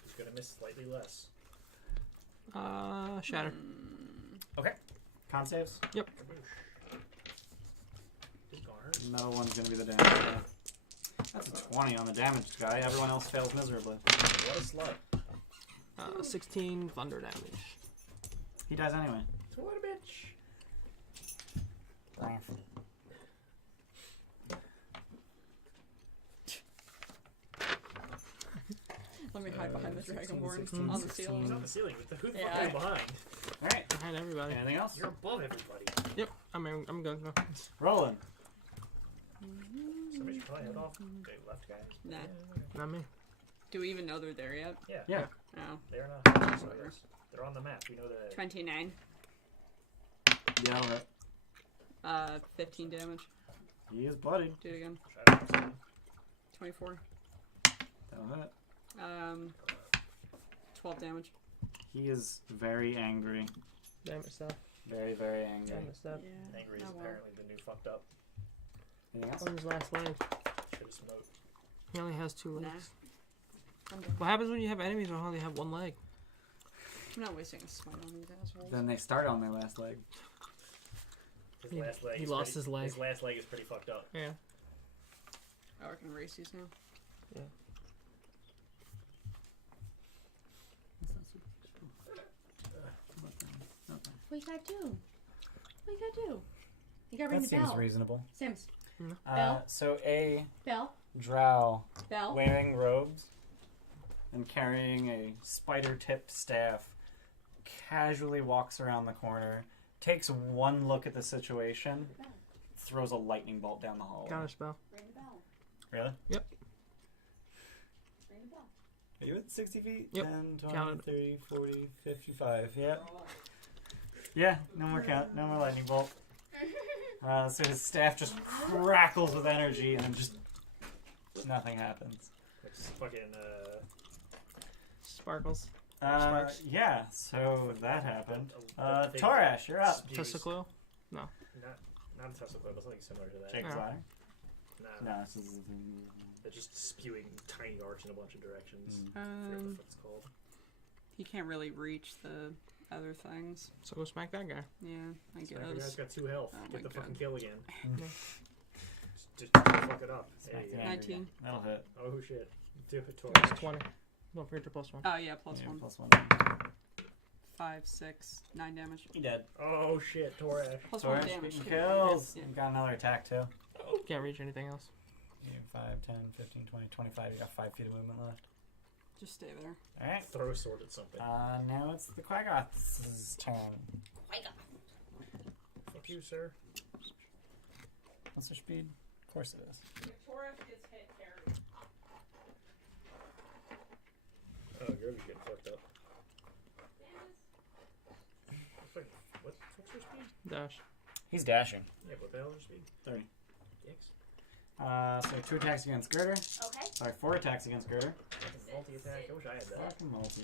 He's gonna miss slightly less. Shatter. Okay. Con saves. Kaboosh. He's gonna hurt. Metal one's gonna be the damage guy. That's a 20 on the damaged guy. Everyone else fails miserably. What a slut. 16 thunder damage. He dies anyway. So what a bitch. Let me hide behind the 16, dragonborn 16, on the 16. He's ceiling. on the ceiling. Who the Yeah. fuck are you behind? Alright. Behind everybody. Anything else? You're above everybody. Yep, I'm good. No. Rolling. Somebody should probably head off. They left, guys. Nah. Not me. Do we even know they're there yet? Yeah. Yeah. Oh. They're not. They're on the map. We know that. 29. Yeah, alright. 15 damage. He is bloodied. Do it again. Try to fix it. 24. That'll hit. 12 damage. He is very angry. Damn it, stuff. Very, very angry. Damn it, stuff. Yeah. Angry is Oh, well. apparently the new fucked up. Anything else? On his last leg. Should have smoked. He only has 2 Nah. legs. I'm done. What happens when you have enemies who only have 1 leg? I'm not wasting a smite on these assholes. Then they start on their last leg. His He- last leg. he is lost pretty- his leg. His last leg is pretty fucked up. Yeah. Oh, I can erase these now. What you gotta do? What you gotta do? You gotta ring That the seems bell. reasonable. Sims. So a Bell. drow Bell. wearing robes and carrying a spider-tipped staff casually walks around the corner, takes one look at the situation, throws a lightning bolt down the hallway. Counter spell. Ring the bell. Really? Yep. Ring the bell. Are you at 60 feet? Yep. 10, 20, Counted. 30, 40, 55. Yeah. Yeah, no more count, no more lightning bolt. So his staff just crackles with energy and then just nothing happens. It's fucking, Sparkles. Sparks. Yeah, so that happened. a big Torash, you're up. spews- Testicle. Not a testicle, but something similar to that. Jake's Yeah. lying. Nah, No, this is... they're just spewing tiny arcs in a bunch of directions. Mm. I forget what it's called. He can't really reach the other things. So go smack that guy. Yeah, I Smack the guy's guess. got 2 health. Oh my Get the fucking God. kill again. Yeah. Just fuck it up. There Smack you the go. angry 19. guy. That'll hit. Oh shit. Do it, It's Taurus. 20. Don't forget your +1. Oh yeah, plus Yeah, one. +1. 5, 6, 9 damage. He dead. Oh shit, Torash. Plus 1 Torash damage. beating too. kills. Yeah. You got another attack too. Can't reach anything else. You 5, 10, 15, 20, 25. You got 5 feet of movement left. Just stay there. Alright. Throw a sword at something. Now it's the Quaggoth's turn. Wake up. Fuck you, sir. What's their speed? Of course it is. Victoria gets hit, carry. Oh, you're getting fucked up. What's your speed? Dash. He's dashing. Yeah, what the hell is your speed? 30. Dicks. So 2 attacks against Girder. Okay. Sorry, 4 attacks against Girder. Fucking multi-attack. I wish I had that. Fucking multi.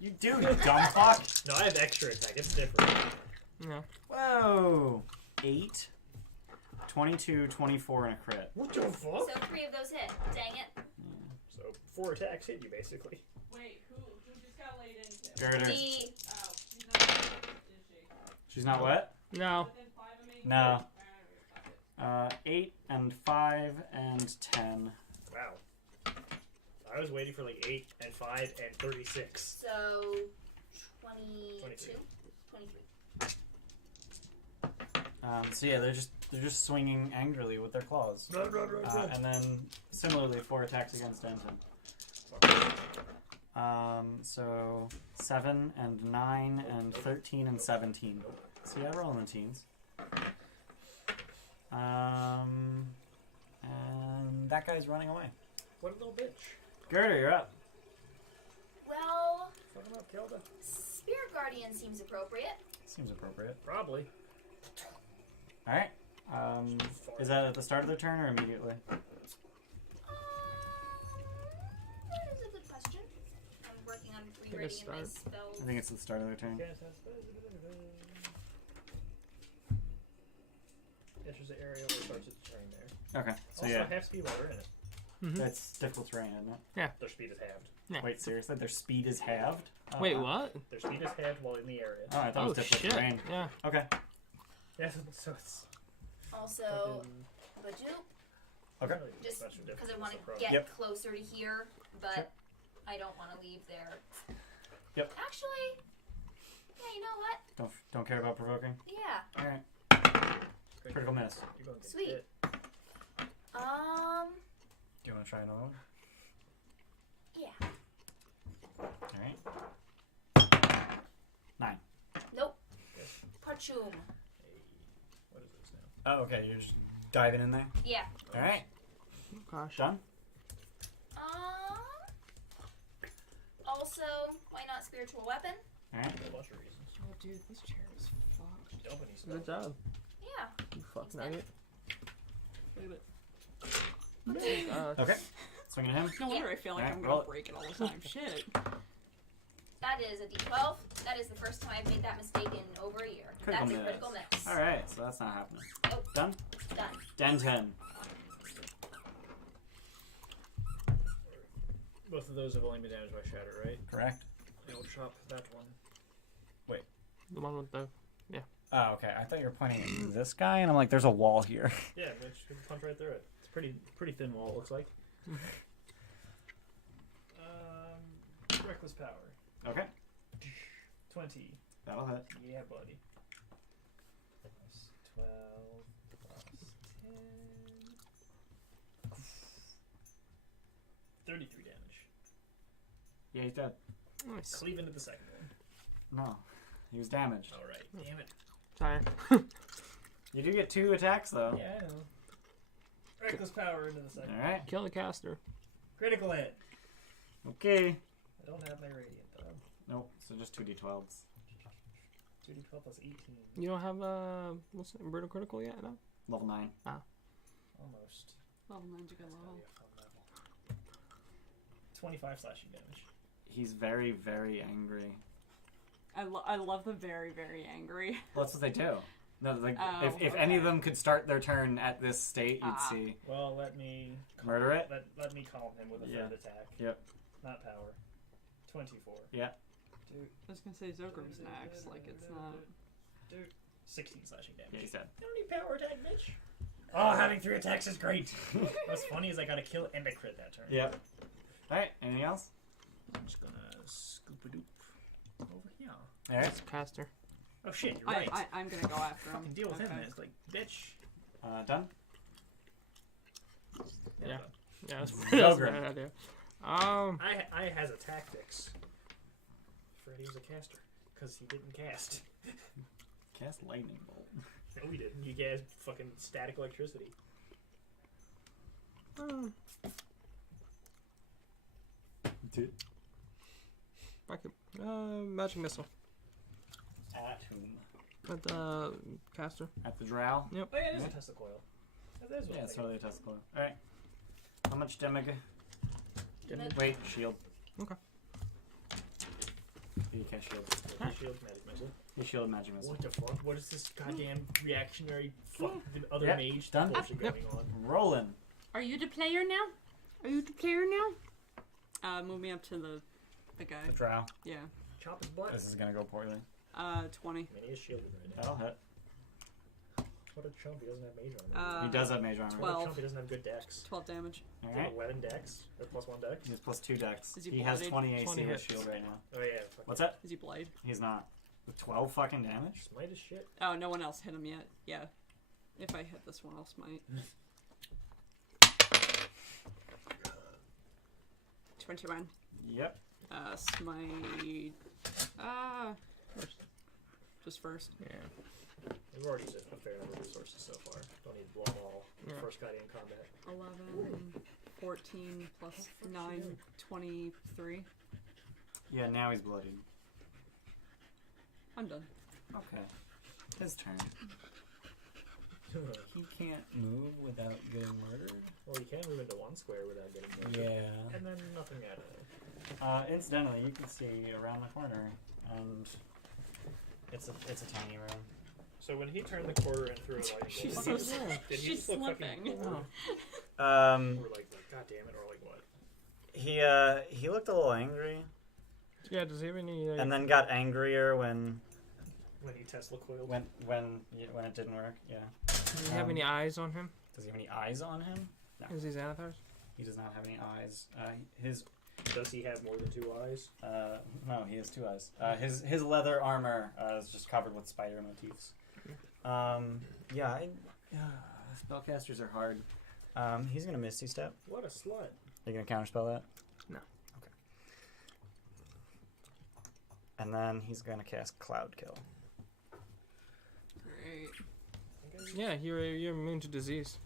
You do, you dumb fuck. No, I have extra attack. It's different. No. Whoa. 8, 22, 24, and a crit. What the So fuck? 3 of those hit. Dang it. So 4 attacks hit you, basically. Wait, who just got laid into? Girder. The Oh, she's not is she? She's not what? No. Within 5 of me? No. Alright, 8 and 5 and 10. Wow. I was waiting for like 8 and 5 and 36. so 22. 23. 23. So yeah, they're just swinging angrily with their claws. And then similarly 4 attacks against Denton. So 7 and 9 and 13 and 17. So yeah, roll in the teens. And that guy's running away. What a little bitch. Gerda, you're up. Well, Fuck him up, Kelda. Spirit Guardian seems appropriate. Seems appropriate. Probably. Alright. Is that at the start of their turn or immediately? That is a good question. I'm working on rewriting my spells. I think it's at the start of their turn. Yes, there's an area where it starts its turn there. Okay, so Also, yeah. half speed while they're in it. That's difficult terrain, isn't it? Their speed is halved. Yeah. Wait, seriously? Their speed is halved? Wait, what? Their speed is halved while in the area. Oh, I thought it was difficult shit. terrain. Yeah. Okay. Yeah, so it's... Also, Badoop, Okay. just That's ridiculous. because I want to No get Yep. closer to here, but Sure. I don't want to leave there. Yep. Actually, yeah, you know what? Don't care about provoking? Yeah. Alright. Great. Critical miss. You're going to get Sweet. hit. Do you want to try another one? Yeah. Alright. 9. Nope. Yes. Parchum. Hey, what is this now? Oh, okay. You're just diving in there? Yeah. Alright. Gosh. Done? Also, why not spiritual weapon? Alright. For a bunch of reasons. Oh, dude, this chair is fucked. Dumping these Good stuff. job. Yeah. You fuck Thanks, nugget. Look at it. Gosh. Okay. Swing at him. No wonder I feel like Alright, I'm roll gonna it. break it all the time. Shit. That is a D12. That is the first time I've made that mistake in over a year. Critical That's a miss. critical miss. Alright, so that's not happening. Nope. Done? Done. Denton. Both of those have only been damaged by shatter, right? Correct? I'll chop that one. The one with the. Oh, okay. I thought you were pointing at this guy, and I'm like, there's a wall here. Yeah, Mitch, you can punch right through it. It's pretty thin wall, it looks like. Reckless power. Okay. 20. That'll hit. Yeah, buddy. Plus 12. Plus 10. 33 damage. Yeah, he's dead. Nice. Cleave into the second one. No. He was damaged. Alright, damn it. Sorry. You do get 2 attacks, though. Yeah, I know. Reckless power into the second one. Alright. Kill the caster. Critical hit. Okay. I don't have my radiant though. Nope, so just 2d12s. 2d12 plus 18. You don't have what's it, brutal critical yet? No. Level 9. Almost. Level 9's a good It's gotta level. be a fun level. 25 slashing damage. He's very, very angry. I love the very, very angry. Well, that's what they do. No, like, Oh, if any of okay. them could start their turn at this state, you'd Ah. see. Well, let me Murder it? Let me calm him with a Yeah. third attack. Yep. Not power. 24. Yeah. Dude, I was gonna say Zogram's next, like it's not. 16 slashing damage. Yeah, he's dead. I don't need power attack, bitch. Oh, having 3 attacks is great. What's funny is I got a kill and a crit that turn. Yep. Alright, anything else? I'm just gonna scoop a doop over here. Alright. That's caster. Oh shit, you're right. I'm gonna go after him. Fucking deal with him, Okay. man. It's like, bitch. Done? Yeah. Yeah, that's Zogram. that's a bad idea. I has a tactics. Freddy was a caster because he didn't cast. Cast lightning bolt. No, we didn't. You guys fucking static electricity. Dude. Back up. Magic missile. At whom? At the caster. At the drow? Yep. Oh yeah, it is Yeah. a Tesla coil. That is what Yeah, I'm it's thinking. totally a Tesla. Alright. How much damage? Damage. Wait, shield. Okay. You can't shield. Yeah, shield, magic missile. You shielded magic missile. What the fuck? What is this goddamn reactionary fucking other Yep, mage done. bullshit Yep. going on? Rolling. Are you the player now? Are you the player now? Move me up to the guy. The drow. Yeah. Chop his butt. This is gonna go poorly. 20. I mean, he is shielded right now. That'll hit. What a chump, he doesn't have mage armor. He does have mage armor. 12. What a chump, he doesn't have good dex. 12 damage. He Alright. has 11 dex, or plus 1 dex. He has plus 2 dex. Is he He has bloodied? 20 AC 20 with hits. shield right now. Oh yeah, fuck. What's that? Is he blade? He's not. With 12 fucking damage? Smite is shit. Oh, no one else hit him yet. Yeah. If I hit this one, I'll smite. 21. Yep. Smite. Just first. Yeah. We've already used a fair number of resources so far. Don't need to blow them all. Yeah. First guy in combat. 11, 14 plus 9, 23. Yeah, now he's bloodied. I'm done. Okay. His turn. He can't move without getting murdered. Well, you can't move into one square without getting murdered. Yeah. And then nothing out of it. Incidentally, you can see around the corner, and it's a tiny room. So when he turned the corner and threw a lightning She's bolt, so did sad. he She's just look fucking slipping. bored? Um, Or like, God damn it, or like what? he looked a little angry, Yeah, does he have any? and then got angrier when When he Tesla coiled? when it didn't work. Yeah. Does he have any eyes on him? Does he have any eyes on him? No. Is he Xanathars? He does not have any eyes. Does he have more than 2 eyes? No, he has 2 eyes. His leather armor is just covered with spider motifs. Yeah, spellcasters are hard. He's gonna Misty Step. What a slut. Are you gonna counterspell that? No. Okay. And then he's gonna cast Cloud Kill. Great. Yeah, you're immune to disease.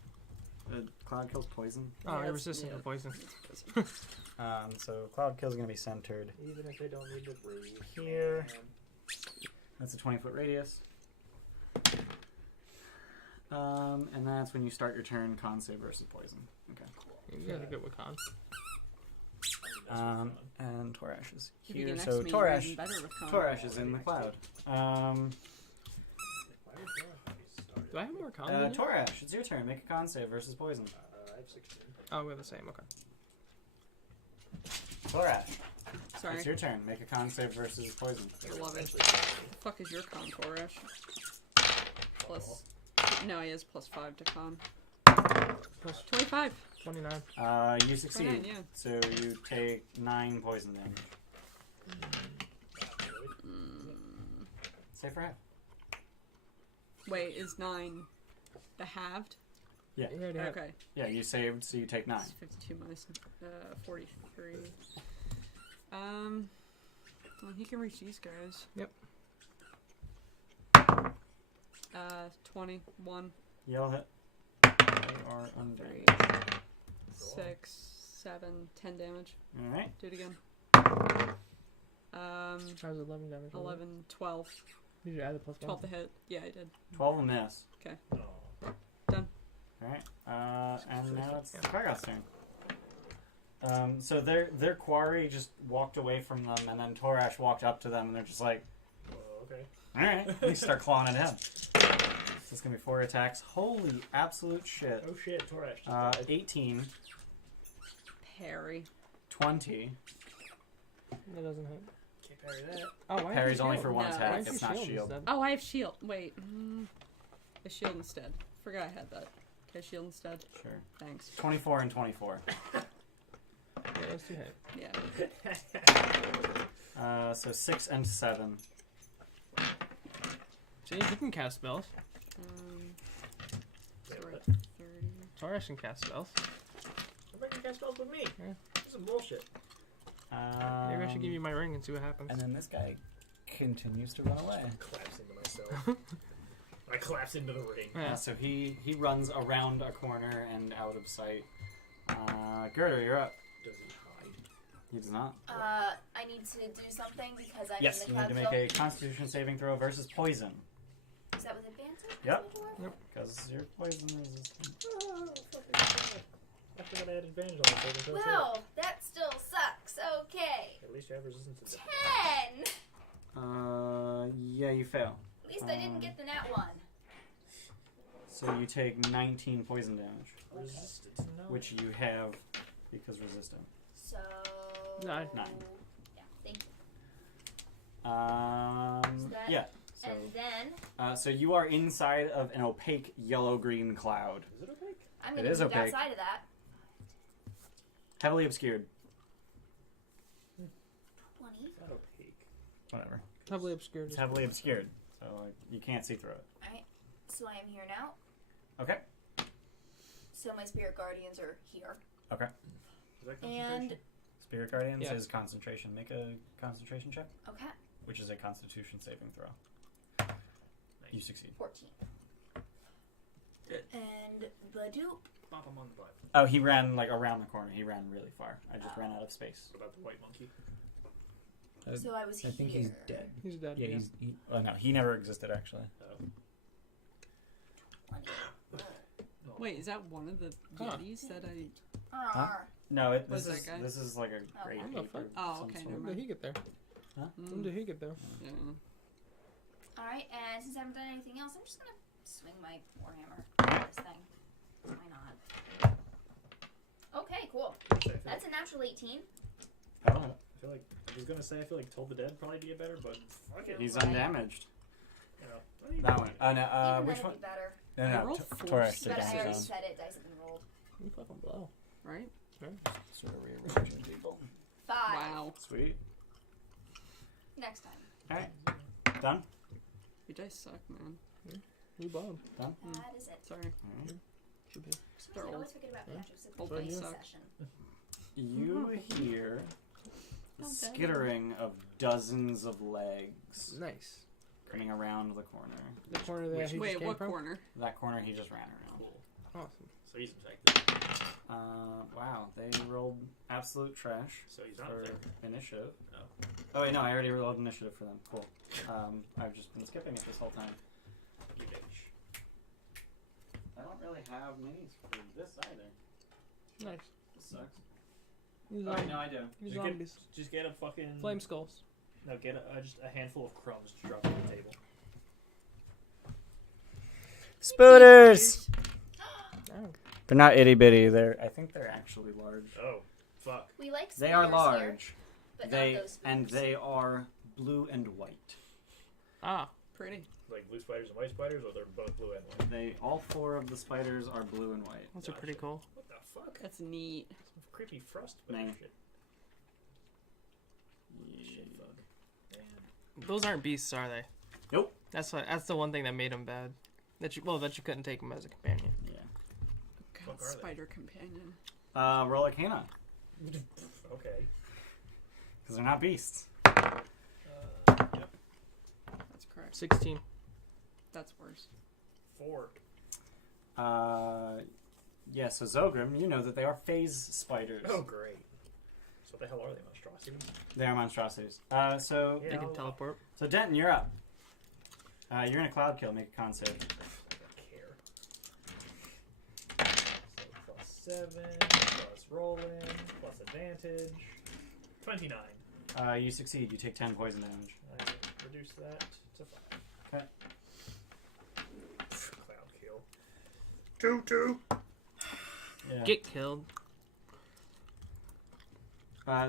Cloud Kill's poison. Oh, Yeah, you're it's- resistant yeah. to poison. So Cloud Kill's gonna be centered Even if they don't need to breathe. here. That's a 20-foot radius. And that's when you start your turn, con save versus poison. Okay. You guys are good with con. And Torash is If you here. get next So to me, you're Torash, even better with con. Torash is in the cloud. Do I have more con? than you? Torash, it's your turn. Make a con save versus poison. I have 16. Oh, we're the same. Okay. Torash, Sorry. it's your turn. Make a con save versus poison. 11. Fuck is your con, Torash? Plus. No, he has plus 5 to con. Plus 25. 29. You succeed. 29, yeah. So you take 9 poison damage. Save for half. Wait, is 9 the halved? Yeah. You already have- Okay. Yeah, you saved, so you take 9. It's 52 minus 43. Well, he can reach these guys. Yep. 21, Yell hit. They are under. 3, 6, 7, 10 damage. Alright. Do it again. How's 11 damage? 11, 12. Did you add the plus 1? 12 to hit. Yeah, I did. 12 will miss. Oh. Alright. And now it's Kargot's turn. So their quarry just walked away from them, and then Torash walked up to them, and they're just like, Okay. alright. They start clawing at him. So it's gonna be 4 attacks. Holy absolute shit. Oh shit, Torash just died. 18, Parry. 20. That doesn't hit. Can't parry that. Oh, why Parry's only for one No. attack. Why is It's your not shield. instead? Oh, I have shield. Wait. A shield instead. Forgot I had that. Okay, shield instead. Sure. Thanks. 24 and 24. Yeah, those 2 hit. Yeah. So 6 and 7. See, you can cast spells. Yeah, Sorry, but 30. Torash can cast spells. nobody can cast spells with me. Yeah. This is bullshit. Maybe I should give you my ring and see what happens. And then this guy continues to run away. I collapse into myself. I collapse into the ring. Yeah. So he runs around a corner and out of sight. Gerder, you're up. Does he hide? He does not. I need to do something because I'm Yes, in you the need to cloud make a Constitution saving throw versus poison. Is that with advantage? Yep. Yep. Because you're poison resistant. Oh, fucking shit. I forgot I had advantage on the saving throw. Wow, that still sucks. Okay. At least you have resistance to that. 10! Yeah, you fail. At least I didn't get the nat 1. So you take 19 poison damage, Resistance, no. which you have because resistant. So. 9. Yeah, thank you. that- Yeah. So, And then so you are inside of an opaque yellow-green cloud, Is it opaque? I'm It going is to move opaque. outside of that. heavily obscured. 20. It's not opaque. Whatever. Heavily obscured. It's heavily obscured, so like, you can't see through it. Alright, so I am here now. Okay. So my spirit guardians are here. Okay. Is that And. Spirit Guardians Yeah. is concentration. Make a concentration check, Okay, which is a Constitution saving throw. You succeed. 14. And Badoop. bop him on the butt. Oh, he ran like around the corner. He ran really far. I just ran out of space. What about the white monkey? So I was I think here. he's dead. He's dead. Yeah, Oh no, he never existed actually. Oh. Wait, is that one of the Yetis that I? Arr. No, Was this is that guy? this is like a great What the ape or fuck? Oh, some okay, sort. never When mind. did he get there? When did he get there? Yeah. Alright, and since I haven't done anything else, I'm just gonna swing my warhammer at this thing. Why not? Okay, cool. That's a natural 18. I don't know. I feel like I was gonna say I feel like Toll the Dead probably be better, but fuck it. He's Right. undamaged. You know, That one. Oh no. Even Which then one? it'd be better. No, I no. rolled four. Torex did But I already damage on. said it, dice have been rolled. You fucking blow. Right? Sort of rearranging people. 5. Wow. Sweet. Next time. All right. Done. Your dice suck, man. You bob. Done. That is it. Sorry. All right. Should be. For some They're reason, I old. always forget about Yeah. Patrick's Old appointment ones suck. session. You hear the Okay. skittering of dozens of legs Nice. coming around the corner. The corner that he Wait, just came what from? corner? That corner he just ran around. cool. Awesome. So he's infected. Wow, they rolled absolute trash So he's not for infected. initiative. No. Oh wait, no, I already rolled initiative for them. Cool. I've just been skipping it this whole time. You bitch. I don't really have minis for this either. Nice. This sucks. These Oh, zombies. no, I do. These Just zombies. Just get a fucking Flame skulls. No, get just a handful of crumbs to drop on the table. Spooters! Oh. They're not itty bitty. I think they're actually large. Oh, fuck. We like They are spears large. Here, but They not those and spears. they are blue and white. Ah. Pretty. Like blue spiders and white spiders, or they're both blue and white? All four of the spiders are blue and white. Those are pretty cool. What the fuck? That's neat. Some creepy frostbite Nah. shit. Shit, fuck. Man. Those aren't beasts, are they? Nope. That's the one thing that made them bad. That you couldn't take them as a companion. Yeah. God, Fuck are they? spider companion. Roll Arcana. Okay. Because they're not beasts. Yep. That's correct. 16. That's worse. 4. Yeah, so Zogrim, you know that they are phase spiders. Oh, great. So what the hell are they, monstrosities? They are monstrosities. So They can teleport. Denton, you're up. You're gonna cloud kill, make a con save. I don't care. So +7, plus rolling, plus advantage. 29. You succeed. You take 10 poison damage. I will reduce that to 5. Okay. Cloud kill. 2-2. Yeah. Get killed.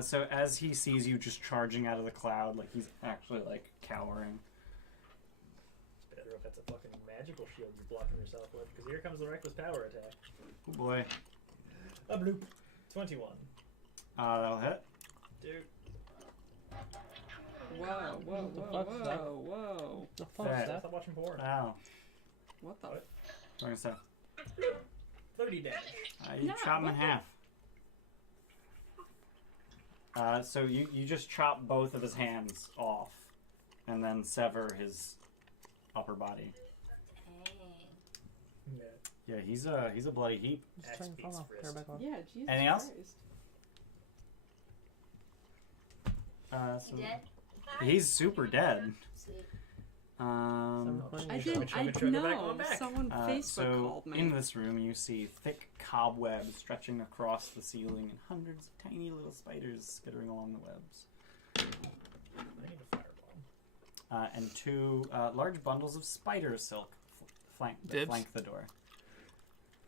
So as he sees you just charging out of the cloud, like he's actually like cowering. It's better if that's a fucking magical shield you're blocking yourself with, because here comes the reckless power attack. Oh boy. A bloop. 21. That'll hit. Dude. Whoa, whoa, What the whoa, fuck's that? whoa, whoa. The fuck Alright. is that? Stop watching porn. Ow. What the? What? What gonna say? 30 damage. You No, chop him in what the- half. So you just chop both of his hands off, and then sever his upper body. Dang. Yeah. Yeah, he's a bloody heap. Just turn the phone off. Turn it back on. Yeah, Jesus Anything else? Christ. So You dead? he's super dead. Sweet. I Show me, didn't. show me, I show me back know. on back. Someone Facebook So called me. in this room, you see thick cobwebs stretching across the ceiling, and hundreds of tiny little spiders skittering along the webs. I need a fireball. And two large bundles of spider silk flank Dibs. the door.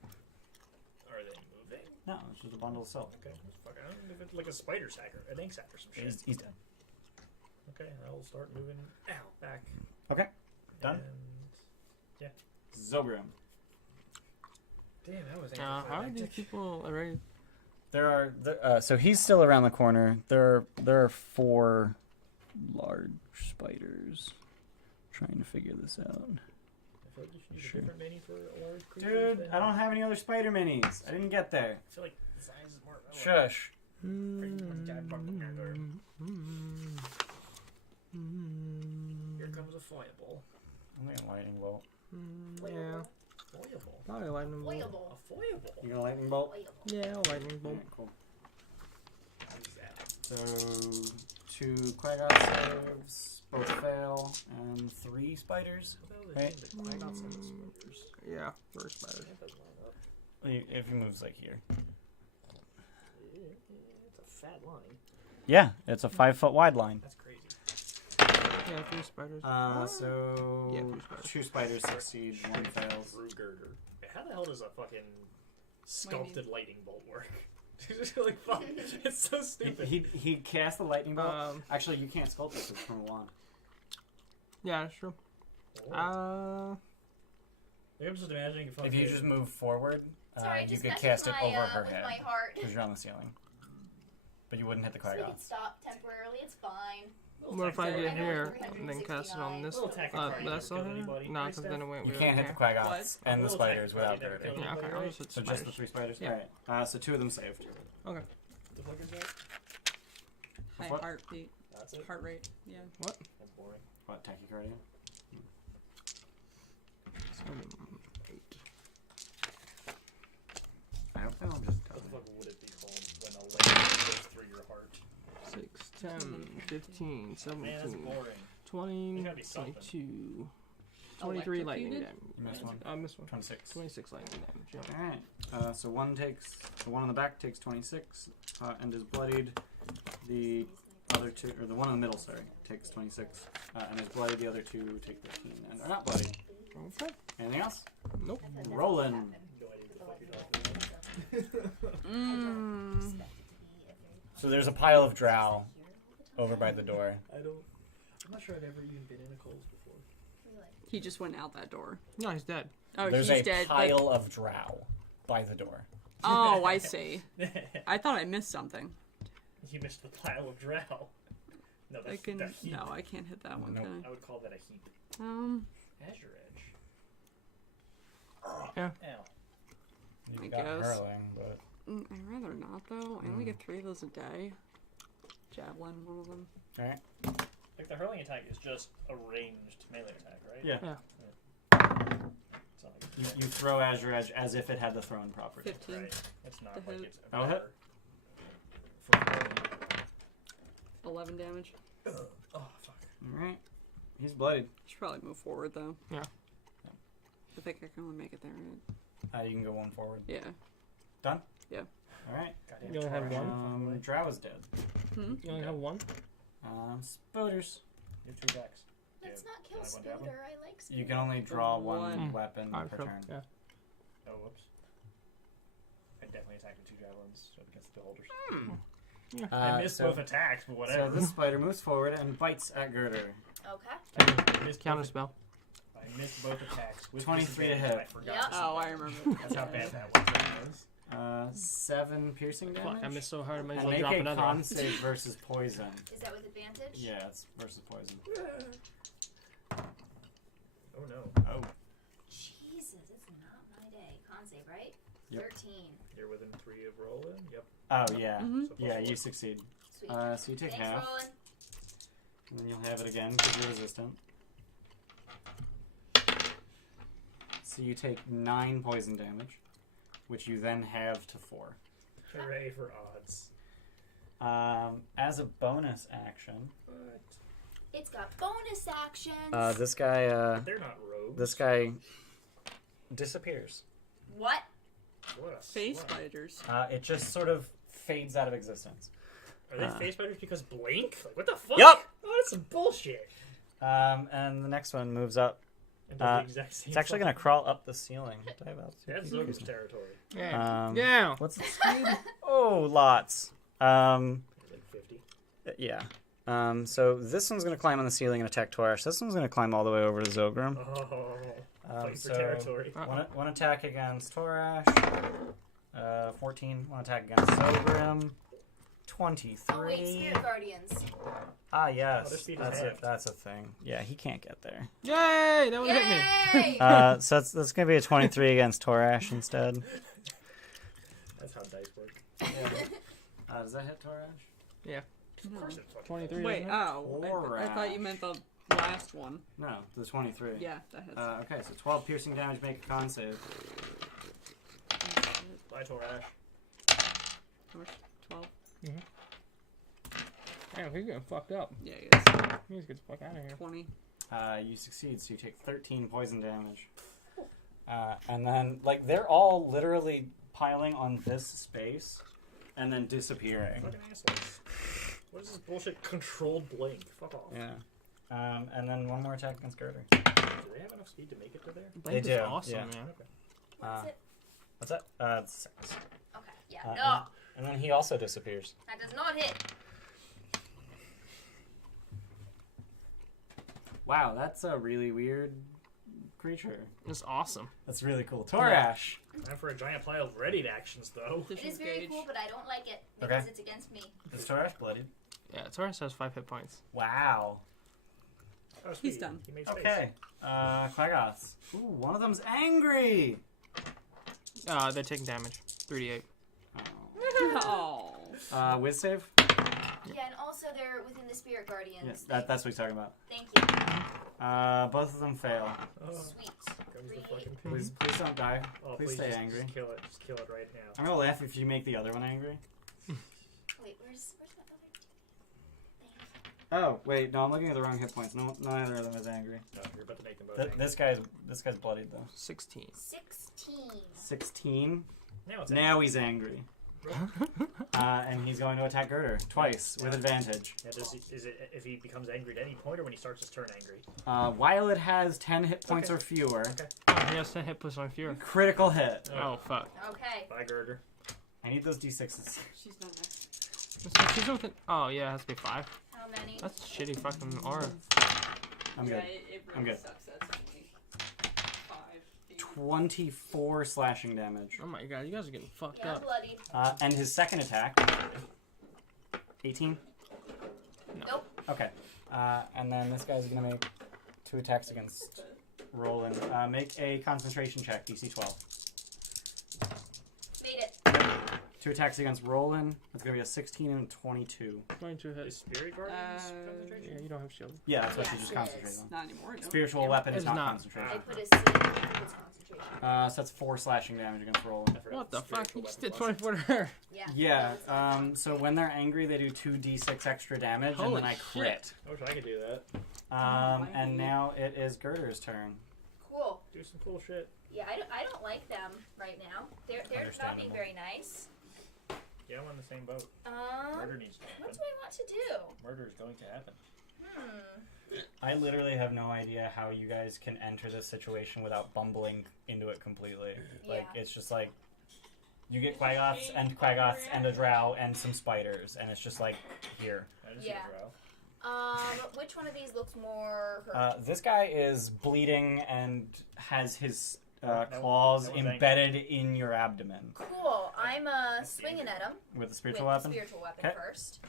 Are they moving? No, it's just a bundle of silk. Okay. Fuck, I don't know if it's like a spider sack or an ink sack or some shit. He's dead. Okay, I will start moving back. Okay, done. And Zogrim. damn, that was How are these people already? There are so he's still around the corner. There are 4 large spiders. Trying to figure this out. I feel like you should use Sure. a different menu for a large creature. Dude, I don't have any other spider minis. I didn't get there. I feel like the size is more relevant. Shush. Here comes a fireball. I'm like a lightning bolt. Yeah. Foible. Probably a lightning bolt. Foible. A foible. You got a lightning bolt? Foible. Yeah, a lightning bolt. Alright, cool. What is that? So 2 Quaggot saves, both fail, and 3 spiders. What the hell Right. is the Quaggots and the spiders? Yeah, first spider. That doesn't line up. If he moves like here. It's a fat line. Yeah, it's a 5-foot wide line. That's crazy. Yeah, 3 spiders. So Yeah, 2 spiders. 2 spiders succeed, 1 fails. Brew girder. How the hell does a fucking sculpted lightning bolt work? Like, fuck. It's so stupid. He cast the lightning bolt. Actually, You can't sculpt it 'cause it's from a wand. yeah, that's true. I'm just imagining if If you just move forward, Sorry, you just could messed cast with it my, over her with head my heart. because you're on the ceiling. But you wouldn't hit the So we can Quaggots. stop temporarily. It's fine. What if I tactile. get I know here it's and then cast it on this? Little tachycardia That's never all killed anybody. No, Right, because Steph? then it went. You we can't were hit the here. Quaggots and the Little spiders tachycardia without never hurting. killed Yeah, okay, anybody, I'll right? just hit So spiders. just the 3 spiders? Yeah. Alright. So 2 of them saved. Okay. The fuck is that? High What? heartbeat, That's it? heart rate. Yeah. That's boring. What, tachycardia? 7, 8. I hope they don't just What the die. fuck would it be called when a lightning goes through your heart? 6, 10, 15, Man, that's 17, boring. 20, There's gotta be something. 22, 23 lightning Electrocuted? damage. You missed one. I missed one. 26. 26 lightning damage. Yeah. Alright. So the one on the back takes 26 and is bloodied. The other 2, or the one in the middle, sorry, takes 26 and is bloodied. The other 2 take 13 and are not bloodied. Okay. Anything else? Nope. Rolling. No idea what the fuck you're talking about. Mm. So there's a pile of drow over by the door. I'm not sure I've ever even been in a Coles before. He just went out that door. No, he's dead. Oh, There's he's a dead. pile of drow by the door. Oh, I see. I thought I missed something. You missed the pile of drow. No, I that's can. that heap. No, I can't hit that one. Nope. Can I would call that a heap. I? Azure Edge. Yeah. Ow. You've I got guess. hurling, but I'd rather not though. I only get 3 of those a day. Javelin, one of them. alright. Like the hurling attack is just a ranged melee attack, right? Yeah. It's not like You throw Azure Edge as if it had the thrown property. 15. right. It's not To like hit. it's a That'll hit. power. 11 damage. Oh fuck. Alright. He's bloodied. Should probably move forward though. Yeah. I think I can only make it there, right? You can go 1 forward. Yeah. Done? Yeah. Alright. Goddamn You only had Taurus. one? Drow is dead. Hmm? You only have one? Spoders. You have 2 attacks. Let's Yeah. not kill Only one javelin? Scooter. I like Scooter. You can only draw one One. weapon Alright, per cool. turn. Yeah. Oh, whoops. I definitely attacked with 2 javelins against the holders. I missed so, both attacks, but so whatever. this spider moves forward and bites at Girder. Okay. I missed Counter both, spell. I missed both attacks. With 23 to disadvantage, hit. I forgot. Yep. Oh, I remember. That's how bad that was. 7 piercing damage. Fuck, I missed so hard, I might as And well make drop a another con one. save versus poison. Is that with advantage? Yeah, it's versus poison. Oh no. Oh. Jesus, it's not my day. Con save, right? Yep. 13. You're within 3 of rolling? Yep. Oh, yeah. Mhm. So Yeah, plus you 4. succeed. Sweet. So you take Thanks, half, Roland. and then you'll have it again because you're resistant. So you take 9 poison damage, which you then have to 4. Hooray for odds. As a bonus action, But It's got bonus actions. this guy, they're not rogues. this guy disappears. What? What a Face slut. spiders. It just sort of fades out of existence. Are they face spiders because blink? Like, what the fuck? Yup. Oh, that's some bullshit. And the next one moves up. And does the exact same It's actually going to fucking- crawl up the ceiling. Did I have that? That's Zoga's territory. Yeah. Um, Yeah. What's the speed? Oh, lots. Like 50. Yeah. So this one's going to climb on the ceiling and attack Torash. This one's going to climb all the way over to Zogrim. Oh, fighting so for territory. one attack against Torash. 14. One attack against Zogrim. 23. Oh, wait, Spirit Guardians. Ah, yes. Oh, this speed is that's halved. that's a thing. Yeah, he can't get there. Yay! That one hit me. Yay! So that's going to be a 23 against Torash instead. That's how dice work. Does that hit Torash? Yeah. Of course it fucking 23. Wait, isn't it? oh. I thought you meant the last one. No, the 23. Yeah, that hits. Okay, so 12 piercing damage, make a con save. Bye, Torash. How much? 12? Damn, he's getting fucked up. Yeah, he is. He needs to get the fuck out of here. 20. You succeed, so you take 13 poison damage. And then, like, they're all literally piling on this space and then disappearing. Fucking assholes. What is this bullshit controlled blink? Fuck off. Yeah. And then one more attack against Girder. Do they have enough speed to make it to there? Blink They is do, awesome, yeah. man. Okay. What's it? What's that? 6. Okay, yeah. Uh, No, And then he also disappears. that does not hit. Wow, that's a really weird creature. It's awesome. That's really cool. Torash! Time for a giant pile of readied actions, though. It is very Disengage. cool, but I don't like it because Okay. it's against me. Is Torash bloodied? Yeah, Taurus has 5 hit points. Wow. Oh, sweet. He's done. He made space. Okay. Quaggoths. Ooh, one of them's angry! They're taking damage. 3d8. Oh. Oh. Wiz save? Yeah, and also they're within the Spirit Guardians. Yes, that's what he's talking about. Thank you. Both of them fail. Oh, Sweet. comes the 3d8. fucking Please don't die. Oh, Please stay just, angry. Just kill it. Just kill it right now. I'm gonna laugh if you make the other one angry. Wait, where's my other Thank you. Oh, wait, no, I'm looking at the wrong hit points. No, neither of them is angry. No, you're about to make them both angry. This guy's bloodied though. 16. 16. 16. Now it's Now he's angry. And he's going to attack Girder twice with advantage. Yeah, is it if he becomes angry at any point or when he starts his turn angry? While it has 10 hit points Okay. or fewer, Okay. Oh, he has 10 hit points on fear. critical hit. Oh, fuck. Okay. Bye, Girder. I need those d6s. She's not next. So she's within. Oh, yeah, it has to be 5. How many? That's shitty fucking aura. I'm Yeah, good. it I'm really good. sucks. That's only 5. 24 slashing damage. Oh my god, you guys are getting fucked Yeah, up. bloodied. And his second attack. 18? Nope. Okay. And then this guy's gonna make 2 attacks against Roland. Make a concentration check, DC 12. Made it. 2 attacks against Roland. That's gonna be a 16 and a 22. 22 Is hits. Spirit Guardians Uh, concentration? Yeah, you don't have shield. Yeah, that's what you Yes, just it concentrate is. on. Not anymore. No. Spiritual weapon is It's not not. I concentration. put a C in its concentration. So that's 4 slashing damage against Roland. I forgot What the fuck? spiritual You just weapon did was. 24 to her. Yeah. Yeah, that was so when they're angry, they do 2d6 extra damage, Holy and then I crit. I wish I could do that. And now it is Girder's turn. cool. Do some cool shit. Yeah, I don't like them right now. They're not being Understandable. very nice. Yeah, I'm on the same boat. Murder needs to What happen. do I want to do? Murder is going to happen. I literally have no idea how you guys can enter this situation without bumbling into it completely. Like, Yeah. it's just like, you get Quaggoths and a Drow and some spiders, and it's just like, here. I just Yeah. see a Drow. Which one of these looks more hurt? This guy is bleeding and has his That claws one's embedded in your abdomen. Cool. I'm swinging at him With the with spiritual the weapon? spiritual weapon Okay. first.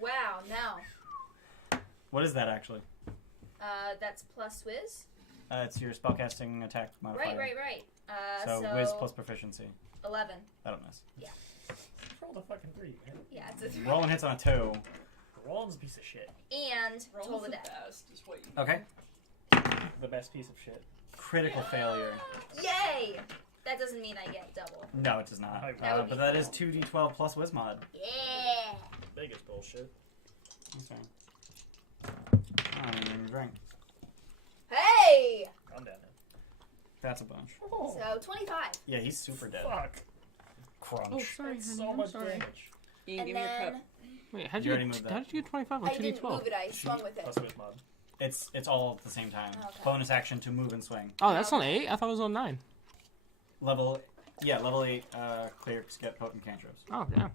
Wow. No. What is that actually? That's plus whiz. It's your spellcasting attack modifier. Right. So whiz plus proficiency. 11. That'll miss. Roll a fucking 3, man. Yeah, it's a 3. Rolling hits on a 2. Roland's a piece of shit. And Roll toll the the death. best is what you Okay. The best piece of shit. Critical failure. Yay! That doesn't mean I get double. No, it does not. That would be But that is cool. 2d12 plus Wismod. Yeah. Biggest bullshit. That's fine. I don't even drink. Hey! Calm down now. That's a bunch. So 25. Yeah, he's super dead. Fuck. Crunch. Oh, sorry, That's honey. so I'm much sorry. damage. Ian, And give me your then cup. Wait, how'd You you, already moved that. how did you get 25 on I didn't 2d12? move it. I swung with it. Plus with mod. It's all at the same time. Okay. Bonus action to move and swing. Oh, that's on 8? I thought it was on 9. Level 8 clerics get potent cantrips. Oh, yeah.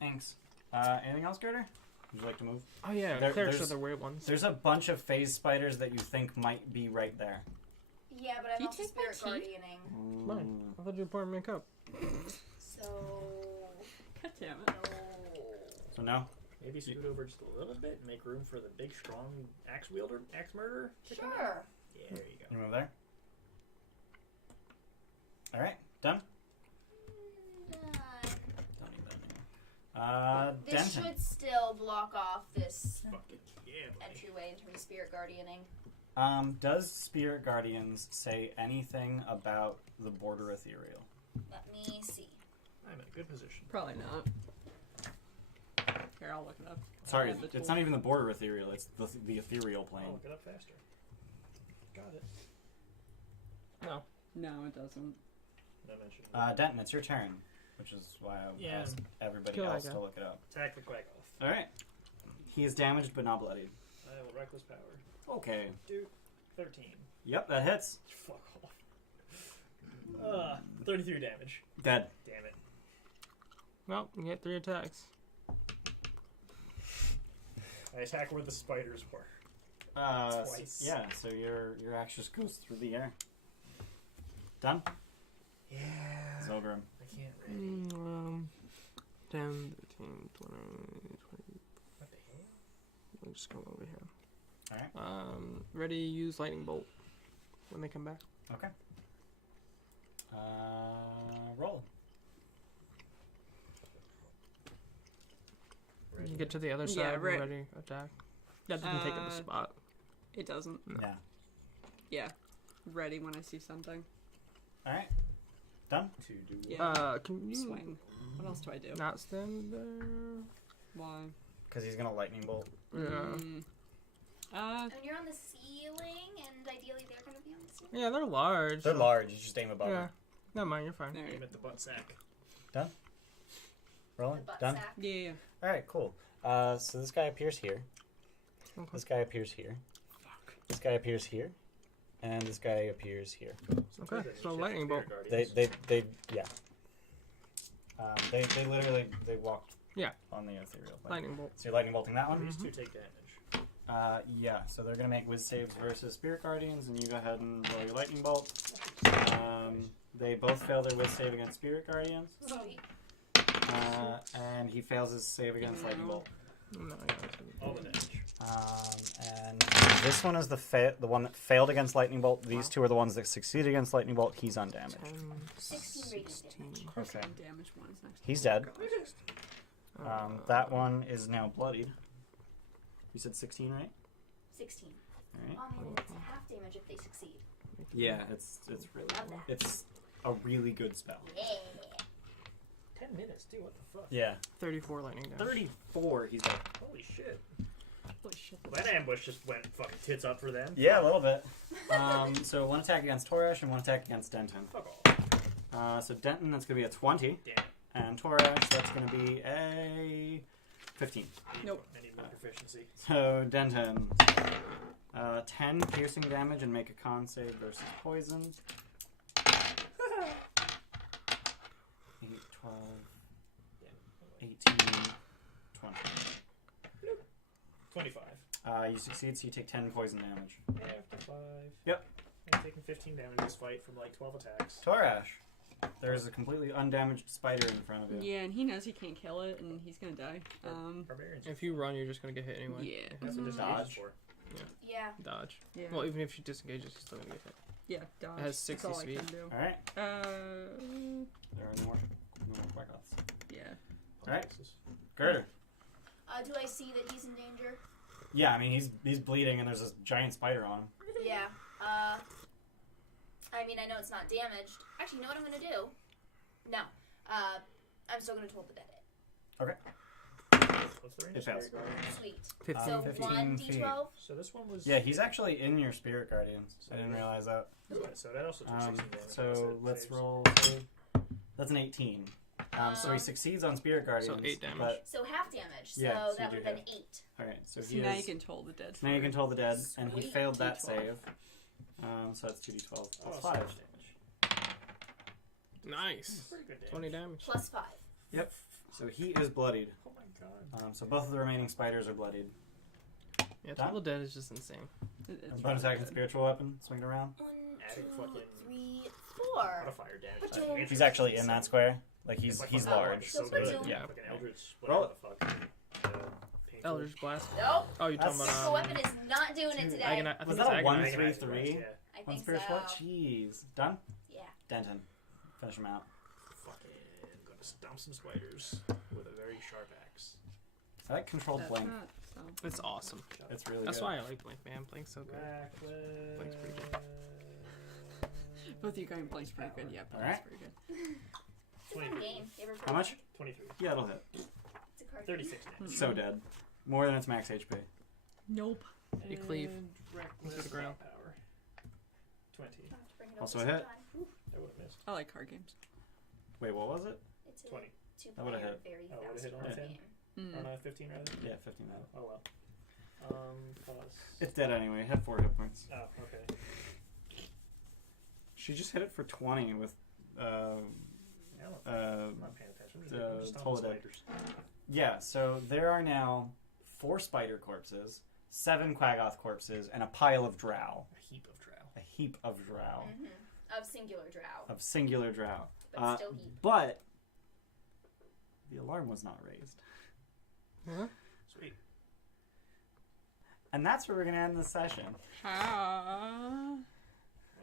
Thanks. Anything else, Girder? Would you like to move? Oh, yeah. There- Clerics are there's- the weird ones. There's a bunch of phase spiders that you think might be right there. Yeah, but I'm Can you also take my spirit tea? guardianing. Mine. I thought you were pouring me a cup. So. God damn it. No. So no? Maybe scoot over just a little bit and make room for the big, strong axe wielder, axe murderer. Sure. Yeah, there you go. You move there? Alright, done? Nah. Don't need that This Denton. should still block off this Fucking yeah, buddy. entryway in terms of spirit guardianing. Does Spirit Guardians say anything about the border ethereal? Let me see. I'm in a good position. Probably not. Here, I'll look it up. Sorry, I have the it's tool. not even the border ethereal. It's the ethereal plane. Oh, get up faster. Got it. No. No, it doesn't. No mention. Denton, it's your turn, which is why I Yeah. asked everybody Kill that else guy. to look it up. Attack the quack off. All right. He is damaged but not bloodied. I will reckless power. Okay. Do 13. Yep, that hits. Fuck off. 33 damage. Dead. Damn it. Well, you get 3 attacks. I attack where the spiders were. Twice. Yeah. So your axe just goes through the air. Done. Yeah. Zogrim. I can't ready. 10, 13, 20, 20. What the hell? We'll just come over here. All right. Ready to use lightning bolt when they come back. Okay. Roll. You get to the other Yeah, side, right. ready attack. That doesn't take up a spot. It doesn't. No. Yeah. Yeah. Ready when I see something. All right. Done. To do Yeah. Can you Swing. What else do I do? not stand there? Why? Because he's gonna lightning bolt. Yeah. Mm. And you're on the ceiling, and ideally they're going to be on the ceiling. Yeah, they're large. They're large. You just aim above Yeah. them. Never mind, you're fine. There. aim at the butt sack. Rolling. The butt Done. sack. Yeah. All right. Cool. So this guy appears here. Okay. This guy appears here. Fuck. This guy appears here. And this guy appears here. Okay, so lightning bolt. They yeah. They literally they walk. Yeah. On the ethereal plane. Lightning bolt. So you're lightning bolting that one. These two take damage. Yeah. So they're gonna make whiz saves versus spirit guardians, and you go ahead and roll your lightning bolt. They both fail their whiz save against spirit guardians, Sweet. and he fails his save against lightning bolt. No, yeah, All the damage. And this one is the one that failed against lightning bolt. These two are the ones that succeeded against lightning bolt. He's undamaged. 10, 16 radiant 16. Okay. Damage one is next. He's dead. Uh, That one is now bloodied. You said 16, right? 16. All right. I mean, it's half damage if they succeed. Yeah, it's really Love that. it's a really good spell. Yeah. 10 minutes, dude. What the fuck? Yeah. 34 lightning damage. 34. He's dead. Holy shit. Holy shit. Well, that ambush just went fucking tits up for them. Yeah, a little bit. So one attack against Torash and one attack against Denton. Fuck off. So Denton, that's gonna be a 20, Damn it. and Torash, that's gonna be a 15. Nope. I need more proficiency. So Denton, 10 piercing damage and make a con save versus poison. 8, 12, Damn. 18, 20. 25. You succeed, so you take 10 poison damage. After 5. Yep. I'm taking 15 damage this fight from like 12 attacks. Torash, there's a completely undamaged spider in front of you. Yeah, and he knows he can't kill it, and he's gonna die. Barbarians. If you run, you're just gonna get hit anyway. Yeah. That's what this Dodge. is for. Yeah. Dodge. Yeah. Well, even if she disengages, she's still gonna get hit. Yeah, dodge. It has 60 That's all speed. I can do. Alright, Uh, there are no more quack offs. yeah. Alright. Girder. Do I see that he's in danger? Yeah, I mean, he's bleeding and there's this giant spider on him. Yeah. I mean, I know it's not damaged. Actually, you know what I'm gonna do? No. I'm still gonna toll the dead it. Okay. What's the range? It fails. Sweet. 15. So 15 1 feet. d12. So this one was. Yeah, he's actually in your spirit guardians. I didn't realize that. So that also took 16 damage. So let's roll. That's an 18. So he succeeds on spirit guardians. So 8 damage. But, So half damage. So Yeah, so that you would do have been half. 8. alright, so So he now you is. can toll the dead. Now you for- can toll the dead, and he Sweet. failed that D12. save. So that's 2d12. Oh, That's so 5. much damage. Nice. Pretty good damage. 20 damage. Plus 5. Yep. So he is bloodied. Oh my god. So both of the remaining spiders are bloodied. Yeah, Done? Total Dead is just insane. It's Bonus really action, good. spiritual weapon, swing it around. 1, Adding 2, fucking 3, 4. Modifier damage. Ba-doom. He's actually in that square. Like It's he's like he's fucking large. So So good. ba-doom. Yeah. Fucking Eldritch. Roll Whatever the fuck. Painful. Eldritch Blast. Nope. Oh, you're talking That's- The about. weapon is not doing it Dude, today. I think Was it's that a one? Agonize. 3, Agonize 3? Yeah. I One think spiritual. so. Jeez. Done. Yeah. Denton. Finish him out. Fucking stomp some spiders with a very sharp axe. I like controlled That's blink. not, so. It's awesome. It's really That's good. why I like Blink, man. Blink's so good. Blink's pretty good. Both you guys Blake's pretty good. Yeah, Blake's Alright. pretty good. It's a fun game. You ever How played much? it? 23. Yeah, it'll hit. It's a card 36 Mm. damage. So dead. More than its max HP. Nope. You cleave. And reckless Into the ground. power. 20. I'll have to bring it Also over hit. sometime. Ooh, I would have missed. I like card games. Wait, what was it? it's a 20. That would've two-player, hit. very Oh, would've fast hit on card 10? game. Mm. Or no, 15 rather? Yeah, 15 now. Oh well. Plus. It's dead anyway. It had 4 hit points. Oh, okay. She just hit it for 20 with, Yeah, I'm not paying attention. I'm just stomping Toledo. spiders. Yeah, so there are now 4 spider corpses, 7 Quaggoth corpses, and a pile of drow. A heap of drow. A heap of drow. Of singular drow, Of singular drow. but still heap. But the alarm was not raised. Huh? Sweet. And that's where we're going to end the session. Ah.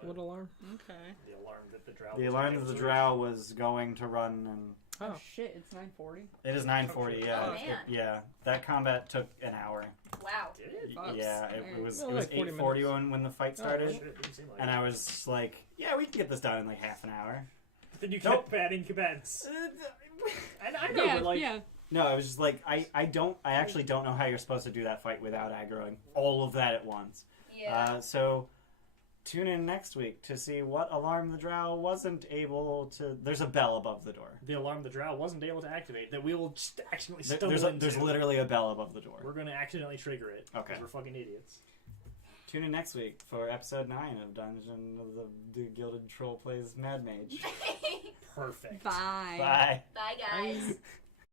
What alarm? Okay. The alarm that the drow. The was alarm able of the to drow was going to run, and Oh shit! It's 9:40. it is 9:40. Yeah, Oh, man. yeah. That combat took an hour. Wow. Did it? Fucks. Yeah, it was Well, it was like 40 8:40 minutes. when the fight Oh, started, Shit, it didn't seem like and it. I was like, yeah, we can get this done in like half an hour. But then you Nope. kept batting commands. I know, Yeah, but like. yeah. No, I was just like, I actually don't know how you're supposed to do that fight without aggroing all of that at once. Yeah. So tune in next week to see what alarm the drow wasn't able to. There's a bell above the door. The alarm the drow wasn't able to activate that we will just accidentally stumble There's into. literally a bell above the door. We're going to accidentally trigger it. 'cause Okay. We're fucking idiots. Tune in next week for episode 9 of Dungeon of the Gilded Troll plays Mad Mage. Perfect. Bye. Bye. Bye, guys.